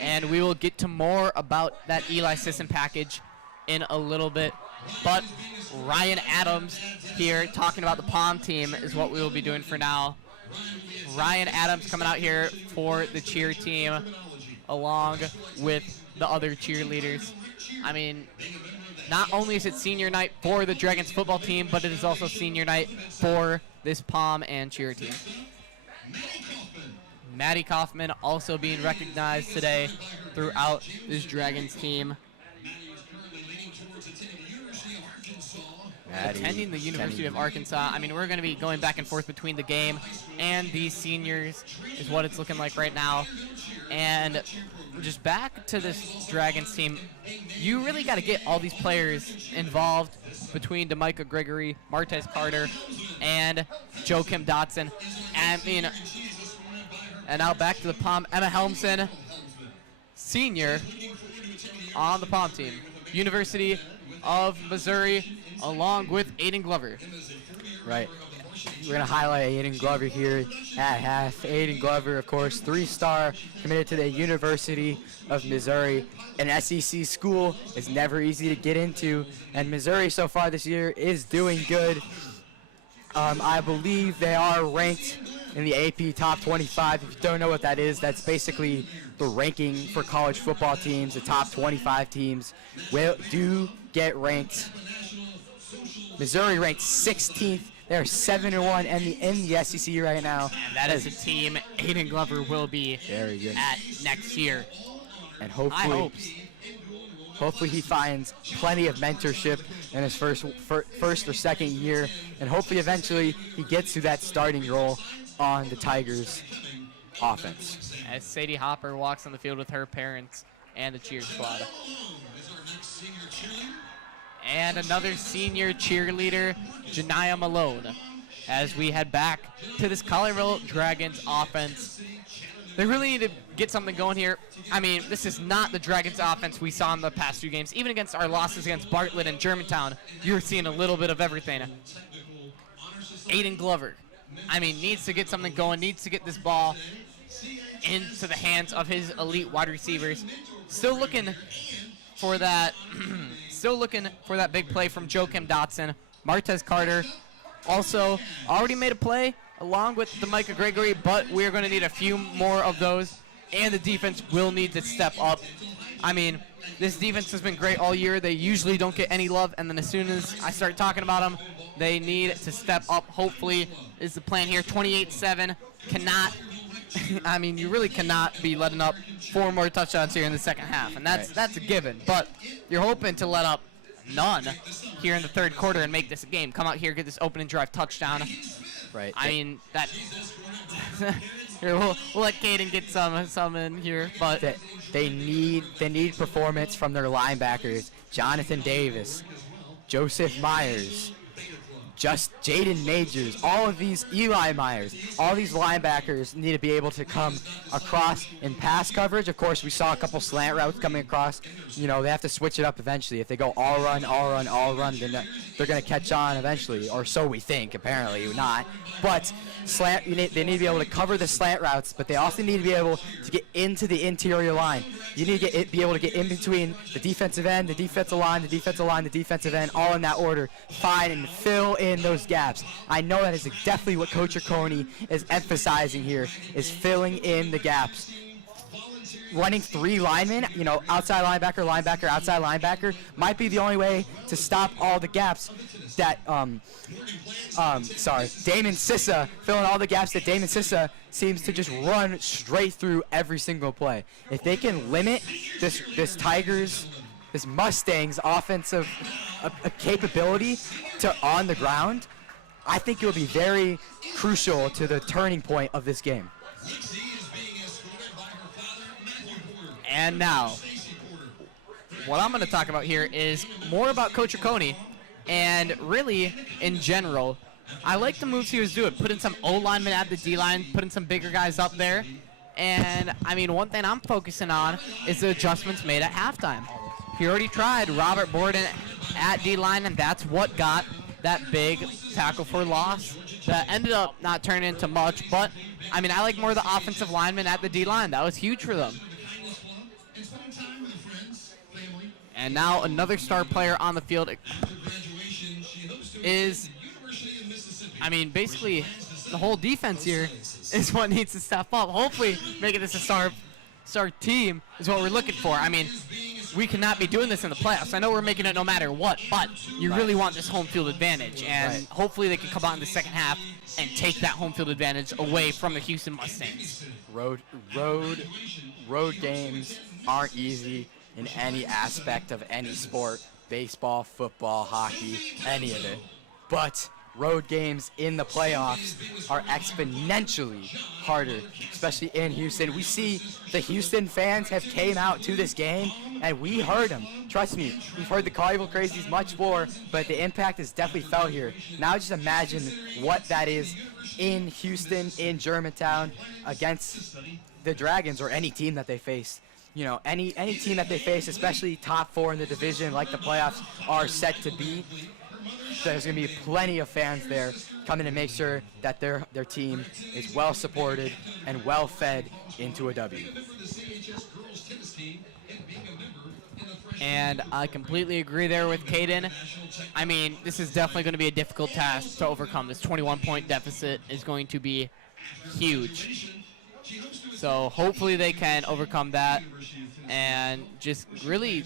And we will get to more about that Eli Sisson package in a little bit. But Ryan Adams here talking about the Palm team is what we will be doing for now. Ryan Adams coming out here for the cheer team along with the other cheerleaders. I mean, not only is it senior night for the Dragons football team, but it is also senior night for this Palm and cheer team. Maddie Kaufman also being recognized today throughout this Dragons team. Attending the University of Arkansas. I mean, we're going to be going back and forth between the game and these seniors is what it's looking like right now. And just back to this Dragons team, you really got to get all these players involved between DeMicah Gregory, Martez Carter, and Joakim Dotson. And now back to the Palm, Emma Helmson, senior on the Palm team. University of Missouri, along with Aiden Glover. Right. We're going to highlight Aiden Glover here at half. Aiden Glover, of course, 3-star, committed to the University of Missouri. An SEC school is never easy to get into, and Missouri so far this year is doing good. I believe they are ranked in the AP Top 25. If you don't know what that is, that's basically the ranking for college football teams. The top 25 teams do get ranked. Missouri ranked 16th. They're 7-1 in the SEC right now. And that is a team Aiden Glover will be very good at next year. And hopefully he finds plenty of mentorship in his first or second year, and hopefully eventually he gets to that starting role on the Tigers offense. As Sadie Hopper walks on the field with her parents and the cheer squad. And another senior cheerleader, Janiyah Malone, as we head back to this Collierville Dragons offense. They really need to get something going here. I mean, this is not the Dragons offense we saw in the past few games. Even against our losses against Bartlett and Germantown, you're seeing a little bit of everything. Aiden Glover, I mean, needs to get something going, needs to get this ball into the hands of his elite wide receivers. Still looking for that big play from Joakim Dotson. Martez Carter also already made a play along with DeMicah Gregory, but we're going to need a few more of those, and the defense will need to step up. I mean, this defense has been great all year. They usually don't get any love, and then as soon as I start talking about them, they need to step up. Hopefully is the plan here. 28-7 cannot, I mean, you really cannot be letting up 4 more touchdowns here in the second half, and that's a given. But you're hoping to let up none here in the third quarter and make this a game. Come out here, get this opening drive touchdown. Right. I mean, that. Here, we'll let Caden get some in here, but they need performance from their linebackers. Jonathan Davis, Joseph Myers, just Jaden Majors, all of these, Eli Myers, all these linebackers need to be able to come across in pass coverage. Of course, we saw a couple slant routes coming across. You know, they have to switch it up eventually. If they go all run, then they're going to catch on eventually, or so we think, apparently not. But they need to be able to cover the slant routes, but they also need to be able to get into the interior line. You need to be able to get in between the defensive end, the defensive line, the defensive line, the defensive end, all in that order. Find and fill in those gaps. I know that is definitely what Coach Riccone is emphasizing here, is filling in the gaps. Running 3 linemen, you know, outside linebacker, linebacker, outside linebacker, might be the only way to stop all the gaps that, Damon Sissa, filling all the gaps that Damon Sissa seems to just run straight through every single play. If they can limit this Tigers, this Mustangs offensive capability to on the ground, I think it will be very crucial to the turning point of this game. And now, what I'm going to talk about here is more about Coach Riccone, and really, in general, I like the moves he was doing, putting some O linemen at the D line, putting some bigger guys up there. And, I mean, one thing I'm focusing on is the adjustments made at halftime. He already tried Robert Borden at D line, and that's what got that big tackle for loss that ended up not turning into much. But, I mean, I like more the offensive linemen at the D line. That was huge for them. And now another star player on the field is, I mean, basically the whole defense here is what needs to step up. Hopefully making this a star team is what we're looking for. I mean, we cannot be doing this in the playoffs. I know we're making it no matter what, but you really want this home field advantage. And hopefully they can come out in the second half and take that home field advantage away from the Houston Mustangs. Road games aren't easy in any aspect of any sport, baseball, football, hockey, any of it. But road games in the playoffs are exponentially harder, especially in Houston. We see the Houston fans have came out to this game, and we heard them. Trust me, we've heard the Colleyville Crazies much more, but the impact is definitely felt here. Now just imagine what that is in Houston, in Germantown, against the Dragons or any team that they face. You know, any team that they face, especially top 4 in the division like the playoffs are set to be, there's going to be plenty of fans there coming to make sure that their team is well supported and well fed into a W. And I completely agree there with Caden. I mean, this is definitely going to be a difficult task to overcome. This 21-point deficit is going to be huge. So hopefully they can overcome that and just really,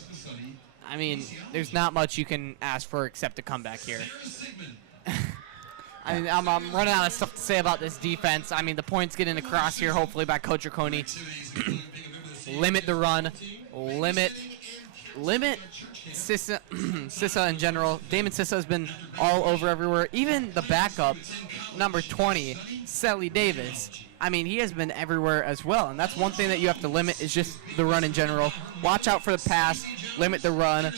I mean, there's not much you can ask for except a comeback here. I mean, I'm running out of stuff to say about this defense. I mean, the points getting across here hopefully by Coach Oconee. Limit the run. Limit Sissa in general. Damon Sissa has been all over everywhere. Even the backup, number 20, Selly Davis. I mean, he has been everywhere as well, and that's one thing that you have to limit is just the run in general. Watch out for the pass, limit the run.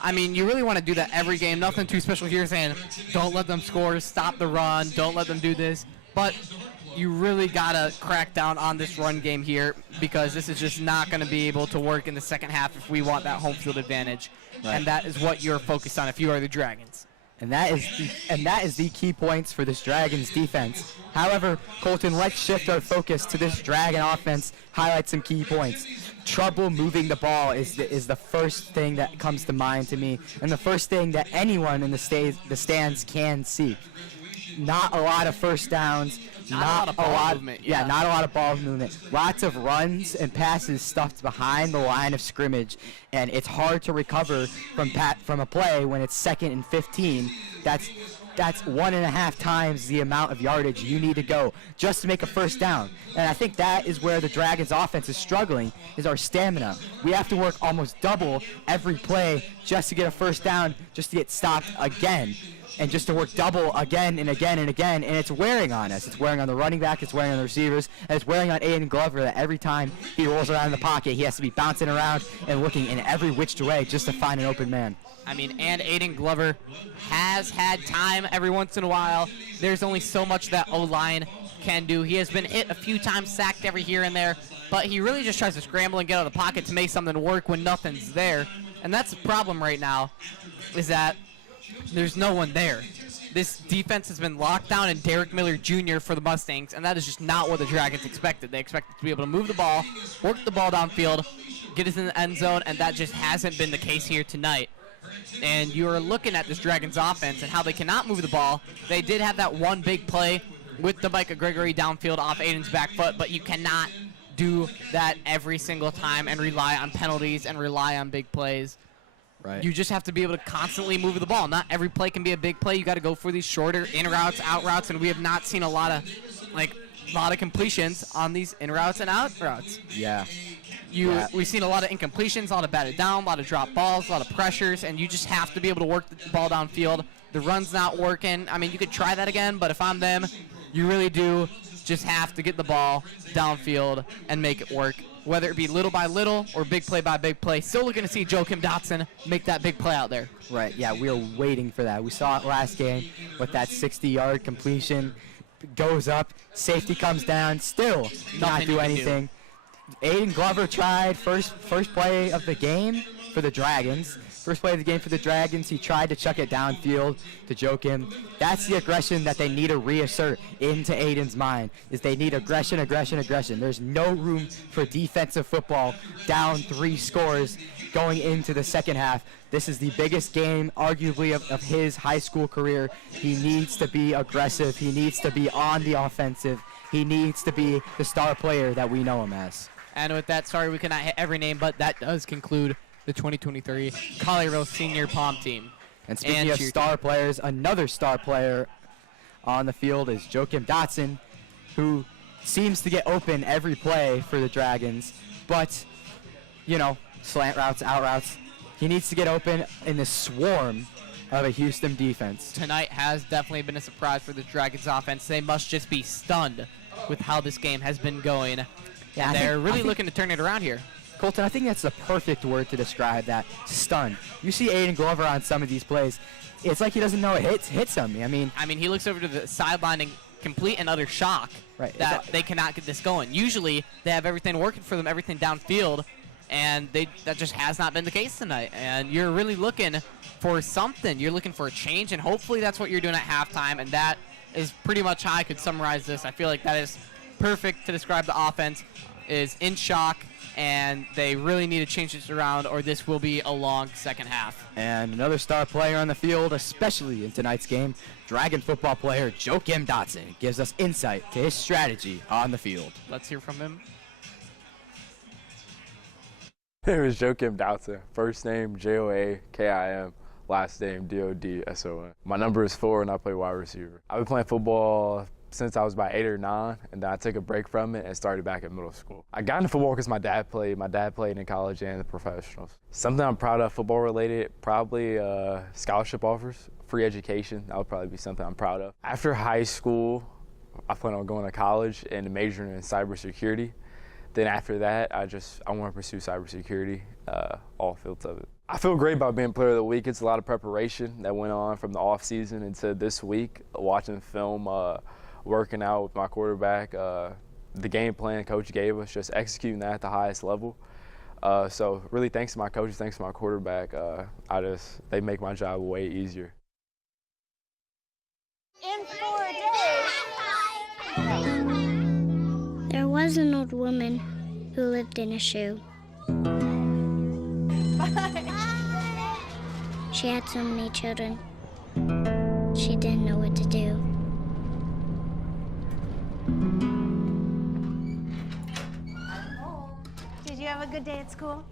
I mean, you really want to do that every game. Nothing too special here saying don't let them score, stop the run, don't let them do this. But you really got to crack down on this run game here because this is just not going to be able to work in the second half if we want that home field advantage. Right. And that is what you're focused on if you are the Dragons. And that is the key points for this Dragons defense. However, Colton, let's shift our focus to this Dragon offense, highlight some key points. Trouble moving the ball is the first thing that comes to mind to me, and the first thing that anyone in the stands can see. Not a lot of first downs. Not a lot of movement. Yeah, not a lot of ball movement. Lots of runs and passes stuffed behind the line of scrimmage, and it's hard to recover from a play when it's 2nd and 15. That's 1.5 times the amount of yardage you need to go just to make a first down. And I think that is where the Dragons offense is struggling, is our stamina. We have to work almost double every play just to get a first down, just to get stopped again. And just to work double again and again and again, and it's wearing on us. It's wearing on the running back, it's wearing on the receivers, and it's wearing on Aiden Glover that every time he rolls around in the pocket, he has to be bouncing around and looking in every which way just to find an open man. I mean, and Aiden Glover has had time every once in a while. There's only so much that O-line can do. He has been hit a few times, sacked every here and there, but he really just tries to scramble and get out of the pocket to make something work when nothing's there. And that's the problem right now, is that there's no one there. This defense has been locked down in Derek Miller Jr. for the Mustangs, and that is just not what the Dragons expected. They expected to be able to move the ball, work the ball downfield, get us in the end zone, and that just hasn't been the case here tonight. And you're looking at this Dragons offense and how they cannot move the ball. They did have that one big play with the Micah Gregory downfield off Aiden's back foot, but you cannot do that every single time and rely on penalties and rely on big plays. Right. You just have to be able to constantly move the ball. Not every play can be a big play. You got to go for these shorter in routes, out routes, and we have not seen a lot of completions on these in routes and out routes. Yeah. We've seen a lot of incompletions, a lot of batted down, a lot of drop balls, a lot of pressures, and you just have to be able to work the ball downfield. The run's not working. I mean, you could try that again, but if I'm them, you really do just have to get the ball downfield and make it work. whether it be little by little or big play by big play. Still looking to see Joakim Dotson make that big play out there. Right, yeah, we are waiting for that. We saw it last game with that 60-yard completion. Goes up, safety comes down, still not do anything. Aiden Glover tried first play of the game for the Dragons. First play of the game for the Dragons, he tried to chuck it downfield to Joakim. That's the aggression that they need to reassert into Aiden's mind, is they need aggression, aggression, aggression. There's no room for defensive football down 3 scores going into the second half. This is the biggest game, arguably, of his high school career. He needs to be aggressive. He needs to be on the offensive. He needs to be the star player that we know him as. And with that, sorry we cannot hit every name, but that does conclude the 2023 Collierville Senior Pom Team. And speaking of star players, another star player on the field is Joakim Dotson, who seems to get open every play for the Dragons. But, you know, slant routes, out routes, he needs to get open in the swarm of a Houston defense. Tonight has definitely been a surprise for the Dragons offense. They must just be stunned with how this game has been going. Yeah, and they're really looking to turn it around here. Colton, I think that's the perfect word to describe that. Stunned. You see Aiden Glover on some of these plays. It's like he doesn't know it hits him. I mean, he looks over to the sideline in complete and utter shock that they cannot get this going. Usually, they have everything working for them, everything downfield, and that just has not been the case tonight. And you're really looking for something. You're looking for a change, and hopefully that's what you're doing at halftime, and that is pretty much how I could summarize this. I feel like that is perfect to describe the offense, is in shock, and they really need to change this around, or this will be a long second half. And another star player on the field, especially in tonight's game, Dragon football player Joakim Dotson, gives us insight to his strategy on the field. Let's hear from him. It was Joakim Dotson. First name Joakim, last name Dodson. My number is 4, and I play wide receiver. I've been playing football since I was about 8 or 9, and then I took a break from it and started back in middle school. I got into football because my dad played. My dad played in college and the professionals. Something I'm proud of football related, probably scholarship offers, free education. That would probably be something I'm proud of. After high school, I plan on going to college and majoring in cybersecurity. Then after that, I want to pursue cybersecurity, all fields of it. I feel great about being player of the week. It's a lot of preparation that went on from the off season into this week, watching film, working out with my quarterback, the game plan coach gave us, just executing that at the highest level. So really thanks to my coaches, thanks to my quarterback, they make my job way easier. In 4 days. There was an old woman who lived in a shoe. She had so many children. She didn't know what to do. Did you have a good day at school?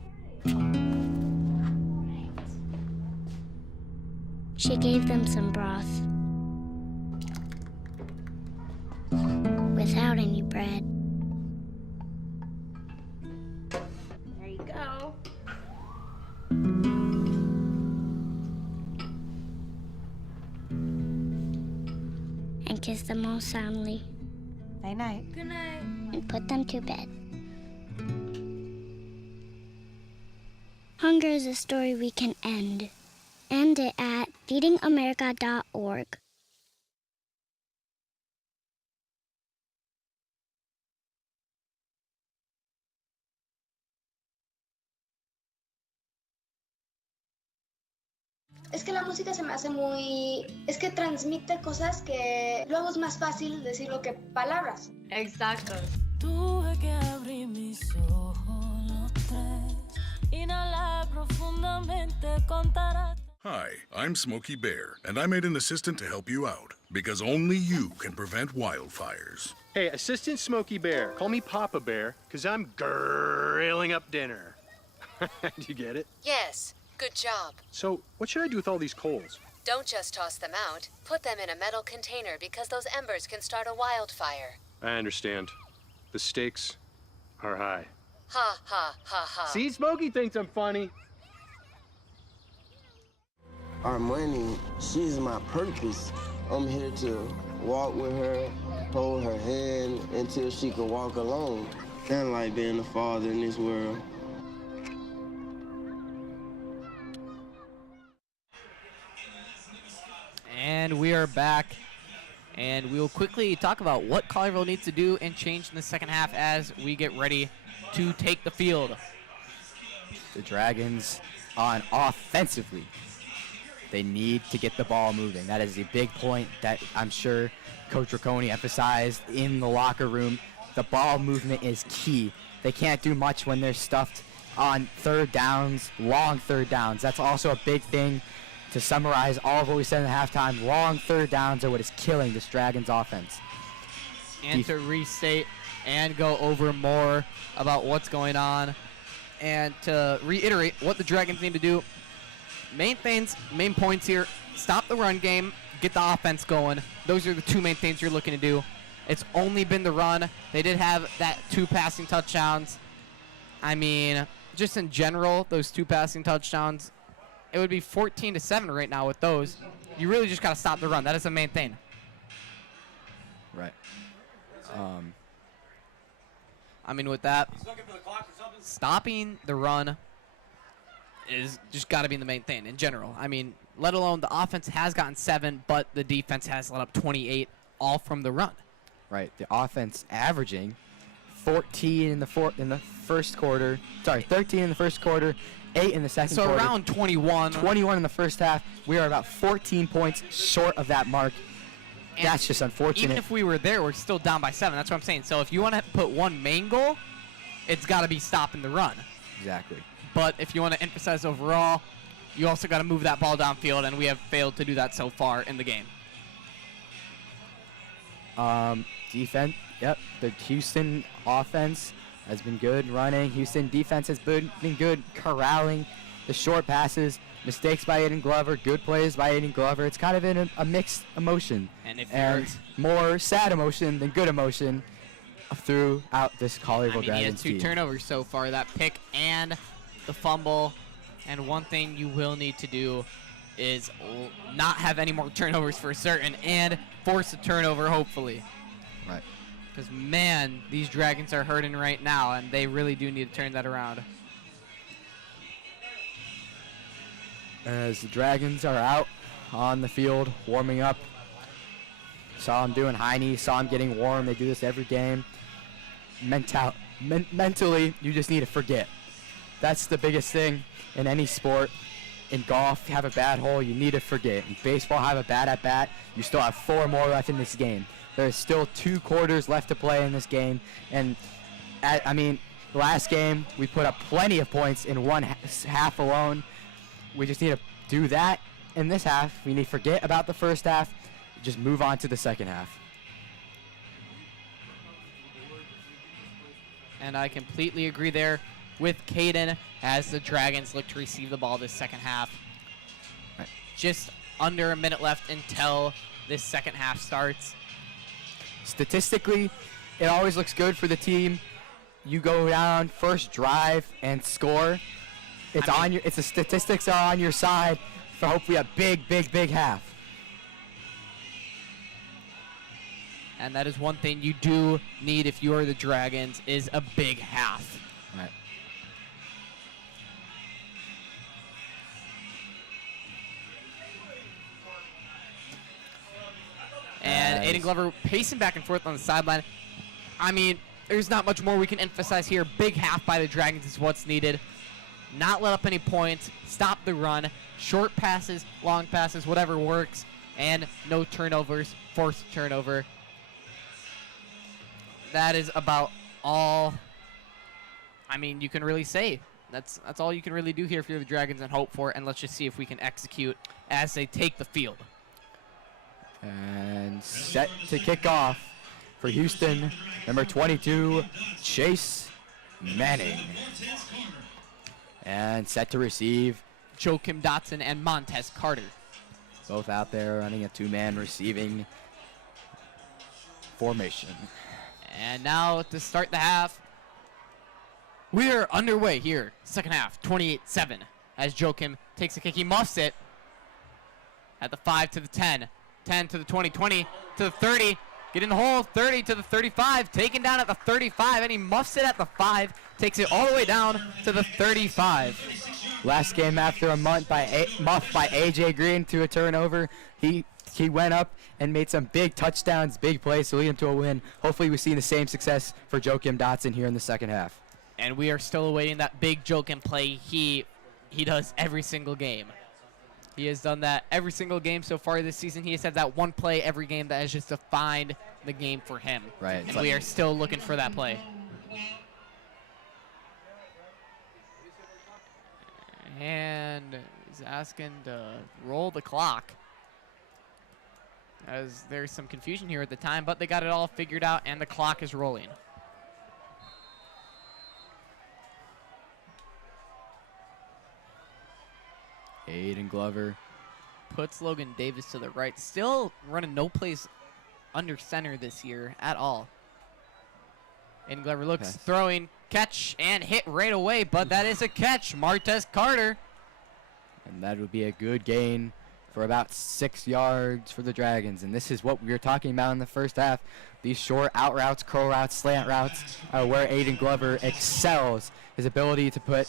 She gave them some broth without any bread. There you go. And kissed them all soundly. Night night. Good night. And put them to bed. Hunger is a story we can end. End it at feedingamerica.org. Es que la música se me hace muy... Es que transmite cosas que luego es más fácil decirlo que palabras. Exacto. Tuve que abrir mis ojos los tres, inhalar profundamente, contar. Hi, I'm Smokey Bear, and I made an assistant to help you out, because only you can prevent wildfires. Hey, Assistant Smokey Bear, call me Papa Bear, because I'm grilling up dinner. Do you get it? Yes, good job. So, what should I do with all these coals? Don't just toss them out. Put them in a metal container because those embers can start a wildfire. I understand. The stakes are high. Ha, ha, ha, ha. See, Smokey thinks I'm funny. Armani, she's my purpose. I'm here to walk with her, hold her hand until she can walk alone. Kind of like being a father in this world. And we are back. And we will quickly talk about what Collierville needs to do and change in the second half as we get ready to take the field. The Dragons on offensively, they need to get the ball moving. That is a big point that I'm sure Coach Riccone emphasized in the locker room. The ball movement is key. They can't do much when they're stuffed on third downs, long third downs. That's also a big thing. To summarize all of what we said in the halftime, long third downs are what is killing this Dragons offense. And to restate and go over more about what's going on and to reiterate what the Dragons need to do. Main points here, stop the run game, get the offense going. Those are the two main things you're looking to do. It's only been the run. They did have that 2 passing touchdowns. I mean, just in general, those 2 passing touchdowns, it would be 14-7 right now with those. You really just got to stop the run. That is the main thing. Right. I mean, with that, stopping the run is just got to be the main thing in general. I mean, let alone the offense has gotten 7, but the defense has let up 28, all from the run. Right. The offense averaging 14 in the first quarter. Sorry, 13 in the first quarter, 8 in the second quarter. So around 21. 21 in the first half. We are about 14 points short of that mark. And that's just unfortunate. Even if we were there, we're still down by 7. That's what I'm saying. So if you want to put one main goal, it's got to be stopping the run. Exactly. But if you want to emphasize overall, you also got to move that ball downfield, and we have failed to do that so far in the game. Defense, yep. The Houston offense has been good running. Houston defense has been good corralling the short passes. Mistakes by Aiden Glover, good plays by Aiden Glover. It's kind of in a mixed emotion. And more sad emotion than good emotion throughout this Collierville Dragons team. He had 2 turnovers so far, that pick and the fumble. And one thing you will need to do is not have any more turnovers for certain and force a turnover, hopefully. Right. Because, man, these Dragons are hurting right now, and they really do need to turn that around. As the Dragons are out on the field, warming up. Saw him doing high knees, saw him getting warm. They do this every game. Mentally, you just need to forget. That's the biggest thing in any sport. In golf, you have a bad hole, you need to forget. In baseball, have a bad at bat, you still have 4 more left in this game. There's still 2 quarters left to play in this game. And, last game, we put up plenty of points in one half alone. We just need to do that in this half. We need to forget about the first half, just move on to the second half. And I completely agree there with Caden as the Dragons look to receive the ball this second half. Right. Just under a minute left until this second half starts. Statistically, it always looks good for the team. You go down first drive and score. It's the statistics are on your side for hopefully a big half. And that is one thing you do need if you are the Dragons is a big half. Right. And Aiden Glover pacing back and forth on the sideline. I mean, there's not much more we can emphasize here. Big half by the Dragons is what's needed. Not let up any points. Stop the run. Short passes, long passes, whatever works. And no turnovers. Force a turnover. That is about all you can really say. That's all you can really do here if you're the Dragons and hope for it. And let's just see if we can execute as they take the field. And set to kick off for Houston, number 22, Chase Manning. And set to receive, Joakim Dotson and Montez Carter. Both out there running a 2-man receiving formation. And now to start the half, we are underway here. Second half, 28-7. As Joakim takes a kick, he muffs it at the 5 to the 10. 10 to the 20, 20 to the 30, Get in the hole, 30 to the 35, taken down at the 35, and he muffs it at the 5, takes it all the way down to the 35. Last game after a muff by AJ Green through a turnover. He went up and made some big touchdowns, big plays to lead him to a win. Hopefully we see the same success for Joakim Dotson here in the second half. And we are still awaiting that big Joakim play he does every single game. He has done that every single game so far this season. He has had that one play every game that has just defined the game for him. Right. And we are still looking for that play. And he's asking to roll the clock, as there's some confusion here at the time, but they got it all figured out, and the clock is rolling. Aiden Glover puts Logan Davis to the right. Still running no plays under center this year at all. Aiden Glover looks, throwing, catch, and hit right away, but that is a catch. Martez Carter. And that would be a good gain for about 6 yards for the Dragons. And this is what we were talking about in the first half. These short out routes, curl routes, slant routes are where Aiden Glover excels. His ability to put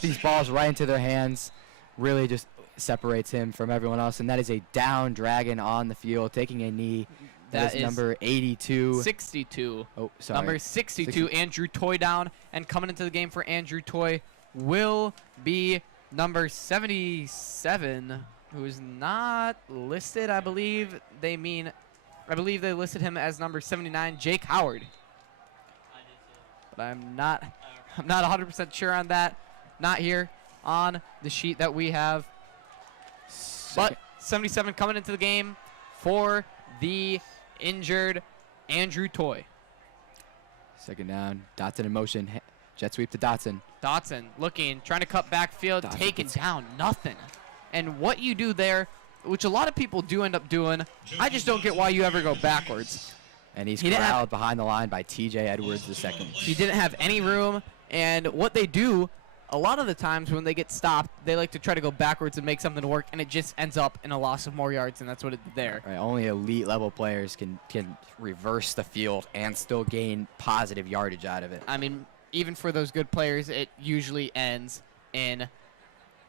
these balls right into their hands really just separates him from everyone else. And that is a down Dragon on the field, taking a knee. That is number 82. 62. Oh, sorry. Number 62, Andrew Toy down. And coming into the game for Andrew Toy will be number 77, who is not listed. I believe they listed him as number 79, Jake Howard. But I'm not 100% sure on that. Not here on the sheet that we have. But 77 coming into the game for the injured Andrew Toy. Second down, Dotson in motion. Jet sweep to Dotson. Dotson looking, trying to cut backfield, taken down, nothing. And what you do there, which a lot of people do end up doing, I just don't get why you ever go backwards. And he's corralled behind the line by TJ Edwards II. He didn't have any room, and what they do, a lot of the times when they get stopped, they like to try to go backwards and make something work, and it just ends up in a loss of more yards, and that's what it did there. Right, only elite level players can reverse the field and still gain positive yardage out of it. I mean, even for those good players, it usually ends in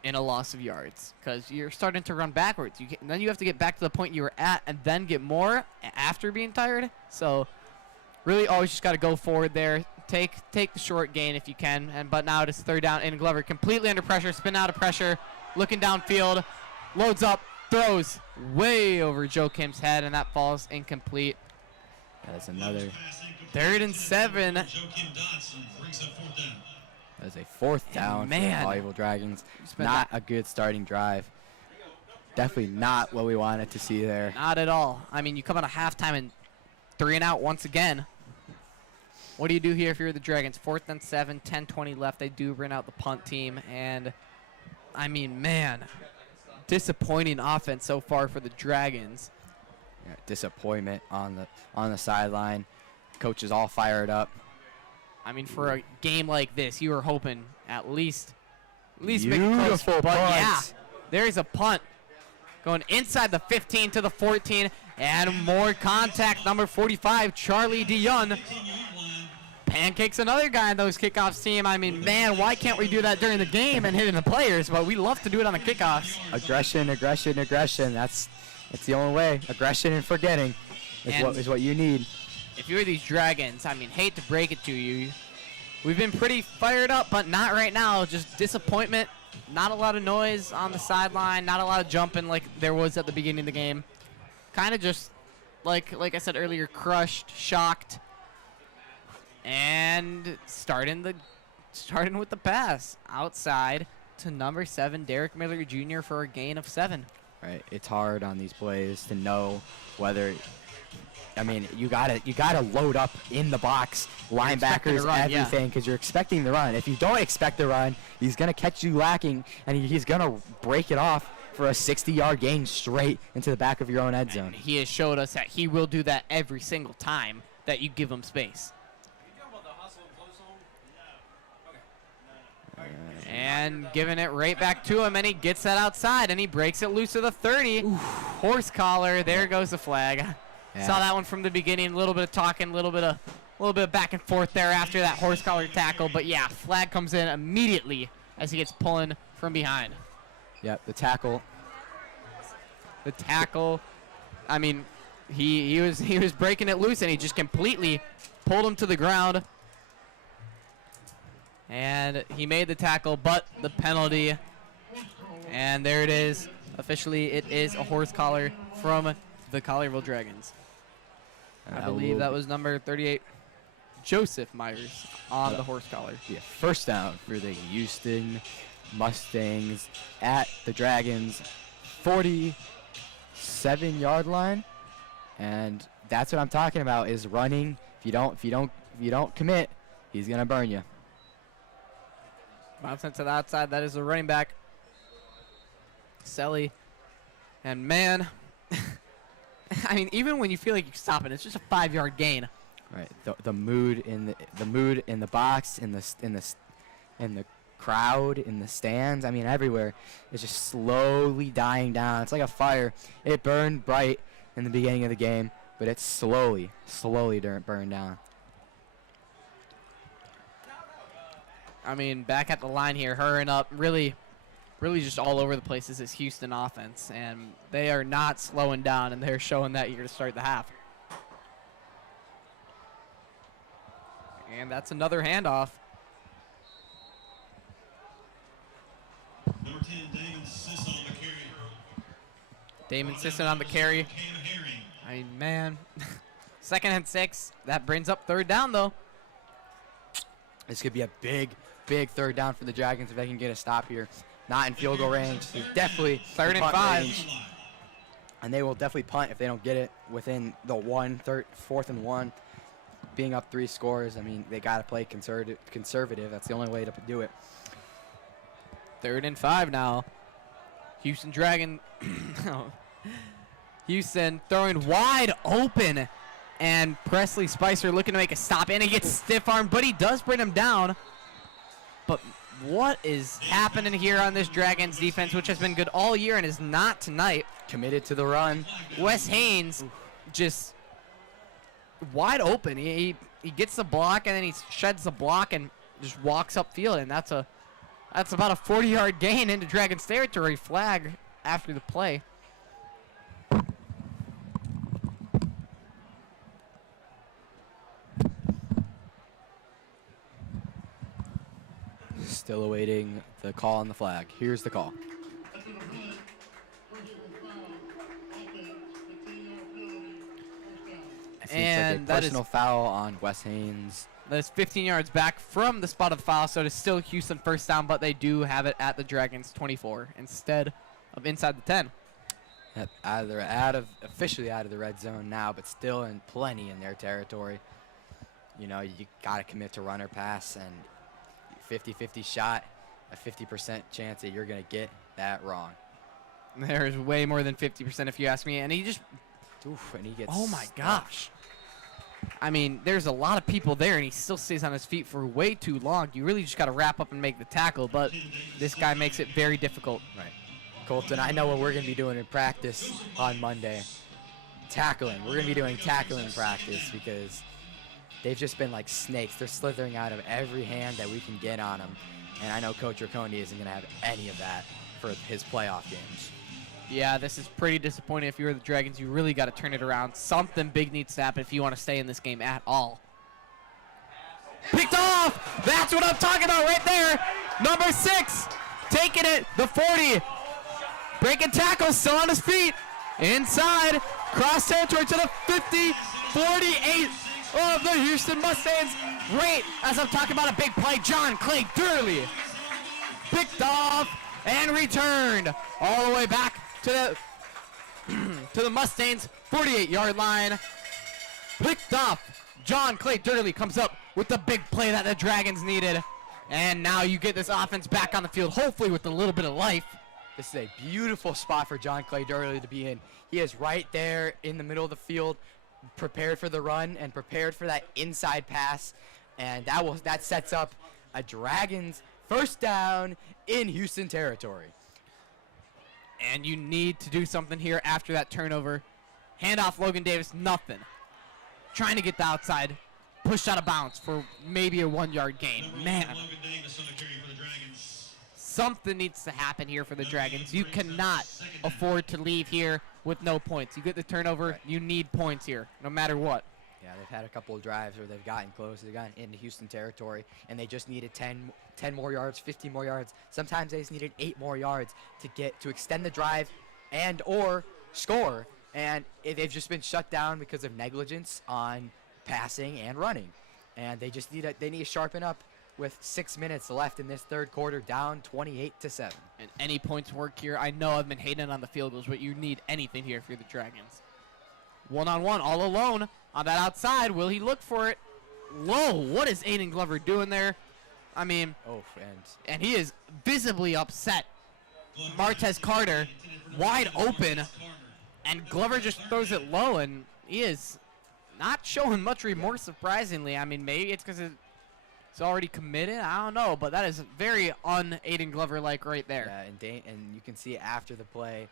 a loss of yards because you're starting to run backwards. Then you have to get back to the point you were at and then get more after being tired. So really always just got to go forward there. Take the short gain if you can. But now it's third down. Aiden Glover completely under pressure, spin out of pressure, looking downfield, loads up, throws way over Joakim's head, and that falls incomplete. That's another 3rd and 7. That is a 4th down for the Valuable Dragons. Not a good starting drive. Definitely not what we wanted to see there. Not at all. I mean, you come out of halftime and 3 and out once again. What do you do here if you're the Dragons? 4th and 7, 10-20 left. They do run out the punt team. And, I mean, man, disappointing offense so far for the Dragons. Yeah, disappointment on the sideline. Coach is all fired up. I mean, for a game like this, you were hoping at least make it close. Beautiful But punt. yeah, there's a punt going inside the 15 to the 14, and more contact. Number 45, Charlie Dion, pancakes another guy on those kickoffs team. I mean, man, why can't we do that during the game and hitting the players? But we love to do it on the kickoffs. Aggression, aggression, aggression. That's the only way. Aggression and forgetting is what you need. If you're these Dragons, I mean, hate to break it to you, we've been pretty fired up, but not right now. Just disappointment. Not a lot of noise on the sideline. Not a lot of jumping like there was at the beginning of the game. Kind of just, like I said earlier, crushed, shocked, and starting with the pass outside to number 7, Derek Miller Jr. for a gain of 7. Right. It's hard on these plays to know whether. I mean, you gotta load up in the box, linebackers, everything, because you're expecting the run. If you don't expect the run, he's gonna catch you lacking, and he's gonna break it off for a 60-yard gain straight into the back of your own end zone. And he has showed us that he will do that every single time that you give him space. And giving it right back to him, and he gets that outside, and he breaks it loose to the 30. Horse collar, there goes the flag. Yeah. Saw that one from the beginning. A little bit of talking, a little bit of back and forth there after that horse collar tackle. But yeah, flag comes in immediately as he gets pulling from behind. Yep, the tackle. The tackle. I mean, he was breaking it loose, and he just completely pulled him to the ground. And he made the tackle, but the penalty. And there it is. Officially, it is a horse collar from the Collierville Dragons. I believe that was number 38, Joseph Myers, on the horse collar. Yeah, first down for the Houston Mustangs at the Dragons' 47-yard line, and that's what I'm talking about, is running. If you don't commit, he's gonna burn you. Bounce to the outside. That is the running back, Selly, and man. I mean, even when you feel like you're stopping, it's just a 5-yard gain. Right. The mood in the box, in the crowd, in the stands. I mean, everywhere is just slowly dying down. It's like a fire. It burned bright in the beginning of the game, but it's slowly burned down. I mean, back at the line here, hurrying up, really just all over the place is this Houston offense, and they are not slowing down, and they're showing that here to start the half. And that's another handoff. Number 10, Damon Sisson on the carry. Damon Sisson on the carry. I mean, man. 2nd and 6. That brings up 3rd down, though. This could be a big 3rd down for the Dragons if they can get a stop here. Not in field goal range. So definitely 3rd and 5. Range. And they will definitely punt if they don't get it within the 4th and 1. Being up 3 scores, I mean, they got to play conservative. That's the only way to do it. 3rd and 5 now. Houston Dragon. Houston throwing wide open. And Presley Spicer looking to make a stop. And he gets stiff-armed, but he does bring him down. But what is happening here on this Dragons defense, which has been good all year and is not tonight? Committed to the run. Wes Haynes just wide open. He gets the block, and then he sheds the block and just walks upfield, and that's about a 40-yard gain into Dragons territory. Flag after the play. Still awaiting the call on the flag. Here's the call. And that is personal foul on Wes Haynes. That is 15 yards back from the spot of the foul, so it is still Houston 1st down, but they do have it at the Dragons 24 instead of inside the 10. Yep, officially out of the red zone now, but still in plenty in their territory. You know, you got to commit to run or pass, and 50-50 shot, a 50% chance that you're going to get that wrong. There's way more than 50% if you ask me, and he just... Oof, and he gets... Oh, my gosh. I mean, there's a lot of people there, and he still stays on his feet for way too long. You really just got to wrap up and make the tackle, but this guy makes it very difficult. Right. Colton, I know what we're going to be doing in practice on Monday. Tackling. We're going to be doing tackling practice because they've just been like snakes. They're slithering out of every hand that we can get on them. And I know Coach Riccone isn't going to have any of that for his playoff games. Yeah, this is pretty disappointing. If you're the Dragons, you really got to turn it around. Something big needs to happen if you want to stay in this game at all. Picked off! That's what I'm talking about right there. Number 6, taking it, the 40. Breaking tackle, still on his feet. Inside, cross territory to the 50, 48 of the Houston Mustangs. Great, as I'm talking about a big play, John Clay Durley. Picked off and returned all the way back to the Mustangs 48-yard line. Picked off. John Clay Durley comes up with the big play that the Dragons needed. And now you get this offense back on the field, hopefully with a little bit of life. This is a beautiful spot for John Clay Durley to be in. He is right there in the middle of the field, prepared for the run and prepared for that inside pass. And that sets up a Dragons first down in Houston territory. And you need to do something here after that turnover. Handoff Logan Davis, nothing. Trying to get the outside, pushed out of bounds for maybe a 1-yard gain. Man, something needs to happen here for the Dragons. You cannot afford to leave here with no points. You get the turnover, you need points here, no matter what. Yeah, they've had a couple of drives where they've gotten close. They've gotten into Houston territory, and they just needed 10 more yards, 15 more yards. Sometimes they just needed 8 more yards to extend the drive and or score. And they've just been shut down because of negligence on passing and running. And they just need to sharpen up with 6 minutes left in this third quarter, down 28-7. And any points work here. I know I've been hating on the field goals, but you need anything here for the Dragons. One-on-one, all alone on that outside. Will he look for it? Low. What is Aiden Glover doing there? I mean, and he is visibly upset. Martez Carter wide open, and Glover just throws it low, and he is not showing much remorse, surprisingly. I mean, maybe it's because it's already committed. I don't know, but that is very un-Aiden Glover-like right there. Yeah, and you can see after the play,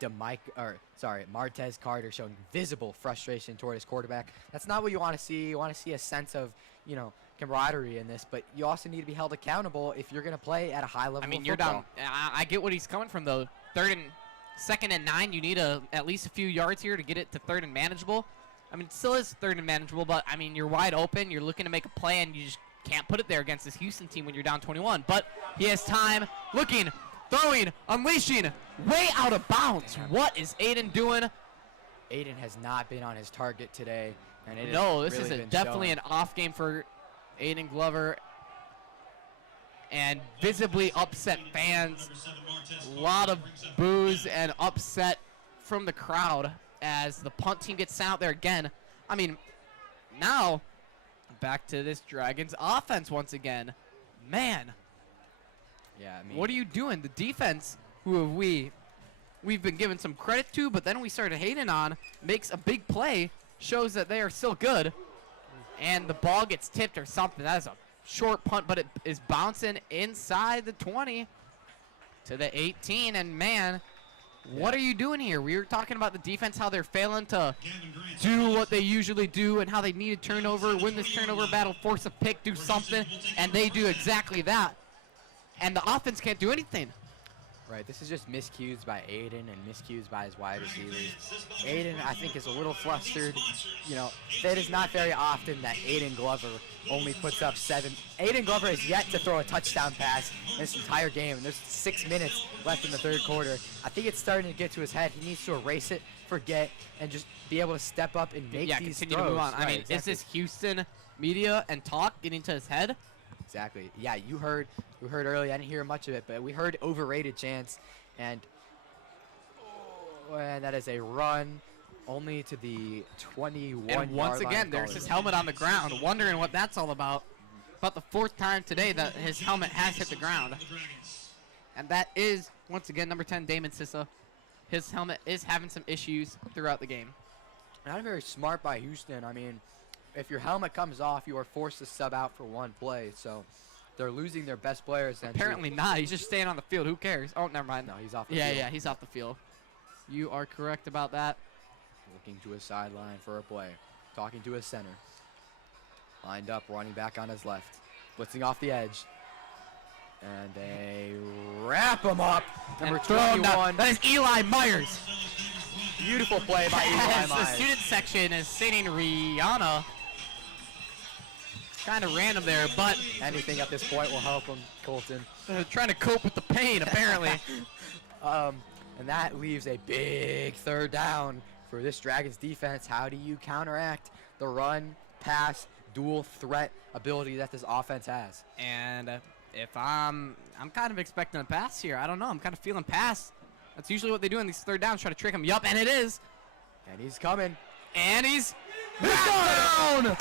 Martez Carter showing visible frustration toward his quarterback. That's not what you want to see. You want to see a sense of, camaraderie in this, but you also need to be held accountable if you're going to play at a high level. I mean, of you're football. down. I get what he's coming from, though. Second and 9, you need at least a few yards here to get it to third and manageable. I mean, it still is third and manageable, but, I mean, you're wide open. You're looking to make a play, and you just can't put it there against this Houston team when you're down 21. But he has time, looking, throwing, unleashing, way out of bounds. What is Aiden doing? Aiden has not been on his target today. And this is definitely an off game for Aiden Glover. And visibly upset fans. A lot of boos and upset from the crowd as the punt team gets sent out there again. I mean, now back to this Dragons offense once again. Man. Yeah, I mean, what are you doing? The defense, who have we've been given some credit to, but then we started hating on, makes a big play, shows that they are still good, and the ball gets tipped or something. That is a short punt, but it is bouncing inside the 20 to the 18, and man, what are you doing here? We were talking about the defense, how they're failing to do what they usually do and how they need a turnover, win this turnover battle, force a pick, do something, and they do exactly that. And the offense can't do anything. Right, this is just miscues by Aiden and miscues by his wide receivers. Aiden, I think, is a little flustered. It is not very often that Aiden Glover only puts up 7. Aiden Glover has yet to throw a touchdown pass in this entire game, and there's 6 minutes left in the third quarter. I think it's starting to get to his head. He needs to erase it, forget, and just be able to step up and make these continue throws. to move on. Right, I mean, is this Houston media and talk getting to his head? Exactly. Yeah, we heard earlier. I didn't hear much of it, but we heard overrated chants, and that is a run only to the 21. And once again, there's his helmet on the ground, wondering what that's all about. About the 4th time today that his helmet has hit the ground. And that is, once again, number 10, Damon Sissa. His helmet is having some issues throughout the game. Not very smart by Houston. I mean, if your helmet comes off, you are forced to sub out for one play. So they're losing their best players. Apparently not. He's just staying on the field. Who cares? Oh, never mind. No, he's off the field. Yeah, he's off the field. You are correct about that. Looking to his sideline for a play. Talking to his center. Lined up, running back on his left. Blitzing off the edge. And they wrap him up. Number 21. That is Eli Myers. Beautiful play by Eli Myers. The student section is singing Rihanna. Kind of random there, but anything at this point will help him, Colton. Trying to cope with the pain, apparently. And that leaves a big third down for this Dragons defense. How do you counteract the run, pass, dual threat ability that this offense has? And if I'm kind of expecting a pass here. I don't know. I'm kind of feeling pass. That's usually what they do in these third downs, try to trick him. Yup, and it is. And he's coming. And he's down.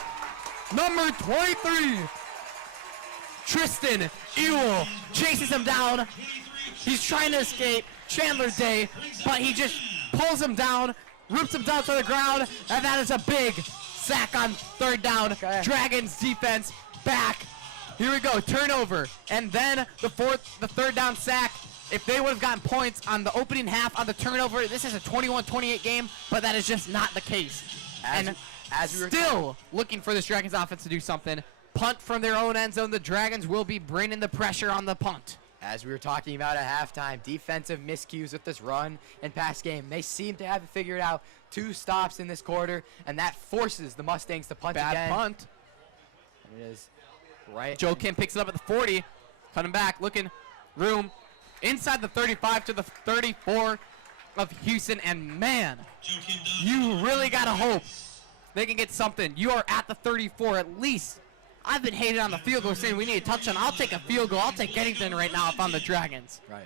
Number 23. Tristan Ewell chases him down. He's trying to escape Chandler Day, but he just pulls him down, rips him down to the ground, and that is a big sack on third down. Okay. Dragons defense back. Here we go, turnover, and then the third down sack if they would have gotten points on the opening half on the turnover, this is a 21-28 game, but that is just not the case. As we were still looking for this Dragons offense to do something. Punt from their own end zone. The Dragons will be bringing the pressure on the punt. As we were talking about at halftime, defensive miscues with this run and pass game. They seem to have it figured out. 2 stops in this quarter, and that forces the Mustangs to punt again. Bad punt. And it is right. Joe Kim picks it up at the 40. Cutting back, looking room inside the 35 to the 34 of Houston. And man, you really got to hope they can get something. You are at the 34 at least. I've been hating on the field goal saying we need a touchdown. I'll take a field goal. I'll take anything right now if I'm the Dragons. Right.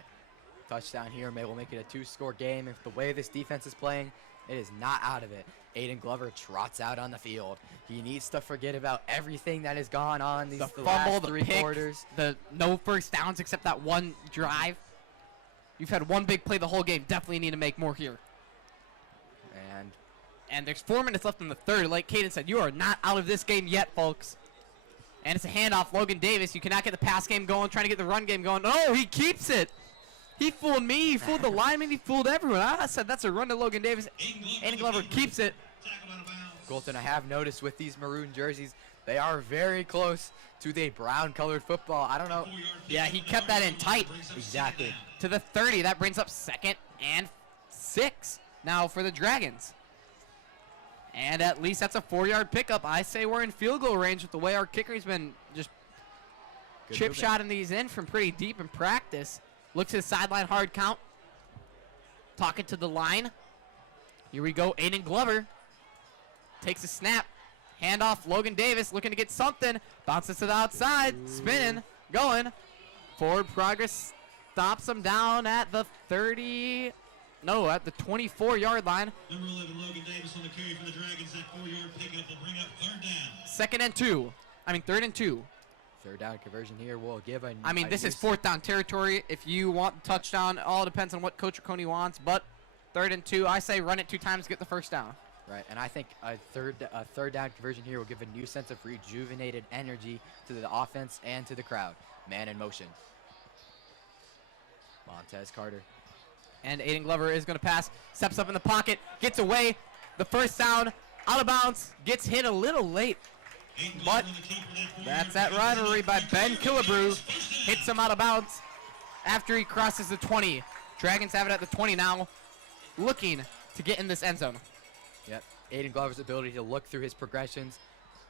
Touchdown here will make it a 2-score game. If the way this defense is playing, it is not out of it. Aiden Glover trots out on the field. He needs to forget about everything that has gone on these The the fumble, last the 3 pick, quarters. the no first downs except that one drive. You've had one big play the whole game. Definitely need to make more here. And there's 4 minutes left in the third. Like Caden said, you are not out of this game yet, folks. And it's a handoff. Logan Davis, you cannot get the pass game going, trying to get the run game going. Oh, he keeps it. He fooled me. He fooled the lineman. He fooled everyone. I said that's a run to Logan Davis. Aiden Glover keeps it. Colton, I have noticed with these maroon jerseys, they are very close to the brown-colored football. I don't know. Yeah, he kept that in tight. Exactly. To the 30. That brings up 2nd and 6 now for the Dragons. And at least that's a 4-yard pickup. I say we're in field goal range with the way our kicker's been just chip shotting these in from pretty deep in practice. Looks at the sideline, hard count. Talking to the line. Here we go, Aiden Glover. Takes a snap. Handoff, Logan Davis looking to get something. Bounces to the outside, spinning, going. Forward progress stops him down at the 30. No, at the 24-yard line. Number 11, Logan Davis on the carry for the Dragons. That 4-yard pickup will bring up 3rd down. 3rd and 2. 3rd down conversion here will give a... I mean, this is 4th down territory. If you want the touchdown, it all depends on what Coach Riccone wants. But 3rd and 2, I say run it 2 times, get the first down. Right, and I think a third down conversion here will give a new sense of rejuvenated energy to the offense and to the crowd. Man in motion. Montez Carter. And Aiden Glover is going to pass, steps up in the pocket, gets away. The first down, out of bounds, gets hit a little late. But that's that rivalry by Ben Killebrew. Hits him out of bounds after he crosses the 20. Dragons have it at the 20 now, looking to get in this end zone. Yep, Aiden Glover's ability to look through his progressions.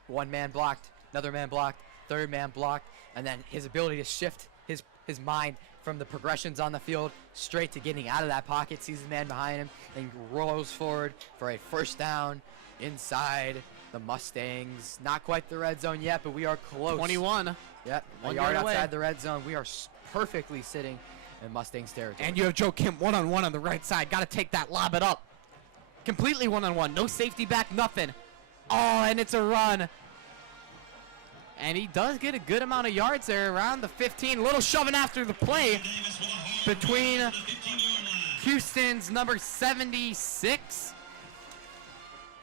1 man blocked, another man blocked, 3rd man blocked, and then his ability to shift his mind from the progressions on the field straight to getting out of that pocket, sees the man behind him, and rolls forward for a first down inside the Mustangs. Not quite the red zone yet, but we are close. 21. Yep, a yard outside the red zone. We are perfectly sitting in Mustangs territory. And you have Joe Kim one-on-one on the right side. Got to take that, lob it up. Completely one-on-one. No safety back, nothing. Oh, and it's a run. And he does get a good amount of yards there, around the 15. A little shoving after the play between Houston's number 76.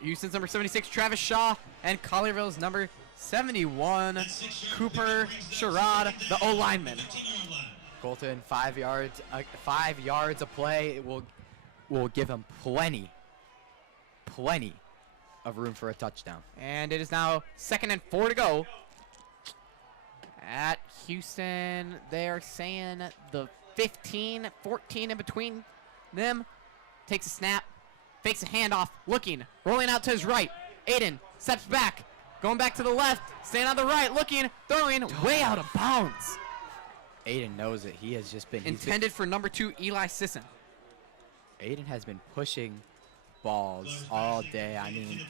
Houston's number 76, Travis Shaw, and Collierville's number 71, Cooper Sherrod, the O-lineman. Colton, 5 yards, 5 yards a play. It will give him plenty of room for a touchdown. And it is now 2nd and 4 to go. At Houston, they're saying the 15, 14 in between them. Takes a snap, fakes a handoff, looking, rolling out to his right. Aiden steps back, going back to the left, staying on the right, looking, throwing, way out of bounds. Aiden knows it. He has just been... Intended for number 2, Eli Sisson. Aiden has been pushing balls all day. I mean,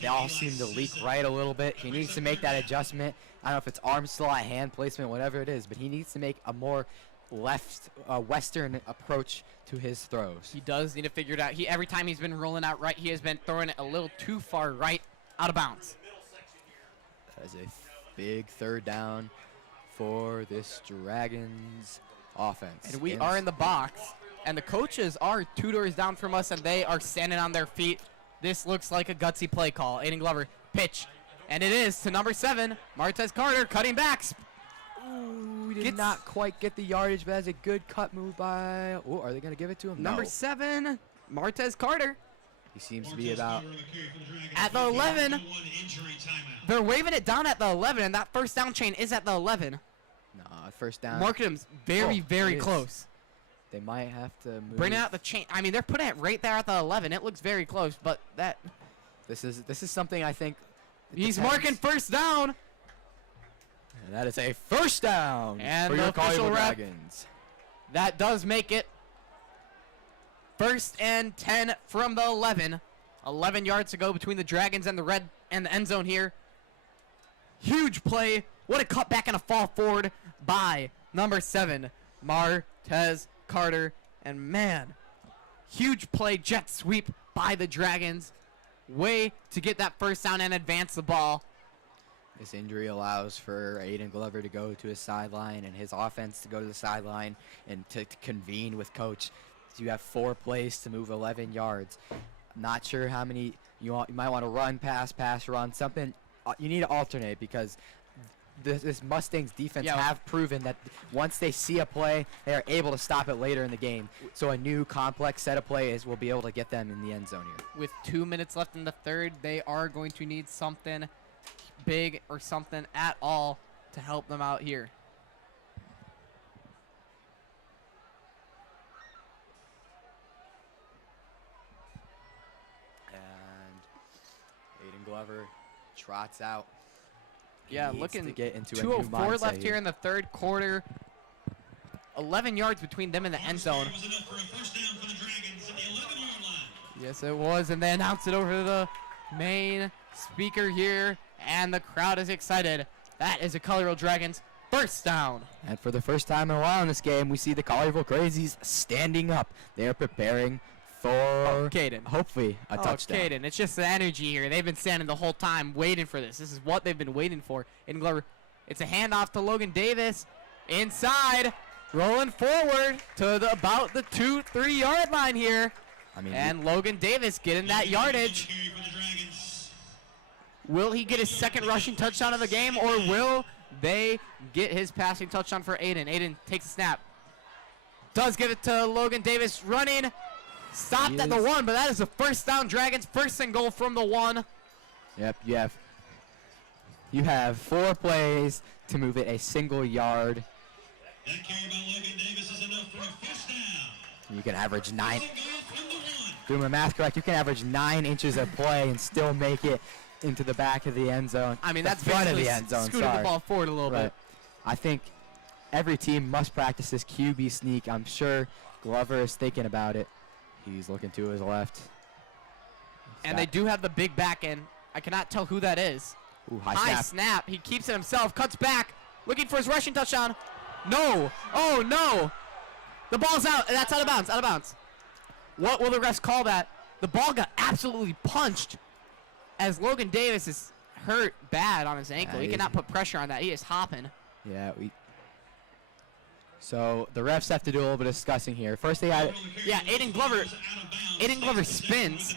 they all seem to leak right a little bit. He needs to make that adjustment. I don't know if it's arm slot, hand placement, whatever it is, but he needs to make a more western approach to his throws. He does need to figure it out. Every time he's been rolling out right, he has been throwing it a little too far right, out of bounds. That is a big 3rd down for this Dragons offense. And we are in the box, and the coaches are 2 doors down from us, and they are standing on their feet. This looks like a gutsy play call. Aiden Glover, pitch. And it is to number 7, Martez Carter, cutting back. Ooh, did not quite get the yardage, but that's a good cut move by. Oh, are they going to give it to him? Number No. 7, Martez Carter. He seems to be about At the 11. They're waving it down at the 11, and that first down chain is at the 11. no, first down. Markham's very, very it is. close. They might have to move. Bring out the chain. I mean, they're putting it right there at the 11. It looks very close, but that. This is something I think. He's marking first down. And that is a first down And for the your official Collierville ref. Dragons. That does make it 1st and 10 from the 11. 11 yards to go between the Dragons and the end zone here. Huge play. What a cutback and a fall forward by number 7, Martez Carter. And man, huge play, jet sweep by the Dragons. Way to get that first down and advance the ball. This injury allows for Aiden Glover to go to his sideline and his offense to go to the sideline and to convene with coach. So you have 4 plays to move 11 yards. I'm not sure how many you might want to run, pass, run, something. You need to alternate because this Mustangs defense have proven that once they see a play, they are able to stop it later in the game. So a new complex set of plays will be able to get them in the end zone here. With 2 minutes left in the third, they are going to need something big or something at all to help them out here. And Aiden Glover trots out. Yeah, Needs looking to get into a new 2:04 mindset left here in the third quarter. 11 yards between them and the end zone. Yes, it was, and they announced it over the main speaker here, and the crowd is excited. That is a Collierville Dragons first down. And for the first time in a while in this game, we see the Collierville Crazies standing up. They are preparing for hopefully a touchdown. Caden, it's just the energy here. They've been standing the whole time waiting for this. This is what they've been waiting for. Aiden Glover, it's a handoff to Logan Davis. Inside, rolling forward to about the 2-3 yard line here. And Logan Davis getting that yardage. Will he get his second rushing touchdown of the game, or will they get his passing touchdown for Aiden? Aiden takes a snap. Does give it to Logan Davis running. Stopped at the 1, but that is the first down. Dragons first and goal from the 1. Yep, you have 4 plays to move it a single yard. That carry by Logan Davis is enough for a first down. You can average 9. Doing my math correct, you can average 9 inches of play and still make it into the back of the end zone. I mean, that's front of basically the end zone. scooting the ball forward a little bit. I think every team must practice this QB sneak. I'm sure Glover is thinking about it. He's looking to his left. And they do have the big back end. I cannot tell who that is. Ooh, high snap. He keeps it himself, cuts back, looking for his rushing touchdown. No. Oh, no. The ball's out. That's out of bounds. What will the refs call that? The ball got absolutely punched as Logan Davis is hurt bad on his ankle. He cannot put pressure on that. He is hopping. Yeah, so the refs have to do a little bit of discussing here. First they had Aiden Glover spins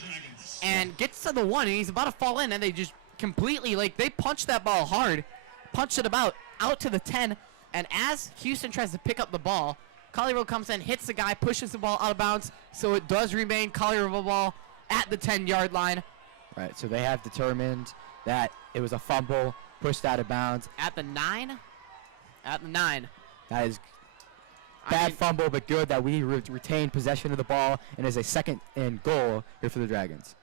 and gets to the 1, and he's about to fall in, and they just completely, they punched that ball hard, punched it about out to the 10, and as Houston tries to pick up the ball, Collierville comes in, hits the guy, pushes the ball out of bounds, so it does remain Collierville ball at the 10-yard line. Right, so they have determined that it was a fumble, pushed out of bounds. At the 9? At the 9. That is bad fumble, but good that we retain possession of the ball, and is a second and goal here for the Dragons.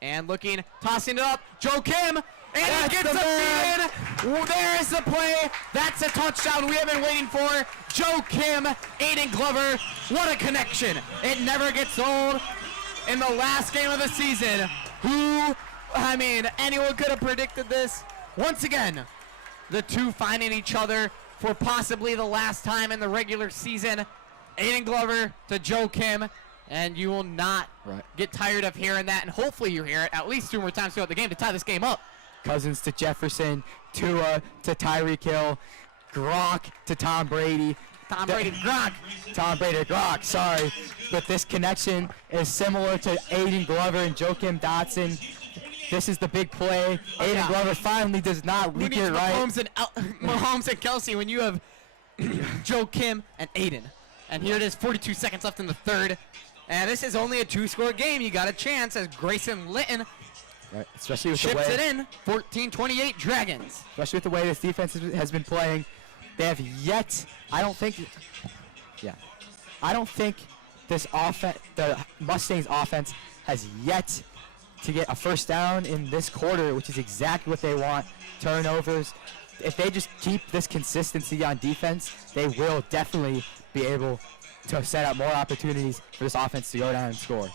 And looking, tossing it up, Joe Kim, and he gets a feed in. There's the play. That's a touchdown we have been waiting for. Joe Kim, Aiden Glover, what a connection. It never gets old. In the last game of the season, anyone could have predicted this. Once again, the two finding each other for possibly the last time in the regular season. Aiden Glover to Joe Kim, and you will not get tired of hearing that, and hopefully you hear it at least 2 more times throughout the game to tie this game up. Cousins to Jefferson, Tua to Tyreek Hill, Gronk to Tom Brady. Tom Brady, Gronk, sorry. But this connection is similar to Aiden Glover and Joakim Dotson. This is the big play. Aiden Glover finally does not leak it right. Mahomes and Kelsey, when you have Joe Kim, and Aiden. And here it is, 42 seconds left in the third. And this is only a 2-score game. You got a chance as Grayson Litton Right, especially with chips the way it in. 14-28 Dragons. Especially with the way this defense has been playing. They have yet, I don't think this offense, the Mustangs offense, has yet to get a first down in this quarter, which is exactly what they want. Turnovers. If they just keep this consistency on defense, they will definitely be able to set up more opportunities for this offense to go down and score.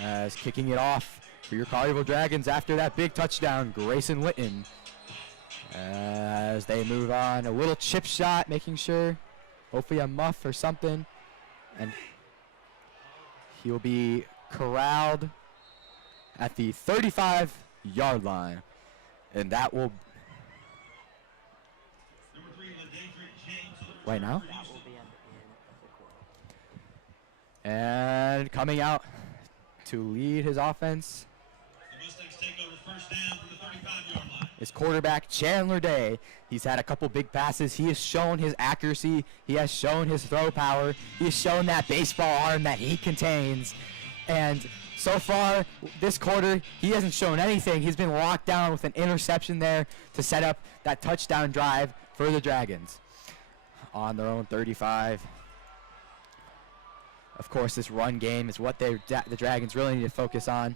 As kicking it off for your Collierville Dragons after that big touchdown, Grayson Litton. As they move on, a little chip shot, making sure, hopefully a muff or something. And he will be corralled at the 35-yard line. And that will... Right now? And coming out to lead his offense is quarterback Chandler Day. He's had a couple big passes. He has shown his accuracy. He has shown his throw power. He has shown that baseball arm that he contains. And so far, this quarter, he hasn't shown anything. He's been locked down with an interception there to set up that touchdown drive for the Dragons on their own 35. Of course, this run game is what the Dragons really need to focus on.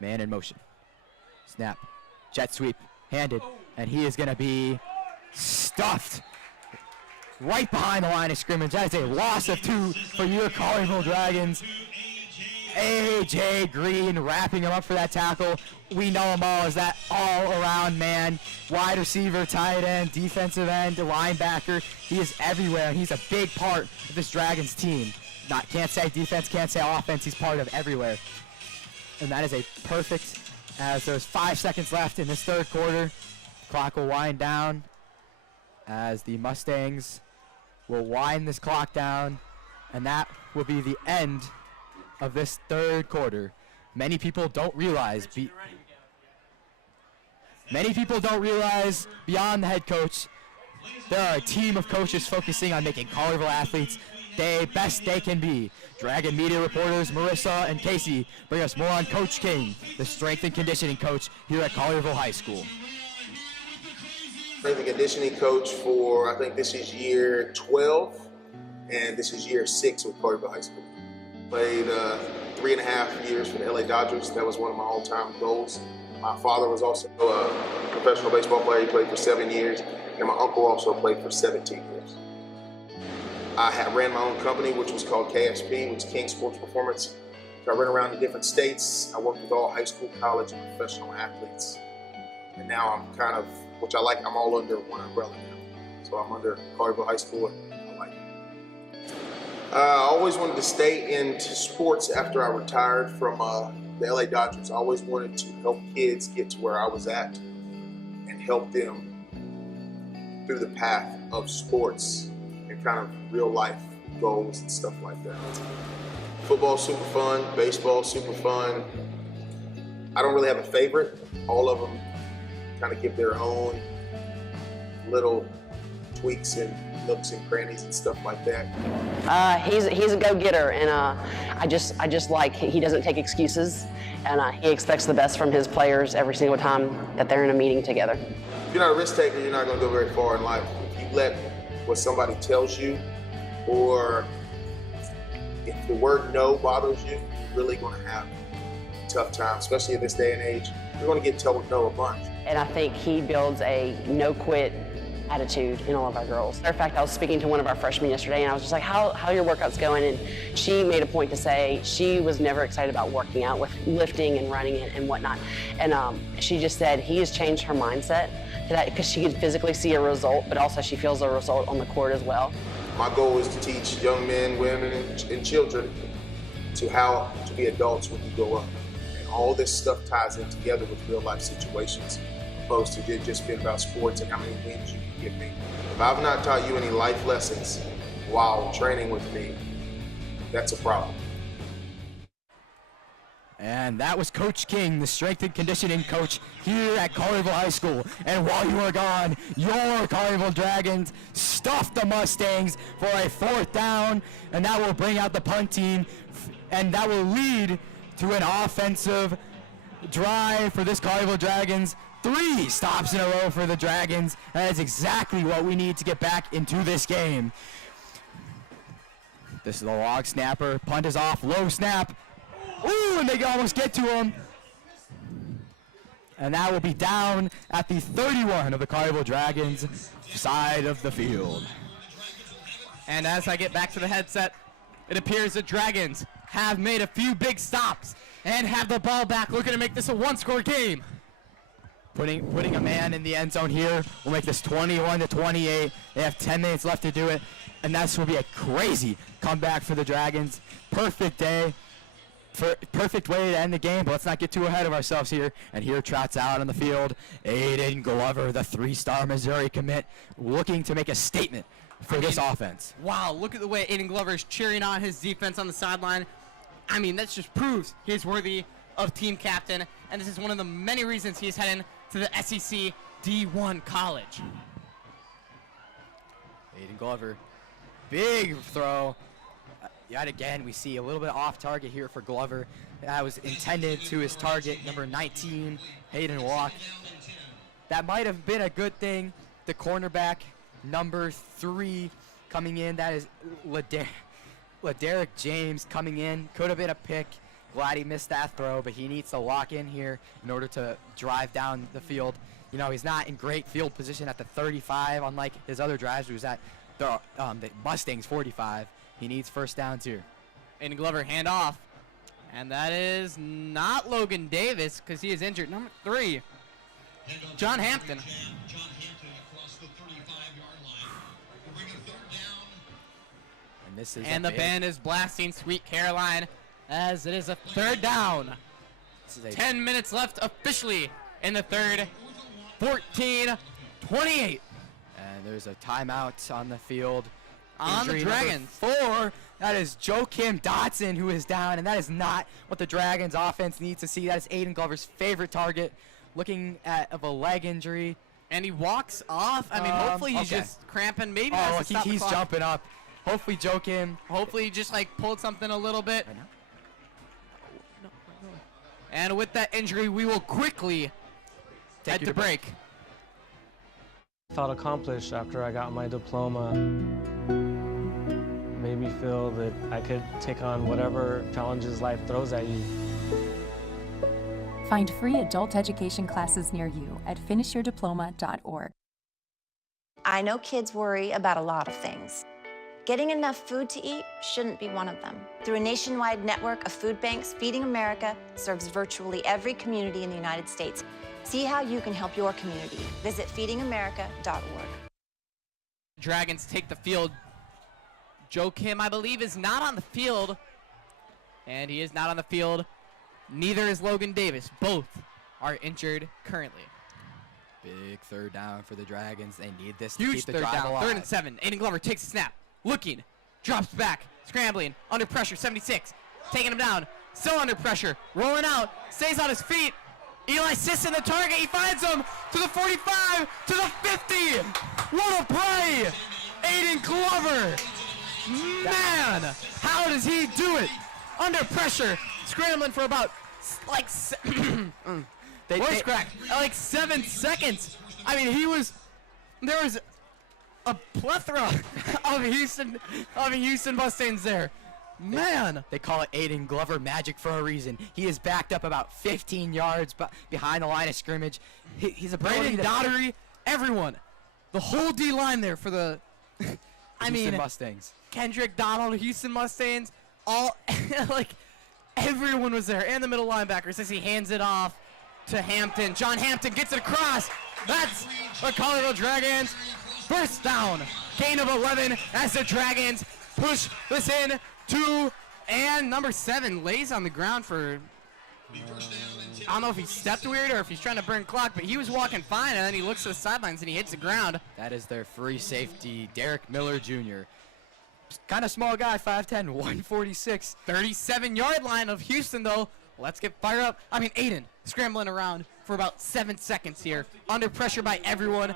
Man in motion. Snap. Jet sweep. Handed. And he is going to be stuffed right behind the line of scrimmage. That is a loss of 2 for your Collierville Dragons. A.J. Green wrapping him up for that tackle. We know him all as that all-around man. Wide receiver, tight end, defensive end, linebacker. He is everywhere, and he's a big part of this Dragons team. Can't say defense, can't say offense. He's part of everywhere. And that is a perfect, as there's 5 seconds left in this third quarter. Clock will wind down as the Mustangs will wind this clock down, and that will be the end of this third quarter. Many people don't realize beyond the head coach, there are a team of coaches focusing on making Collierville athletes the best they can be. Dragon media reporters Marissa and Casey bring us more on Coach King, the strength and conditioning coach here at Collierville High School. Strength and conditioning coach for, I think this is year 12, and this is year 6 with Collierville High School. Played 3.5 years for the LA Dodgers. That was one of my all-time goals. My father was also a professional baseball player. He played for 7 years, and my uncle also played for 17 years. I ran my own company, which was called KSP, which is King Sports Performance. So I ran around in different states. I worked with all high school, college, and professional athletes. And now I'm kind of, which I like, I'm all under one umbrella now. So I'm under Collierville High School, and I like it. I always wanted to stay into sports after I retired from the LA Dodgers. I always wanted to help kids get to where I was at and help them through the path of sports and kind of real life goals and stuff like that. Football's super fun, baseball's super fun. I don't really have a favorite. All of them kind of give their own little tweaks and nooks and crannies and stuff like that. He's a go-getter, and I just like he doesn't take excuses, and he expects the best from his players every single time that they're in a meeting together. If you're not a risk taker, you're not going to go very far in life. If you let what somebody tells you, or if the word no bothers you, you're really going to have a tough time, especially in this day and age. You're going to get told no a bunch. And I think he builds a no-quit attitude in all of our girls. Matter of fact, I was speaking to one of our freshmen yesterday, and I was just like, how are your workouts going? And she made a point to say she was never excited about working out, with lifting and running and whatnot. And she just said he has changed her mindset to that, because she could physically see a result, but also she feels a result on the court as well. My goal is to teach young men, women, and children to how to be adults when you grow up. And all this stuff ties in together with real life situations, opposed to just being about sports and how many wins you can give me. If I've not taught you any life lessons while training with me, that's a problem. And that was Coach King, the strength and conditioning coach here at Collierville High School. And while you were gone, your Collierville Dragons stuffed the Mustangs for a 4th down, and that will bring out the punt team, and that will lead to an offensive drive for this Collierville Dragons. 3 stops in a row for the Dragons. That is exactly what we need to get back into this game. This is the log snapper. Punt is off. Low snap. Ooh, and they almost get to him. And that will be down at the 31 of the Collierville Dragons side of the field. And as I get back to the headset, it appears the Dragons have made a few big stops and have the ball back, looking to make this a 1-score game. Putting a man in the end zone here will make this 21-28. They have 10 minutes left to do it, and this will be a crazy comeback for the Dragons. Perfect day. Perfect way to end the game, but let's not get too ahead of ourselves here. And here trots out on the field, Aiden Glover, the 3-star Missouri commit, looking to make a statement for this offense. Wow, look at the way Aiden Glover is cheering on his defense on the sideline. I mean, that just proves he's worthy of team captain, and this is one of the many reasons he's heading to the SEC D1 college. Aiden Glover, big throw. Yet again, we see a little bit off target here for Glover. That was intended to his target, number 19, Hayden Walk. That might have been a good thing. The cornerback, number 3, coming in. That is Laderick James coming in. Could have been a pick. Glad he missed that throw, but he needs to lock in here in order to drive down the field. You know, he's not in great field position at the 35, unlike his other drives. He was at the Mustangs 45. He needs first downs here. Aiden Glover hand off. And that is not Logan Davis because he is injured. Number 3, John Hampton. And the band is blasting Sweet Caroline as it is a 3rd down. 10 minutes left officially in the 3rd. 14-28. And there's a timeout on the field. On the Dragons. 4, that is Joakim Dotson who is down, and that is not what the Dragons offense needs to see. That is Aiden Glover's favorite target, looking at a leg injury. And he walks off. I mean, hopefully he's just cramping. Maybe he's jumping up. Hopefully Joakim. Hopefully he just like pulled something a little bit. And with that injury, we will quickly head to break. Felt accomplished after I got my diploma. Made me feel that I could take on whatever challenges life throws at you. Find free adult education classes near you at finishyourdiploma.org. I know kids worry about a lot of things. Getting enough food to eat shouldn't be one of them. Through a nationwide network of food banks, Feeding America serves virtually every community in the United States. See how you can help your community. Visit feedingamerica.org. Dragons take the field. Joakim, I believe, is not on the field. And he is not on the field. Neither is Logan Davis. Both are injured currently. Big 3rd down for the Dragons. They need this Huge to keep the 3rd drive down. alive. 3rd and 7. Aiden Glover takes a snap. Looking. Drops back. Scrambling. Under pressure. 76. Taking him down. Still under pressure. Rolling out. Stays on his feet. Eli Sisson, the target. He finds him to the 45. To the 50. What a play. Aiden Glover. Man. How does he do it? Under pressure. Scrambling for about like like 7 seconds. I mean, there was a plethora of Houston Mustangs there. Man. They call it Aiden Glover magic for a reason. He is backed up about 15 yards behind the line of scrimmage. He's a Brandon Daughtery, everyone. The whole D-line there for the Houston Mustangs. Kendrick Donald, Houston Mustangs, all like everyone was there, and the middle linebackers as he hands it off to Hampton. John Hampton gets it across. That's the Collierville Dragons. First down, gain of 11 as the Dragons push this in to, and number 7 lays on the ground for, I don't know if he stepped weird or if he's trying to burn clock, but he was walking fine, and then he looks to the sidelines and he hits the ground. That is their free safety, Derek Miller Jr. kind of small guy, 5'10", 146. 37-yard line of Houston, though. Let's get fired up. I mean, Aiden scrambling around for about 7 seconds here. Under pressure by everyone.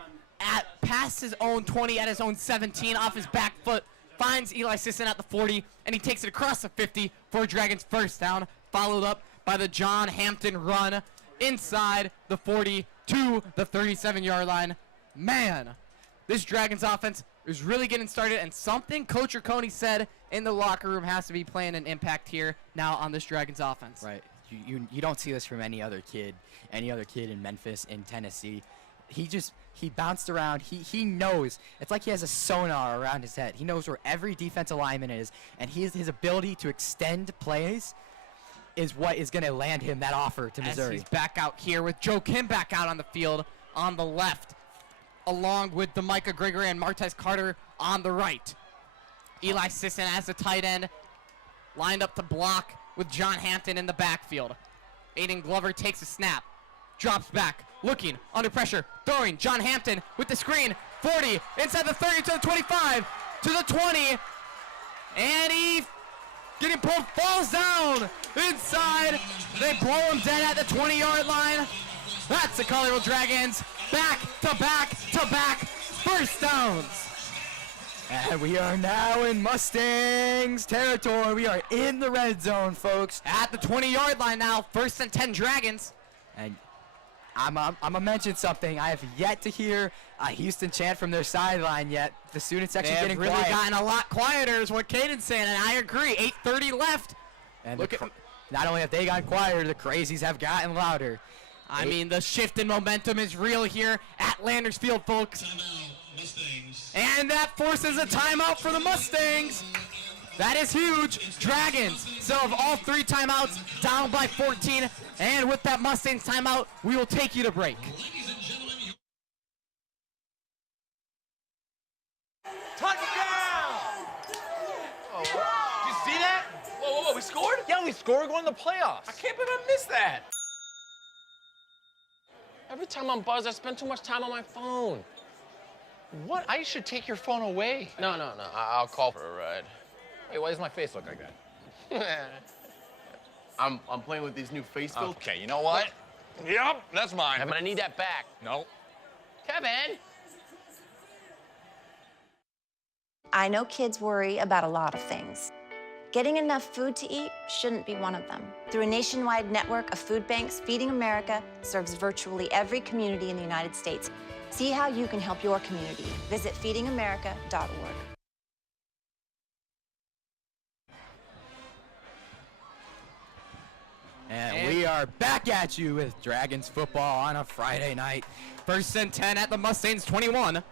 Past his own 20, at his own 17, off his back foot. Finds Eli Sisson at the 40, and he takes it across the 50 for a Dragons first down. Followed up by the John Hampton run inside the 40 to the 37-yard line. Man, this Dragons offense is really getting started, and something Coach Riccone said in the locker room has to be playing an impact here now on this Dragons offense. Right. You don't see this from any other kid in Memphis, in Tennessee. He bounced around. He knows. It's like he has a sonar around his head. He knows where every defensive lineman is, and his ability to extend plays is what is going to land him that offer to Missouri. As he's back out here with Joe Kim back out on the field on the left, along with DeMicah Gregory and Martez Carter on the right. Eli Sisson as the tight end, lined up to block with John Hampton in the backfield. Aiden Glover takes a snap, drops back, looking, under pressure, throwing. John Hampton with the screen, 40, inside the 30 to the 25, to the 20, and he getting pulled, falls down inside. They blow him dead at the 20-yard line. That's the Collierville Dragons, back to back to back, first downs. And we are now in Mustangs territory. We are in the red zone, folks. At the 20-yard line now, 1st and 10 Dragons. And I'm gonna mention something. I have yet to hear a Houston chant from their sideline yet. The student section getting really quiet. gotten a lot quieter is what Caden's saying, and I agree. 8:30 left. And not only have they gotten quieter, the crazies have gotten louder. I mean, the shift in momentum is real here at Landers Field, folks. And that forces a timeout for the Mustangs. That is huge. Dragons, so of all 3 timeouts, down by 14. And with that Mustangs timeout, we will take you to break. Touchdown! Oh, did you see that? Whoa, we scored? Yeah, we scored going to the playoffs. I can't believe I missed that. Every time I'm buzzed, I spend too much time on my phone. What? I should take your phone away. No. I'll call for a ride. Hey, why does my face look like that? I'm playing with these new face filters. Okay, you know what? Yep, that's mine. But I need that back. No. Kevin! I know kids worry about a lot of things. Getting enough food to eat shouldn't be one of them. Through a nationwide network of food banks, Feeding America serves virtually every community in the United States. See how you can help your community. Visit feedingamerica.org. And we are back at you with Dragons football on a Friday night. 1st and 10 at the Mustangs 21.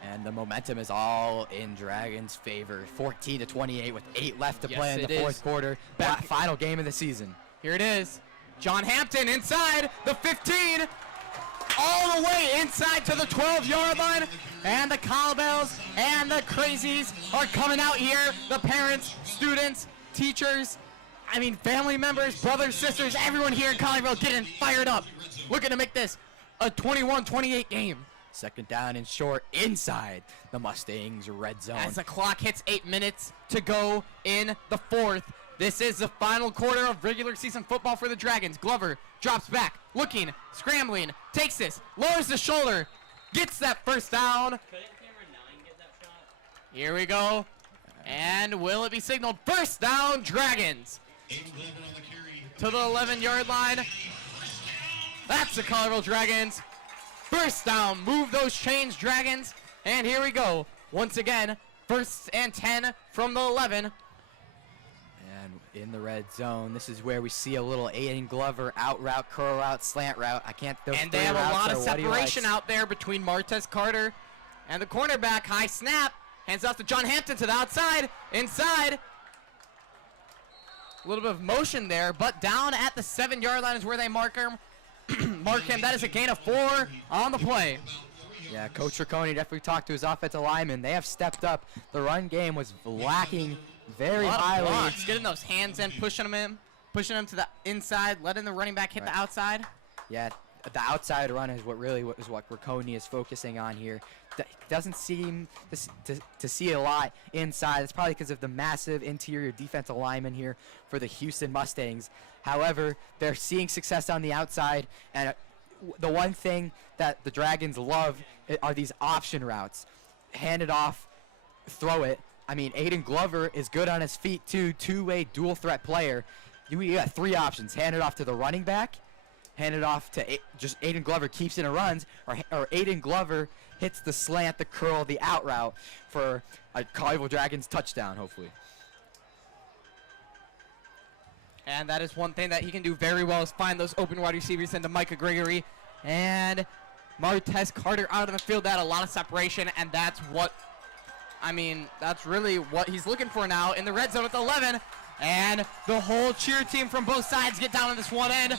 And the momentum is all in Dragons' favor. 14-28 with 8 left to play in the 4th quarter. Final game of the season. Here it is. John Hampton inside the 15. All the way inside to the 12-yard line. And the cowbells and the crazies are coming out here. The parents, students, teachers, I mean family members, brothers, sisters, everyone here in Collierville getting fired up. Looking to make this a 21-28 game. 2nd down and short inside the Mustangs red zone. As the clock hits 8 minutes to go in the 4th. This is the final quarter of regular season football for the Dragons. Glover drops back, looking, scrambling, takes this, lowers the shoulder, gets that first down. Here we go. And will it be signaled? First down, Dragons. To the 11-yard line. That's the Collierville Dragons. First down, move those chains, Dragons. And here we go. Once again, 1st and 10 from the 11. And in the red zone, this is where we see a little Aiden Glover out route, curl route, slant route. And they have a lot of separation out there between Martez Carter and the cornerback. High snap. Hands off to John Hampton to the outside. Inside. A little bit of motion there, but down at the 7-yard line is where they mark him. That is a gain of 4 on the play. Yeah, Coach Riccone definitely talked to his offensive linemen. They have stepped up. The run game was lacking very highly. Blocks, getting those hands in, pushing them to the inside, letting the running back hit the outside. Yeah, the outside run is what Riccone is focusing on here. Doesn't seem to see a lot inside. It's probably because of the massive interior defensive lineman here for the Houston Mustangs. However, they're seeing success on the outside, and the one thing that the Dragons love are these option routes. Hand it off, throw it. I mean, Aiden Glover is good on his feet too, two-way dual threat player. You got 3 options: hand it off to the running back, hand it off to just Aiden Glover keeps it and runs, or Aiden Glover hits the slant, the curl, the out route for a Collierville Dragons touchdown, hopefully. And that is one thing that he can do very well, is find those open wide receivers into Micah Gregory. And Martez Carter out of the field. That a lot of separation, and that's really what he's looking for now in the red zone at the 11. And the whole cheer team from both sides get down on this one end.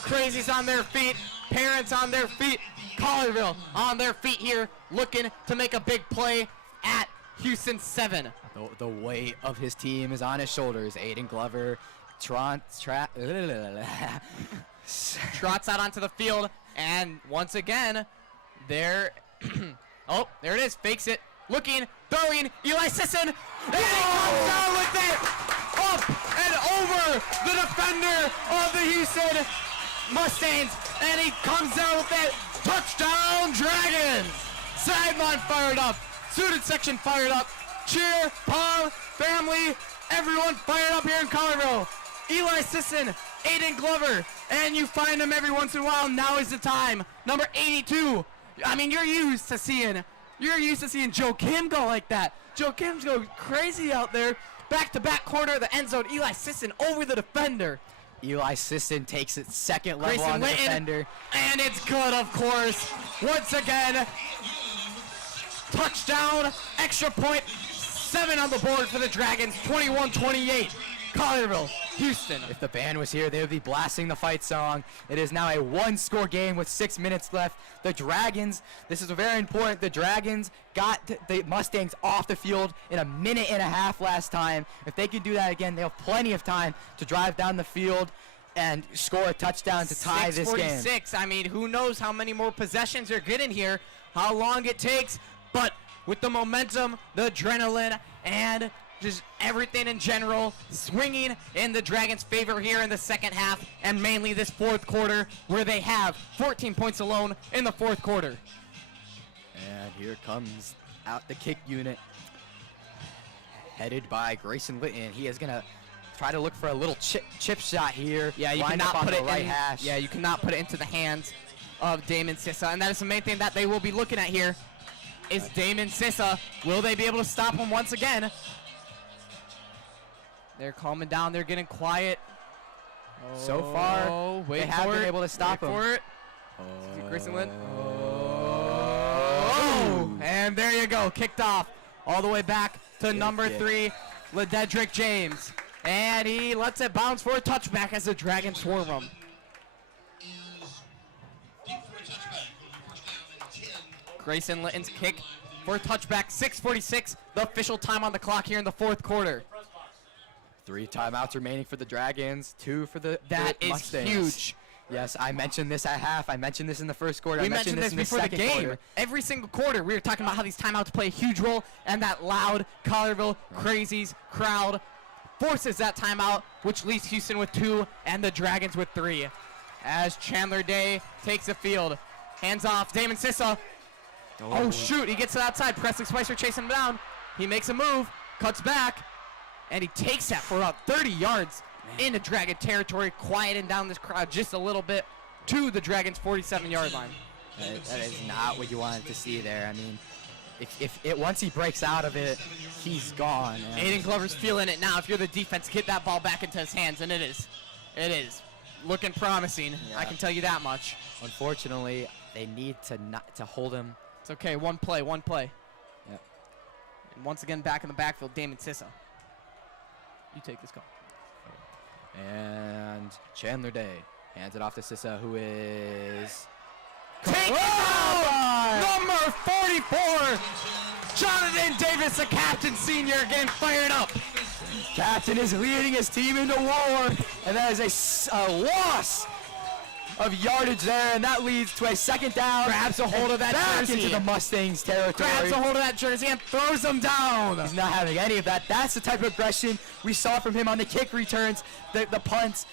Crazies on their feet, parents on their feet, Collierville on their feet here, looking to make a big play at Houston 7. The weight of his team is on his shoulders. Aiden Glover trots out onto the field, and once again, there oh, there it is, fakes it, looking, throwing, Eli Sisson, and he comes down with it, up and over the defender of the Houston Mustangs, and he comes down with it. Touchdown Dragons! Sideline fired up, student section fired up, cheer, pom, family, everyone fired up here in Collierville. Eli Sisson, Aiden Glover, and you find him every once in a while. Now is the time. Number 82. I mean, you're used to seeing Joe Kim go like that. Joe Kim's go crazy out there. Back-to-back corner of the end zone. Eli Sisson over the defender. Eli Sisson takes it second level Grayson on the Litton, defender. And it's good, of course. Once again, touchdown, extra point, 7 on the board for the Dragons, 21-28. Collierville, Houston. If the band was here, they would be blasting the fight song. It is now a 1-score game with 6 minutes left. The Dragons, this is very important, the Dragons got the Mustangs off the field in a minute and a half last time. If they can do that again, they have plenty of time to drive down the field and score a touchdown to tie this game. 6:46. I mean, who knows how many more possessions they're getting here, how long it takes, but with the momentum, the adrenaline, and just everything in general swinging in the Dragons' favor here in the second half, and mainly this fourth quarter, where they have 14 points alone in the fourth quarter. And here comes out the kick unit, headed by Grayson Litton. He is gonna try to look for a little chip shot here. Yeah, you cannot put it right hash. Yeah, you cannot put it into the hands of Damon Sissa, and that is the main thing that they will be looking at here. Is Damon Sissa, will they be able to stop him once again? They're calming down. They're getting quiet. So far, they have been able to stop him. Wait for it. Grayson Lynn. Oh! And there you go. Kicked off all the way back to number 3, LeDedrick James. And he lets it bounce for a touchback as the Dragons swarm him. Grayson Litton's kick for a touchback. 6:46, the official time on the clock here in the fourth quarter. 3 timeouts remaining for the Dragons, 2 for the Mustangs. That is huge. Yes, I mentioned this at half. I mentioned this in the first quarter. We mentioned this before the game. Quarter. Every single quarter, we were talking about how these timeouts play a huge role, and that loud Collierville Crazies crowd forces that timeout, which leaves Houston with 2 and the Dragons with 3. As Chandler Day takes the field, hands off, Damon Sissa. Oh shoot, he gets to the outside. Presley Spicer chasing him down. He makes a move, cuts back, and he takes that for about 30 yards into Dragon territory, quieting down this crowd just a little bit to the Dragons' 47-yard line. That is not what you wanted to see there. I mean, if once he breaks out of it, he's gone. Aiden Glover's feeling it now. If you're the defense, get that ball back into his hands, and it is looking promising. Yeah. I can tell you that much. Unfortunately, they need to hold him. It's okay. One play. Yep. And once again, back in the backfield, Damon Sissa. You take this call. And Chandler Day hands it off to Sissa, who is taken out! Number 44, Jonathan Davis, the captain senior, getting fired up. Captain is leading his team into war, and that is a loss of yardage there, and that leads to a second down. Grabs a hold of that back jersey. into the Mustangs territory. Grabs a hold of that jersey and throws him down. He's not having any of that. That's the type of aggression we saw from him on the kick returns, the punts.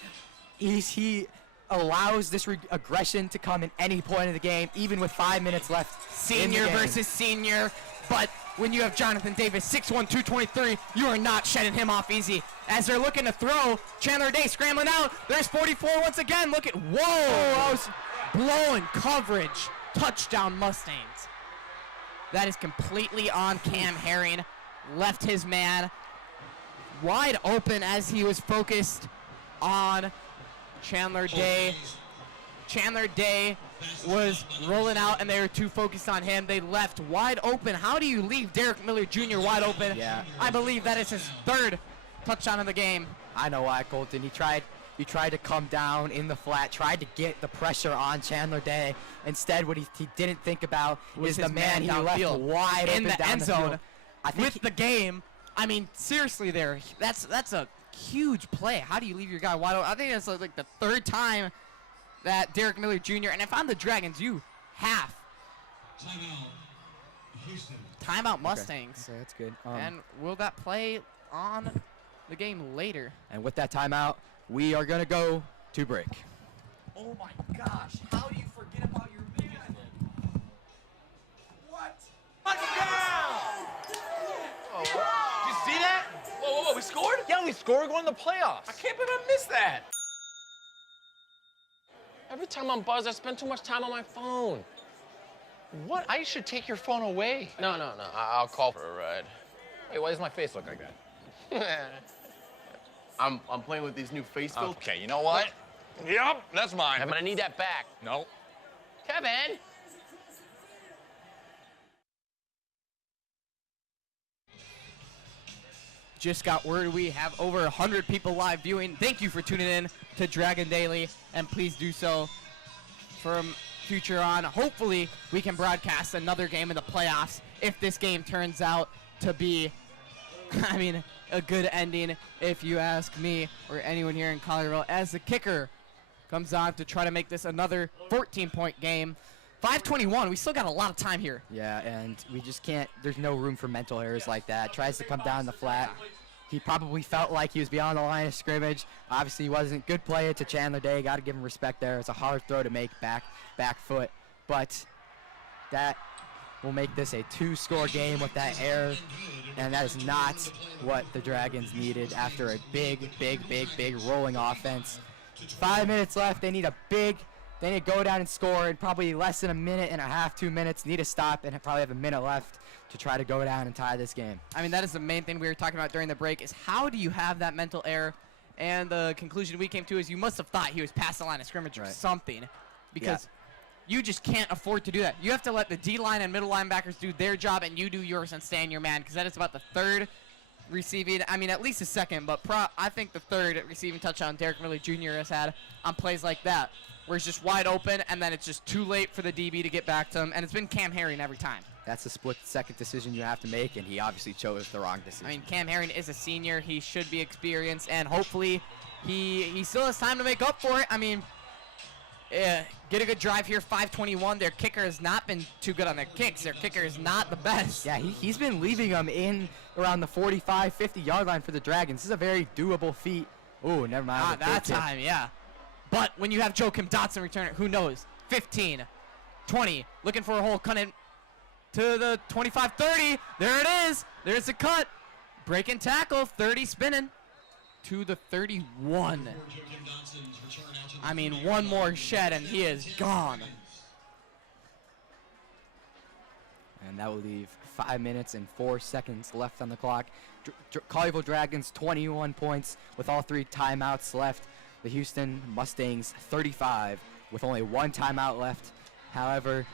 He allows this aggression to come in any point of the game, even with 5 minutes left. Senior versus senior, but when you have Jonathan Davis, 6'1", 223, you are not shedding him off easy. As they're looking to throw, Chandler Day scrambling out. There's 44 once again. Look at, whoa! I was blowing coverage. Touchdown Mustangs. That is completely on Cam Herring. Left his man wide open as he was focused on Chandler Day. Chandler Day was rolling out and they were too focused on him. They left wide open. How do you leave Derek Miller Jr. wide open? Yeah. I believe that is his third touchdown of the game. I know why, Colton. He tried to come down in the flat, tried to get the pressure on Chandler Day. Instead, what he didn't think about is the man he left wide open in the down end the zone field. I think with the game. I mean, seriously, that's a huge play. How do you leave your guy wide open? I think that's like the third time that Derek Miller Jr. and if I'm the Dragons, you have timeout Mustangs. Okay, that's good. And will that play on the game later? And with that timeout, we are going to go to break. Oh my gosh, how do you forget about your man? What? Touchdown! Oh, did you see that? Whoa, we scored? Yeah, we scored going to the playoffs. I can't believe I missed that. Every time I'm buzzed, I spend too much time on my phone. What? I should take your phone away. No, I'll call for a ride. Wait, why does my face look like that? I'm playing with these new face filters. Okay, you know what? Yep, that's mine. I'm gonna need that back. No. Kevin! Just got word we have over 100 people live viewing. Thank you for tuning in to Dragon Daily, and please do so from future on. Hopefully, we can broadcast another game in the playoffs if this game turns out to be, I mean, a good ending, if you ask me or anyone here in Collierville, as the kicker comes on to try to make this another 14-point game. 5:21, we still got a lot of time here. Yeah, and we just can't, there's no room for mental errors like that. Tries to come down the flat. He probably felt like he was beyond the line of scrimmage. Obviously, he wasn't. Good play to Chandler Day. Got to give him respect there. It's a hard throw to make back foot. But that will make this a 2-score game with that error. And that is not what the Dragons needed after a big rolling offense. 5 minutes left. They need to go down and score in probably less than a minute and a half, 2 minutes. Need to stop and probably have a minute left to try to go down and tie this game. I mean, that is the main thing we were talking about during the break, is how do you have that mental error? And the conclusion we came to is you must have thought he was past the line of scrimmage or something, because you just can't afford to do that. You have to let the D-line and middle linebackers do their job, and you do yours and stay in your man, because that is about the third receiving, I mean, at least the second, but I think the third receiving touchdown Derek Miller Jr. has had on plays like that, where it's just wide open, and then it's just too late for the DB to get back to him, and it's been Cam Herring every time. That's a split-second decision you have to make, and he obviously chose the wrong decision. I mean, Cam Herring is a senior. He should be experienced, and hopefully he still has time to make up for it. I mean, get a good drive here, 5:21. Their kicker has not been too good on their kicks. Their kicker is not the best. Yeah, he's been leaving them in around the 45, 50-yard line for the Dragons. This is a very doable feat. Oh, never mind. Not that time, yeah. But when you have Joakim Dotson return it, who knows? 15, 20, looking for a hole, cutting to the 25, 30. There it is. There's the cut. Break and tackle, 30 spinning to the 31. I mean, one more shed and he is gone. And that will leave 5 minutes and 4 seconds left on the clock. Collierville Dragons 21 points with all 3 timeouts left. The Houston Mustangs 35 with only 1 timeout left. However,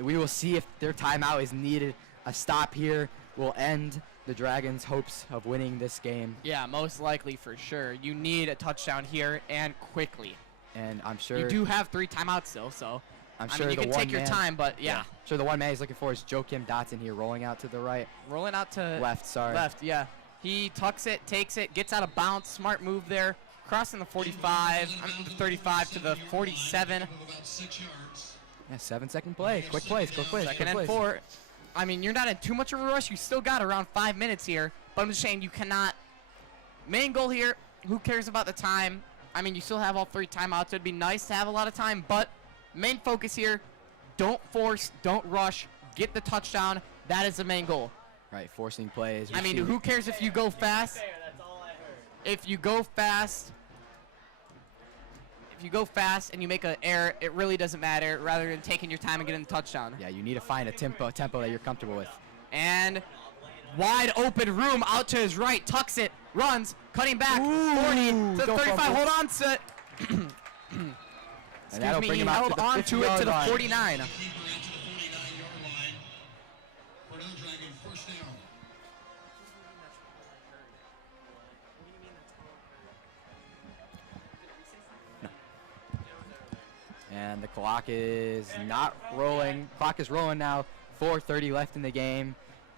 we will see if their timeout is needed. A stop here will end the Dragons' hopes of winning this game. Yeah, most likely for sure. You need a touchdown here and quickly. And I'm sure you do have 3 timeouts still, so I'm sure you can take your time, but yeah. Sure, the one man he's looking for is Joakim Dotson here, rolling out to the right. Rolling out to left, sorry. Left, yeah. He tucks it, takes it, gets out of bounds. Smart move there. crossing the 45, the 35 to the 47. Yeah, 7-second play. Quick plays, quick plays. Second and 4. I mean, you're not in too much of a rush. You still got around 5 minutes here. But I'm just saying you cannot. Main goal here, who cares about the time? I mean, you still have all 3 timeouts. It'd be nice to have a lot of time. But main focus here, don't force, don't rush. Get the touchdown. That is the main goal. Right, forcing plays. I mean, who cares if you go fast? If you go fast and you make an error, it really doesn't matter, rather than taking your time and getting the touchdown. Yeah, you need to find a tempo that you're comfortable with. And wide open room out to his right, tucks it, runs, cutting back, 40 to the 35, hold on to it. Excuse me, he held on to it to the 49. And the clock is not rolling. Clock is rolling now. 4:30 left in the game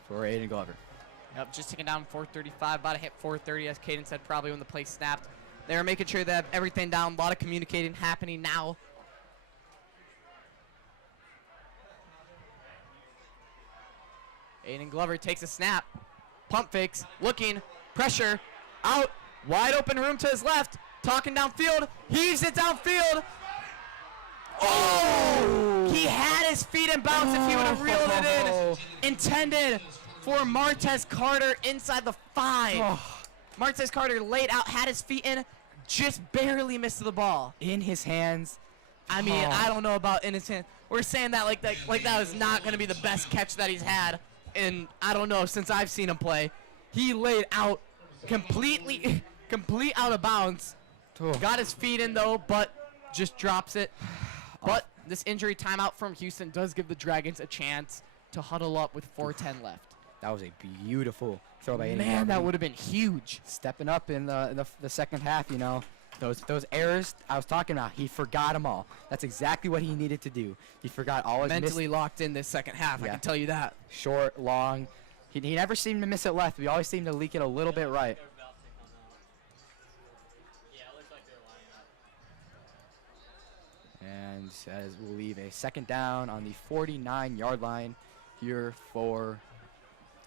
for Aiden Glover. Yep, just taking down 435, about to hit 430, as Caden said, probably when the play snapped. They were making sure they have everything down. A lot of communicating happening now. Aiden Glover takes a snap. Pump fakes, looking, pressure, out, wide open room to his left, talking downfield, heaves it downfield. Oh! He had his feet in bounds if he would have reeled it in. Intended for Martez Carter inside the 5. Martez Carter laid out, had his feet in, just barely missed the ball. In his hands. I mean, I don't know about in his hands. We're saying that like that was not going to be the best catch that he's had. And I don't know, since I've seen him play. He laid out complete out of bounds. Got his feet in though, but just drops it. But this injury timeout from Houston does give the Dragons a chance to huddle up with 4:10 left. That was a beautiful throw by Aiden. Man, that would have been huge. Stepping up in the second half, you know. Those errors I was talking about, he forgot them all. That's exactly what he needed to do. He forgot all his mentally locked in this second half, I can tell you that. Short, long. He never seemed to miss it left. We always seemed to leak it a little bit right. And as we'll leave a second down on the 49-yard line here for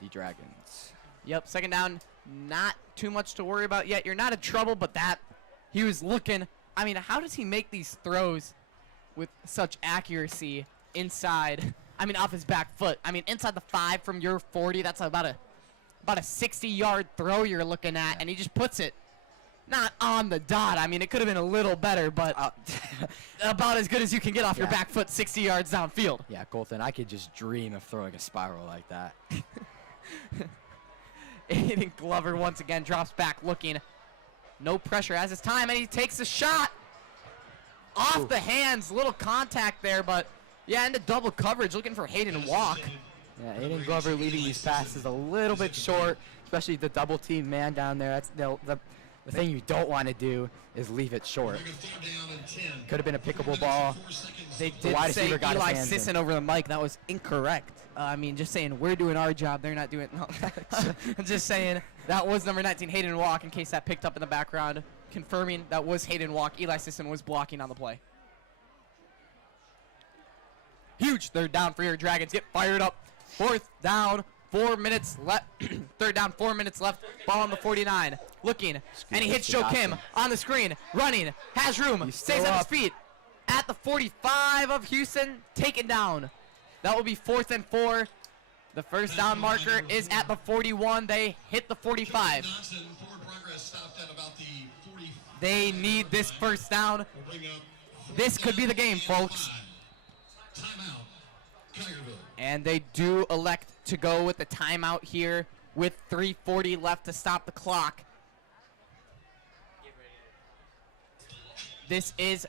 the Dragons. Yep, second down, not too much to worry about yet. You're not in trouble, but that, he was looking. I mean, how does he make these throws with such accuracy inside, I mean, off his back foot? I mean, inside the 5 from your 40, that's about a 60-yard throw you're looking at, and he just puts it not on the dot. I mean, it could have been a little better, but about as good as you can get off your back foot 60 yards downfield. Yeah, Colton, I could just dream of throwing a spiral like that. Aiden Glover once again drops back looking. No pressure as his time, and he takes a shot. Off the hands, little contact there, but yeah, into double coverage, looking for Hayden Walk. Yeah, Aiden Glover leaving these passes a little bit short, especially the double team man down there. That's the thing you don't want to do is leave it short. Could have been a pickable ball. They did say Eli Sisson over the mic. That was incorrect. I mean, just saying, we're doing our job. They're not doing it. No. I'm just saying, that was number 19, Hayden Walk, in case that picked up in the background. Confirming that was Hayden Walk. Eli Sisson was blocking on the play. Huge third down for your Dragons. Get fired up. Fourth down, 4 minutes left. Third down, 4 minutes left. Ball on the 49. Looking, and he hits Joe Kim on the screen. Running, has room, stays at his feet. At the 45 of Houston, taken down. That will be 4th and 4. The first down marker is at the 41. They hit the 45. They need this first down. This could be the game, folks. And they do elect to go with the timeout here with 3:40 left to stop the clock. This is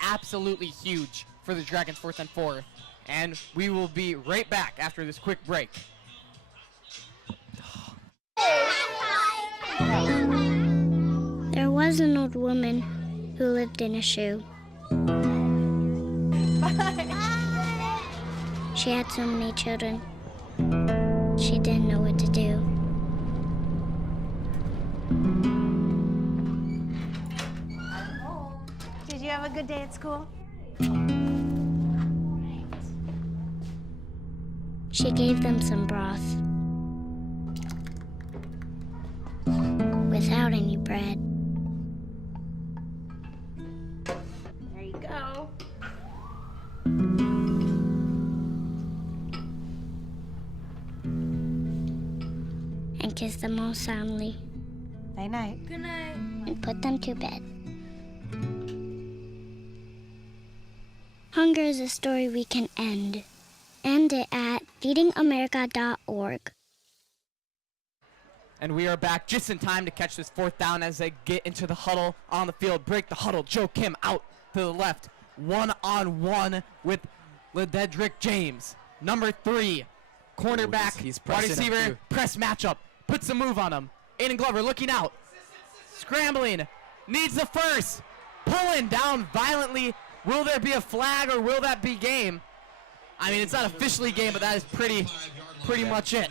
absolutely huge for the Dragons, 4th and 4. And we will be right back after this quick break. There was an old woman who lived in a shoe. She had so many children. She didn't know what to do. have a good day at school? She gave them some broth. Without any bread. There you go. And kissed them all soundly. Night night. Good night. And put them to bed. Hunger is a story we can end. End it at feedingamerica.org. And we are back just in time to catch this 4th down as they get into the huddle on the field. Break the huddle. Joe Kim out to the left. 1-on-1 with LeDedrick James. Number 3, cornerback, he's wide pressing him receiver, too. press matchup. Puts a move on him. Aiden Glover looking out. Scrambling. Needs the first. Pulling down violently. Will there be a flag or will that be game? I mean, it's not officially game, but that is pretty much it.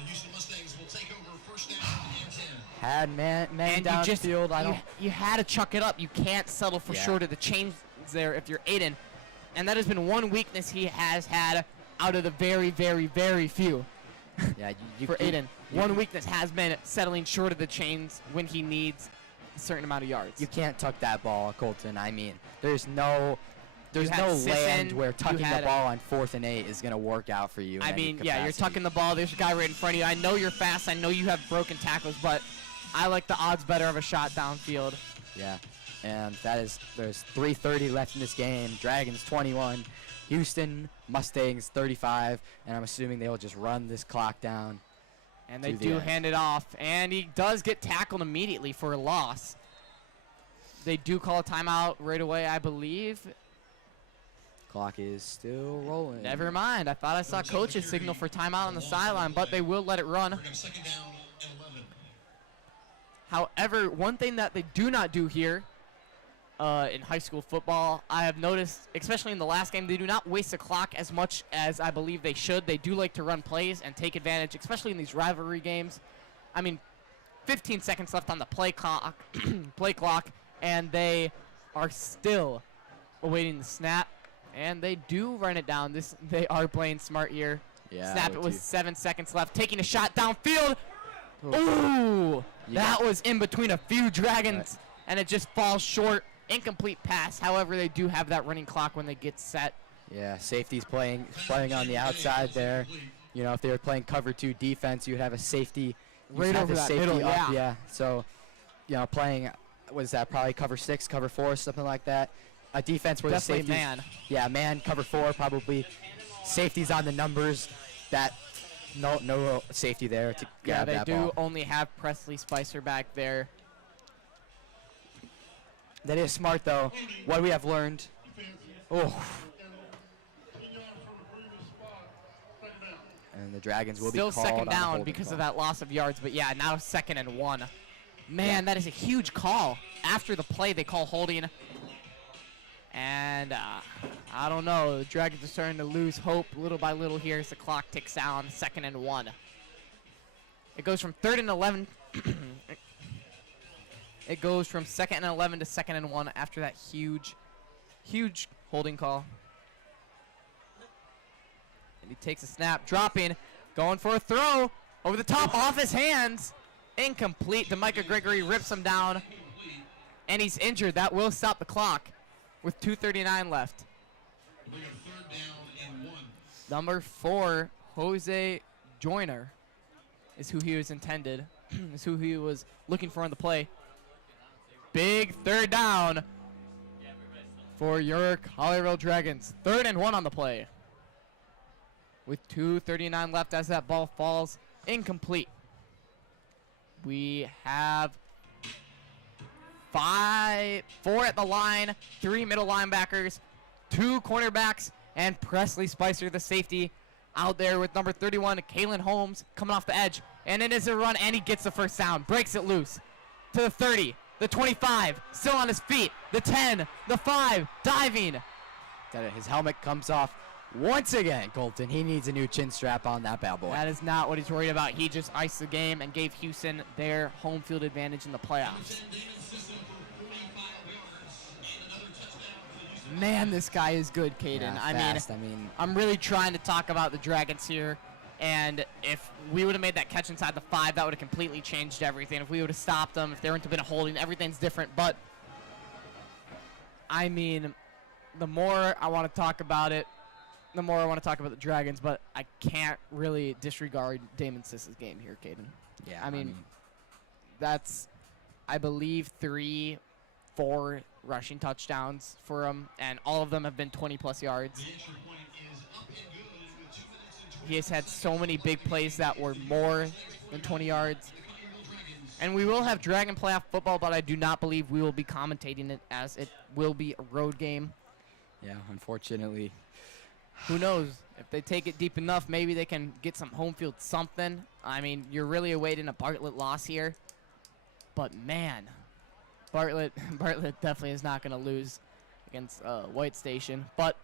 Had man And you just downfield. you had to chuck it up. You can't settle for short of the chains there if you're Aiden. And that has been one weakness he has had out of the very, very, very few. Yeah, for Aiden. One weakness has been settling short of the chains when he needs a certain amount of yards. You can't tuck that ball, Colton. I mean, there's no land Sisson, where you tucking had the ball on 4th and 8 is going to work out for you. in I any mean, yeah, you're capacity. tucking the ball. There's a guy right in front of you. I know you're fast. I know you have broken tackles, but I like the odds better of a shot downfield. Yeah, and there's 3:30 left in this game. Dragons 21, Houston Mustangs 35, and I'm assuming they will just run this clock down. And they to the do end. hand it off, and he does get tackled immediately for a loss. They do call a timeout right away, I believe. Clock is still rolling. Never mind. I thought I saw coaches signal for timeout on the sideline, but they will let it run. However, one thing that they do not do here in high school football, I have noticed, especially in the last game, they do not waste the clock as much as I believe they should. They do like to run plays and take advantage, especially in these rivalry games. I mean, 15 seconds left on the play clock, and they are still awaiting the snap, and they do run it down. They are playing smart here. Yeah, Snap it with 7 seconds left, taking a shot downfield. Ooh, Yeah. that was in between a few Dragons, and it just falls short. Incomplete pass. However, they do have that running clock when they get set. Yeah, safety's playing on the outside there. You know, if they were playing cover 2 defense, you'd have a safety Right over that middle, up. yeah. So, you know, playing, what is that, probably cover 6, cover 4, something like that. A defense where Definitely the safety, man. Yeah, man, cover 4, probably. Safety's on the numbers. That no safety there to Yeah, grab they that do ball. only have Presley Spicer back there. That is smart, though. What we have learned. Oh. And the Dragons will Still be called second on a down holding because call. of that loss of yards, but yeah, now 2nd and 1. Man, that is a huge call. After the play, they call holding. And I don't know. The Dragons are starting to lose hope little by little here as the clock ticks down. 2nd and 1. It goes from 3rd and 11. It goes from 2nd and 11 to 2nd and 1 after that huge holding call. And he takes a snap, dropping, going for a throw over the top, off his hands. Incomplete. DeMicah Gregory rips him down, and he's injured. That will stop the clock with 2:39 left. Number 4, Jose Joyner, is who he was intended, is who he was looking for on the play. Big 3rd down for your Collierville Dragons. 3rd and 1 on the play, with 2:39 left as that ball falls incomplete. We have 4 at the line, 3 middle linebackers, 2 cornerbacks, and Presley Spicer, the safety, out there with number 31, Kalen Holmes, coming off the edge. And it is a run, and he gets the first down. Breaks it loose to the 30, the 25, still on his feet, the 10, the 5, diving. His helmet comes off once again, Colton. He needs a new chin strap on that bad boy. That is not what he's worried about. He just iced the game and gave Houston their home field advantage in the playoffs. Man, this guy is good, Caden. Yeah, I mean, I'm really trying to talk about the Dragons here. And if we would have made that catch inside the 5, that would have completely changed everything. If we would have stopped them, if there wouldn't have been a holding, everything's different. But, I mean, the more I want to talk about it, the more I want to talk about the Dragons. But I can't really disregard Damon Sissa's game here, Caden. Yeah, I mean, that's, I believe, 3, 4 rushing touchdowns for him, and all of them have been 20-plus yards. He has had so many big plays that were more than 20 yards. And we will have Dragon playoff football, but I do not believe we will be commentating it, as it will be a road game. Yeah, unfortunately. Who knows? If they take it deep enough, maybe they can get some home field something. I mean, you're really awaiting a Bartlett loss here. But, man, Bartlett definitely is not going to lose against White Station. But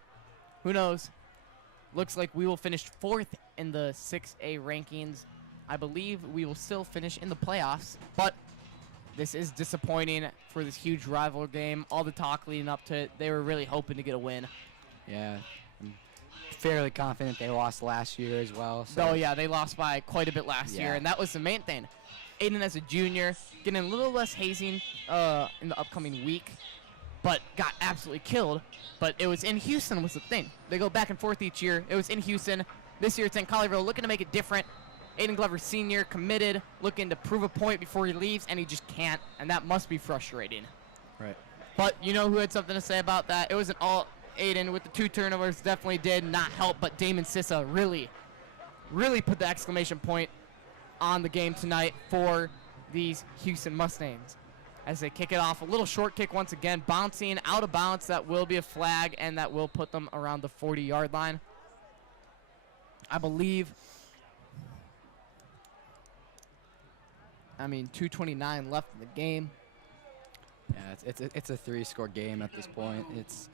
who knows? Looks like we will finish 4th in the 6A rankings. I believe we will still finish in the playoffs. But this is disappointing for this huge rival game. All the talk leading up to it, they were really hoping to get a win. Yeah, I'm fairly confident they lost last year as well. So. Oh, yeah, they lost by quite a bit last year, and that was the main thing. Aiden, as a junior, getting a little less hazing in the upcoming week, but got absolutely killed. But it was in Houston was the thing. They go back and forth each year. It was in Houston. This year it's in Collierville, looking to make it different. Aiden Glover Sr. committed, looking to prove a point before he leaves, and he just can't, and that must be frustrating. Right. But you know who had something to say about that? It wasn't all Aiden with the 2 turnovers. Definitely did not help, but Damon Sissa really put the exclamation point on the game tonight for these Houston Mustangs as they kick it off. A little short kick once again, bouncing out of bounds. That will be a flag, and that will put them around the 40-yard line. I believe, 2:29 left in the game. Yeah, it's a 3-score game at this point. It's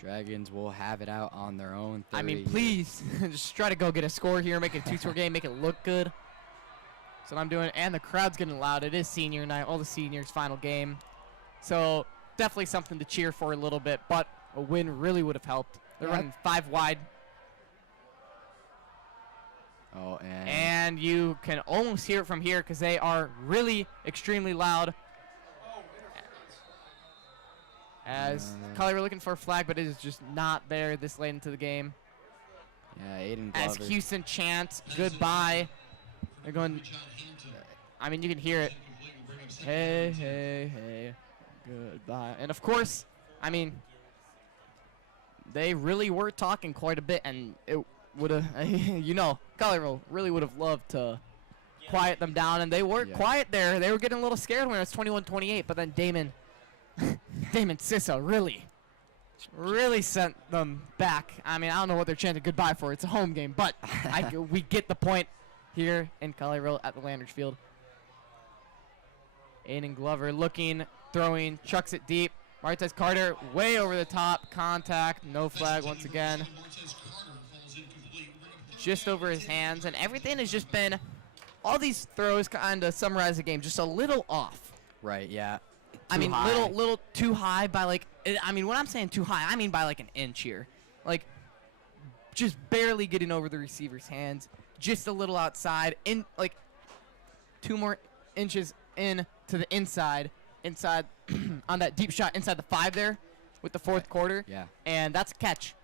Dragons will have it out on their own 30. I mean, please, just try to go get a score here, make it a 2-score game, make it look good. That's what I'm doing, and the crowd's getting loud. It is senior night, all the seniors' final game. So definitely something to cheer for a little bit, but a win really would have helped. They're running 5 wide. Oh, and you can almost hear it from here because they are really extremely loud. As Collier looking for a flag, but it is just not there this late into the game. Yeah, Aiden Glover. As Houston chants goodbye. They're going, I mean, you can hear it. Hey, hey, hey, goodbye. And of course, I mean, they really were talking quite a bit, and it would have, Collier really would have loved to quiet them down, and they were quiet there. They were getting a little scared when it was 21-28, but then Damon Sissa really sent them back. I mean, I don't know what they're chanting goodbye for. It's a home game, but we get the point here in Collierville at the Landers Field. Aiden Glover looking, throwing, chucks it deep. Martez Carter way over the top. Contact, no flag once again. Just over his hands, and everything has just been, all these throws kind of summarize the game, just a little off. Right, yeah. I mean, little too high by when I'm saying too high, I mean by like an inch here. Like, just barely getting over the receiver's hands, just a little outside, in like 2 more inches in to the inside on that deep shot inside the 5 there with the 4th quarter. Yeah. And that's a catch.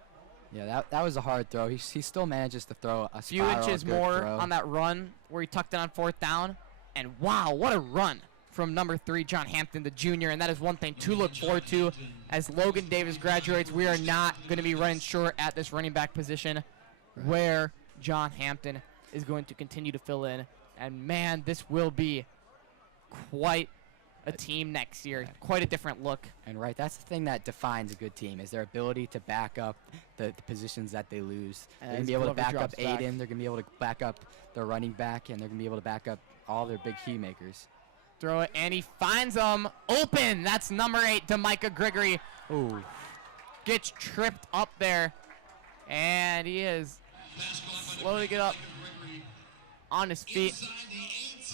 Yeah, that was a hard throw. He still manages to throw a few inches more on that run where he tucked it on 4th down. And wow, what a run from number 3, John Hampton, the junior. And that is one thing to look forward to. As Logan Davis graduates, we are not going to be running short at this running back position where John Hampton is going to continue to fill in. And man, this will be quite a team next year. Quite a different look. And that's the thing that defines a good team, is their ability to back up the positions that they lose. They're going to be able to back up Aiden. They're going to be able to back up their running back, and they're going to be able to back up all their big key makers. Throw it, and he finds them open. That's number 8, Demicah Gregory. Ooh. Gets tripped up there, and he is slow to get up on his feet.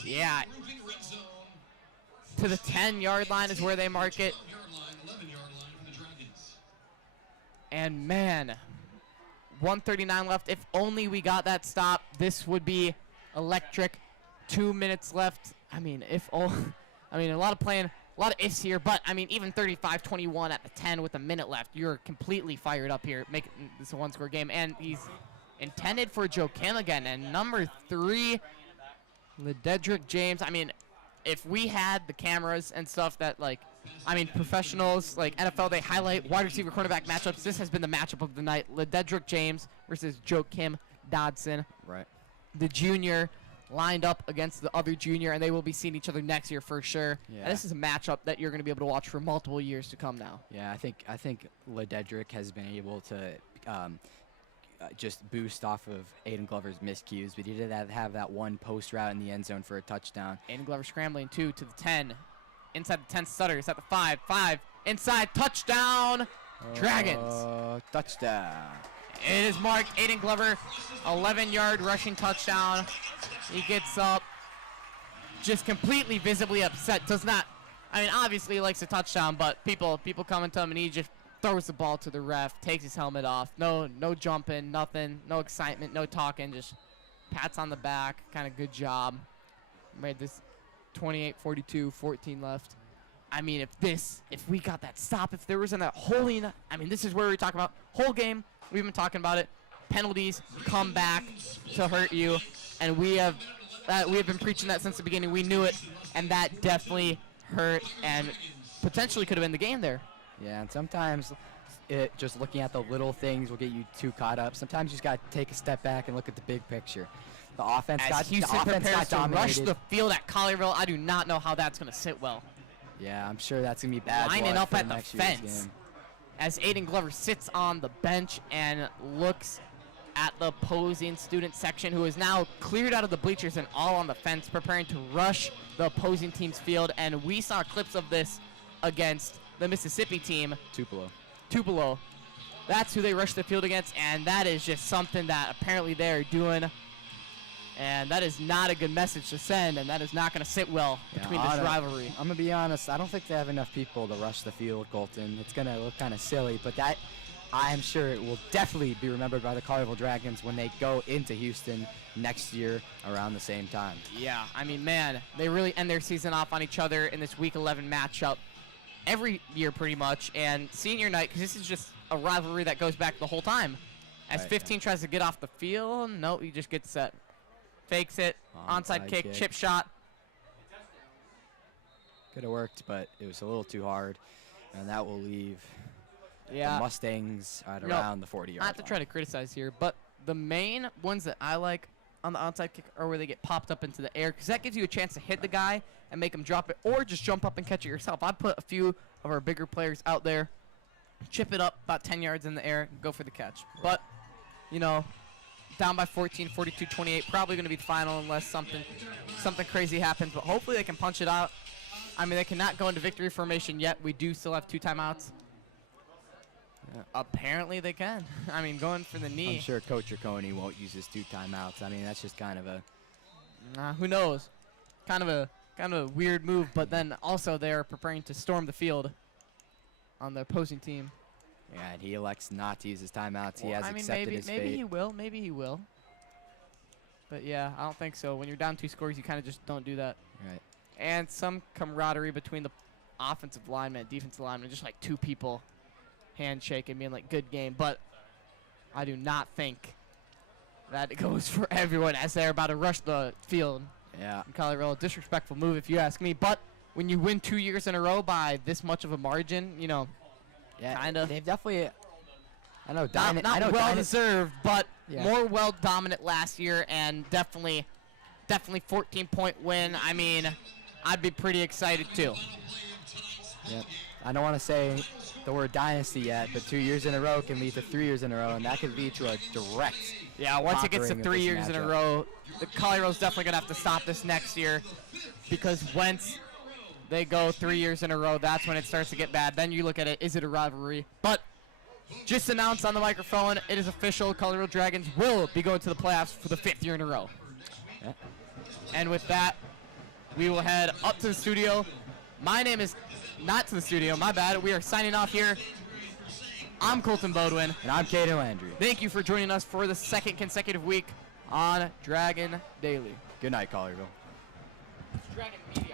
Yeah. to the 10-yard line is where they mark it. And man, 1:39 left. If only we got that stop, this would be electric. 2 minutes left. I mean, a lot of ifs here, but I mean, even 35-21 at the 10 with a minute left, you're completely fired up here. Make this a one-score game, and he's intended for Joe Kim again. And number 3, Lededrick James. I mean, if we had the cameras and stuff that, like, I mean, professionals like NFL, they highlight wide receiver cornerback matchups. This has been the matchup of the night. Lededrick James versus Joe Kim Dodson. Right. The junior lined up against the other junior, and they will be seeing each other next year for sure. Yeah. And this is a matchup that you're going to be able to watch for multiple years to come now. Yeah, I think Lededrick has been able to just boost off of Aiden Glover's miscues, but he did have that one post route in the end zone for a touchdown. Aiden Glover scrambling, 2 to the 10. Inside the 10, stutters at the 5. 5, inside, touchdown, Dragons. Touchdown. It is marked Aiden Glover, 11-yard rushing touchdown. He gets up, just completely visibly upset. Does not, I mean, obviously he likes a touchdown, but people coming to him, and he just throws the ball to the ref, takes his helmet off. No jumping, nothing, no excitement, no talking, just pats on the back, kind of good job. Made this 28-42, 14 left. I mean, if we got that stop, if there wasn't that holding, I mean, this is where we talk about whole game. We've been talking about it. Penalties come back to hurt you, and we have been preaching that since the beginning. We knew it, and that definitely hurt and potentially could have been the game there. Yeah, and sometimes just looking at the little things will get you too caught up. Sometimes you just got to take a step back and look at the big picture. The offense As Houston prepares to rush the field at Collierville, I do not know how that's going to sit well. Yeah, I'm sure that's going to be bad. Lining up at the fence as Aiden Glover sits on the bench and looks at the opposing student section, who is now cleared out of the bleachers and all on the fence, preparing to rush the opposing team's field. And we saw clips of this against the Mississippi team. Tupelo. That's who they rushed the field against, and that is just something that apparently they're doing. And that is not a good message to send, and that is not going to sit well between this rivalry. I'm going to be honest, I don't think they have enough people to rush the field, Colton. It's going to look kind of silly, but that, I am sure it will definitely be remembered by the Collierville Dragons when they go into Houston next year around the same time. Yeah, I mean, man, they really end their season off on each other in this Week 11 matchup every year pretty much, and senior night, because this is just a rivalry that goes back the whole time. As 15 tries to get off the field, no, he just gets set. Fakes it, onside kick, chip shot. Could have worked, but it was a little too hard, and that will leave the Mustangs at around the 40-yard line. Not to try to criticize here, but the main ones that I like on the onside kick are where they get popped up into the air, because that gives you a chance to hit the guy and make him drop it, or just jump up and catch it yourself. I put a few of our bigger players out there, chip it up about 10 yards in the air, and go for the catch. But, you know, down by 14, 42-28, probably going to be the final unless something crazy happens. But hopefully they can punch it out. I mean, they cannot go into victory formation yet. We do still have 2 timeouts. Apparently they can. I mean, going for the knee. I'm sure Coach Riccone won't use his 2 timeouts. I mean, that's just kind of a... who knows? Kind of a weird move. But then also they are preparing to storm the field on the opposing team. Yeah, and he elects not to use his timeouts. He has accepted his fate. Maybe he will. Maybe he will. But yeah, I don't think so. When you're down 2 scores, you kind of just don't do that. Right. And some camaraderie between the offensive lineman and defensive lineman, just like 2 people handshake and being like, good game. But I do not think that it goes for everyone as they're about to rush the field. Yeah. In Collierville, disrespectful move if you ask me. But when you win 2 years in a row by this much of a margin, you know, yeah, kind of. They've definitely, I know, not well deserved, but more well dominant last year, and definitely 14-point win. I mean, I'd be pretty excited too. Yeah, I don't want to say the word dynasty yet, but 2 years in a row can lead to 3 years in a row, and that could lead to a direct. Yeah, once it gets to 3 years in a row, the Collierville's definitely gonna have to stop this next year, because once they go 3 years in a row, that's when it starts to get bad. Then you look at it, is it a rivalry? But just announced on the microphone, it is official. Collierville Dragons will be going to the playoffs for the 5th year in a row. Yeah. And with that, we will head up to the studio My name is not to the studio. My bad. We are signing off here. I'm Colton Bodwin. And I'm Caden Landry. Thank you for joining us for the second consecutive week on Dragon Daily. Good night, Collierville. Dragon Media.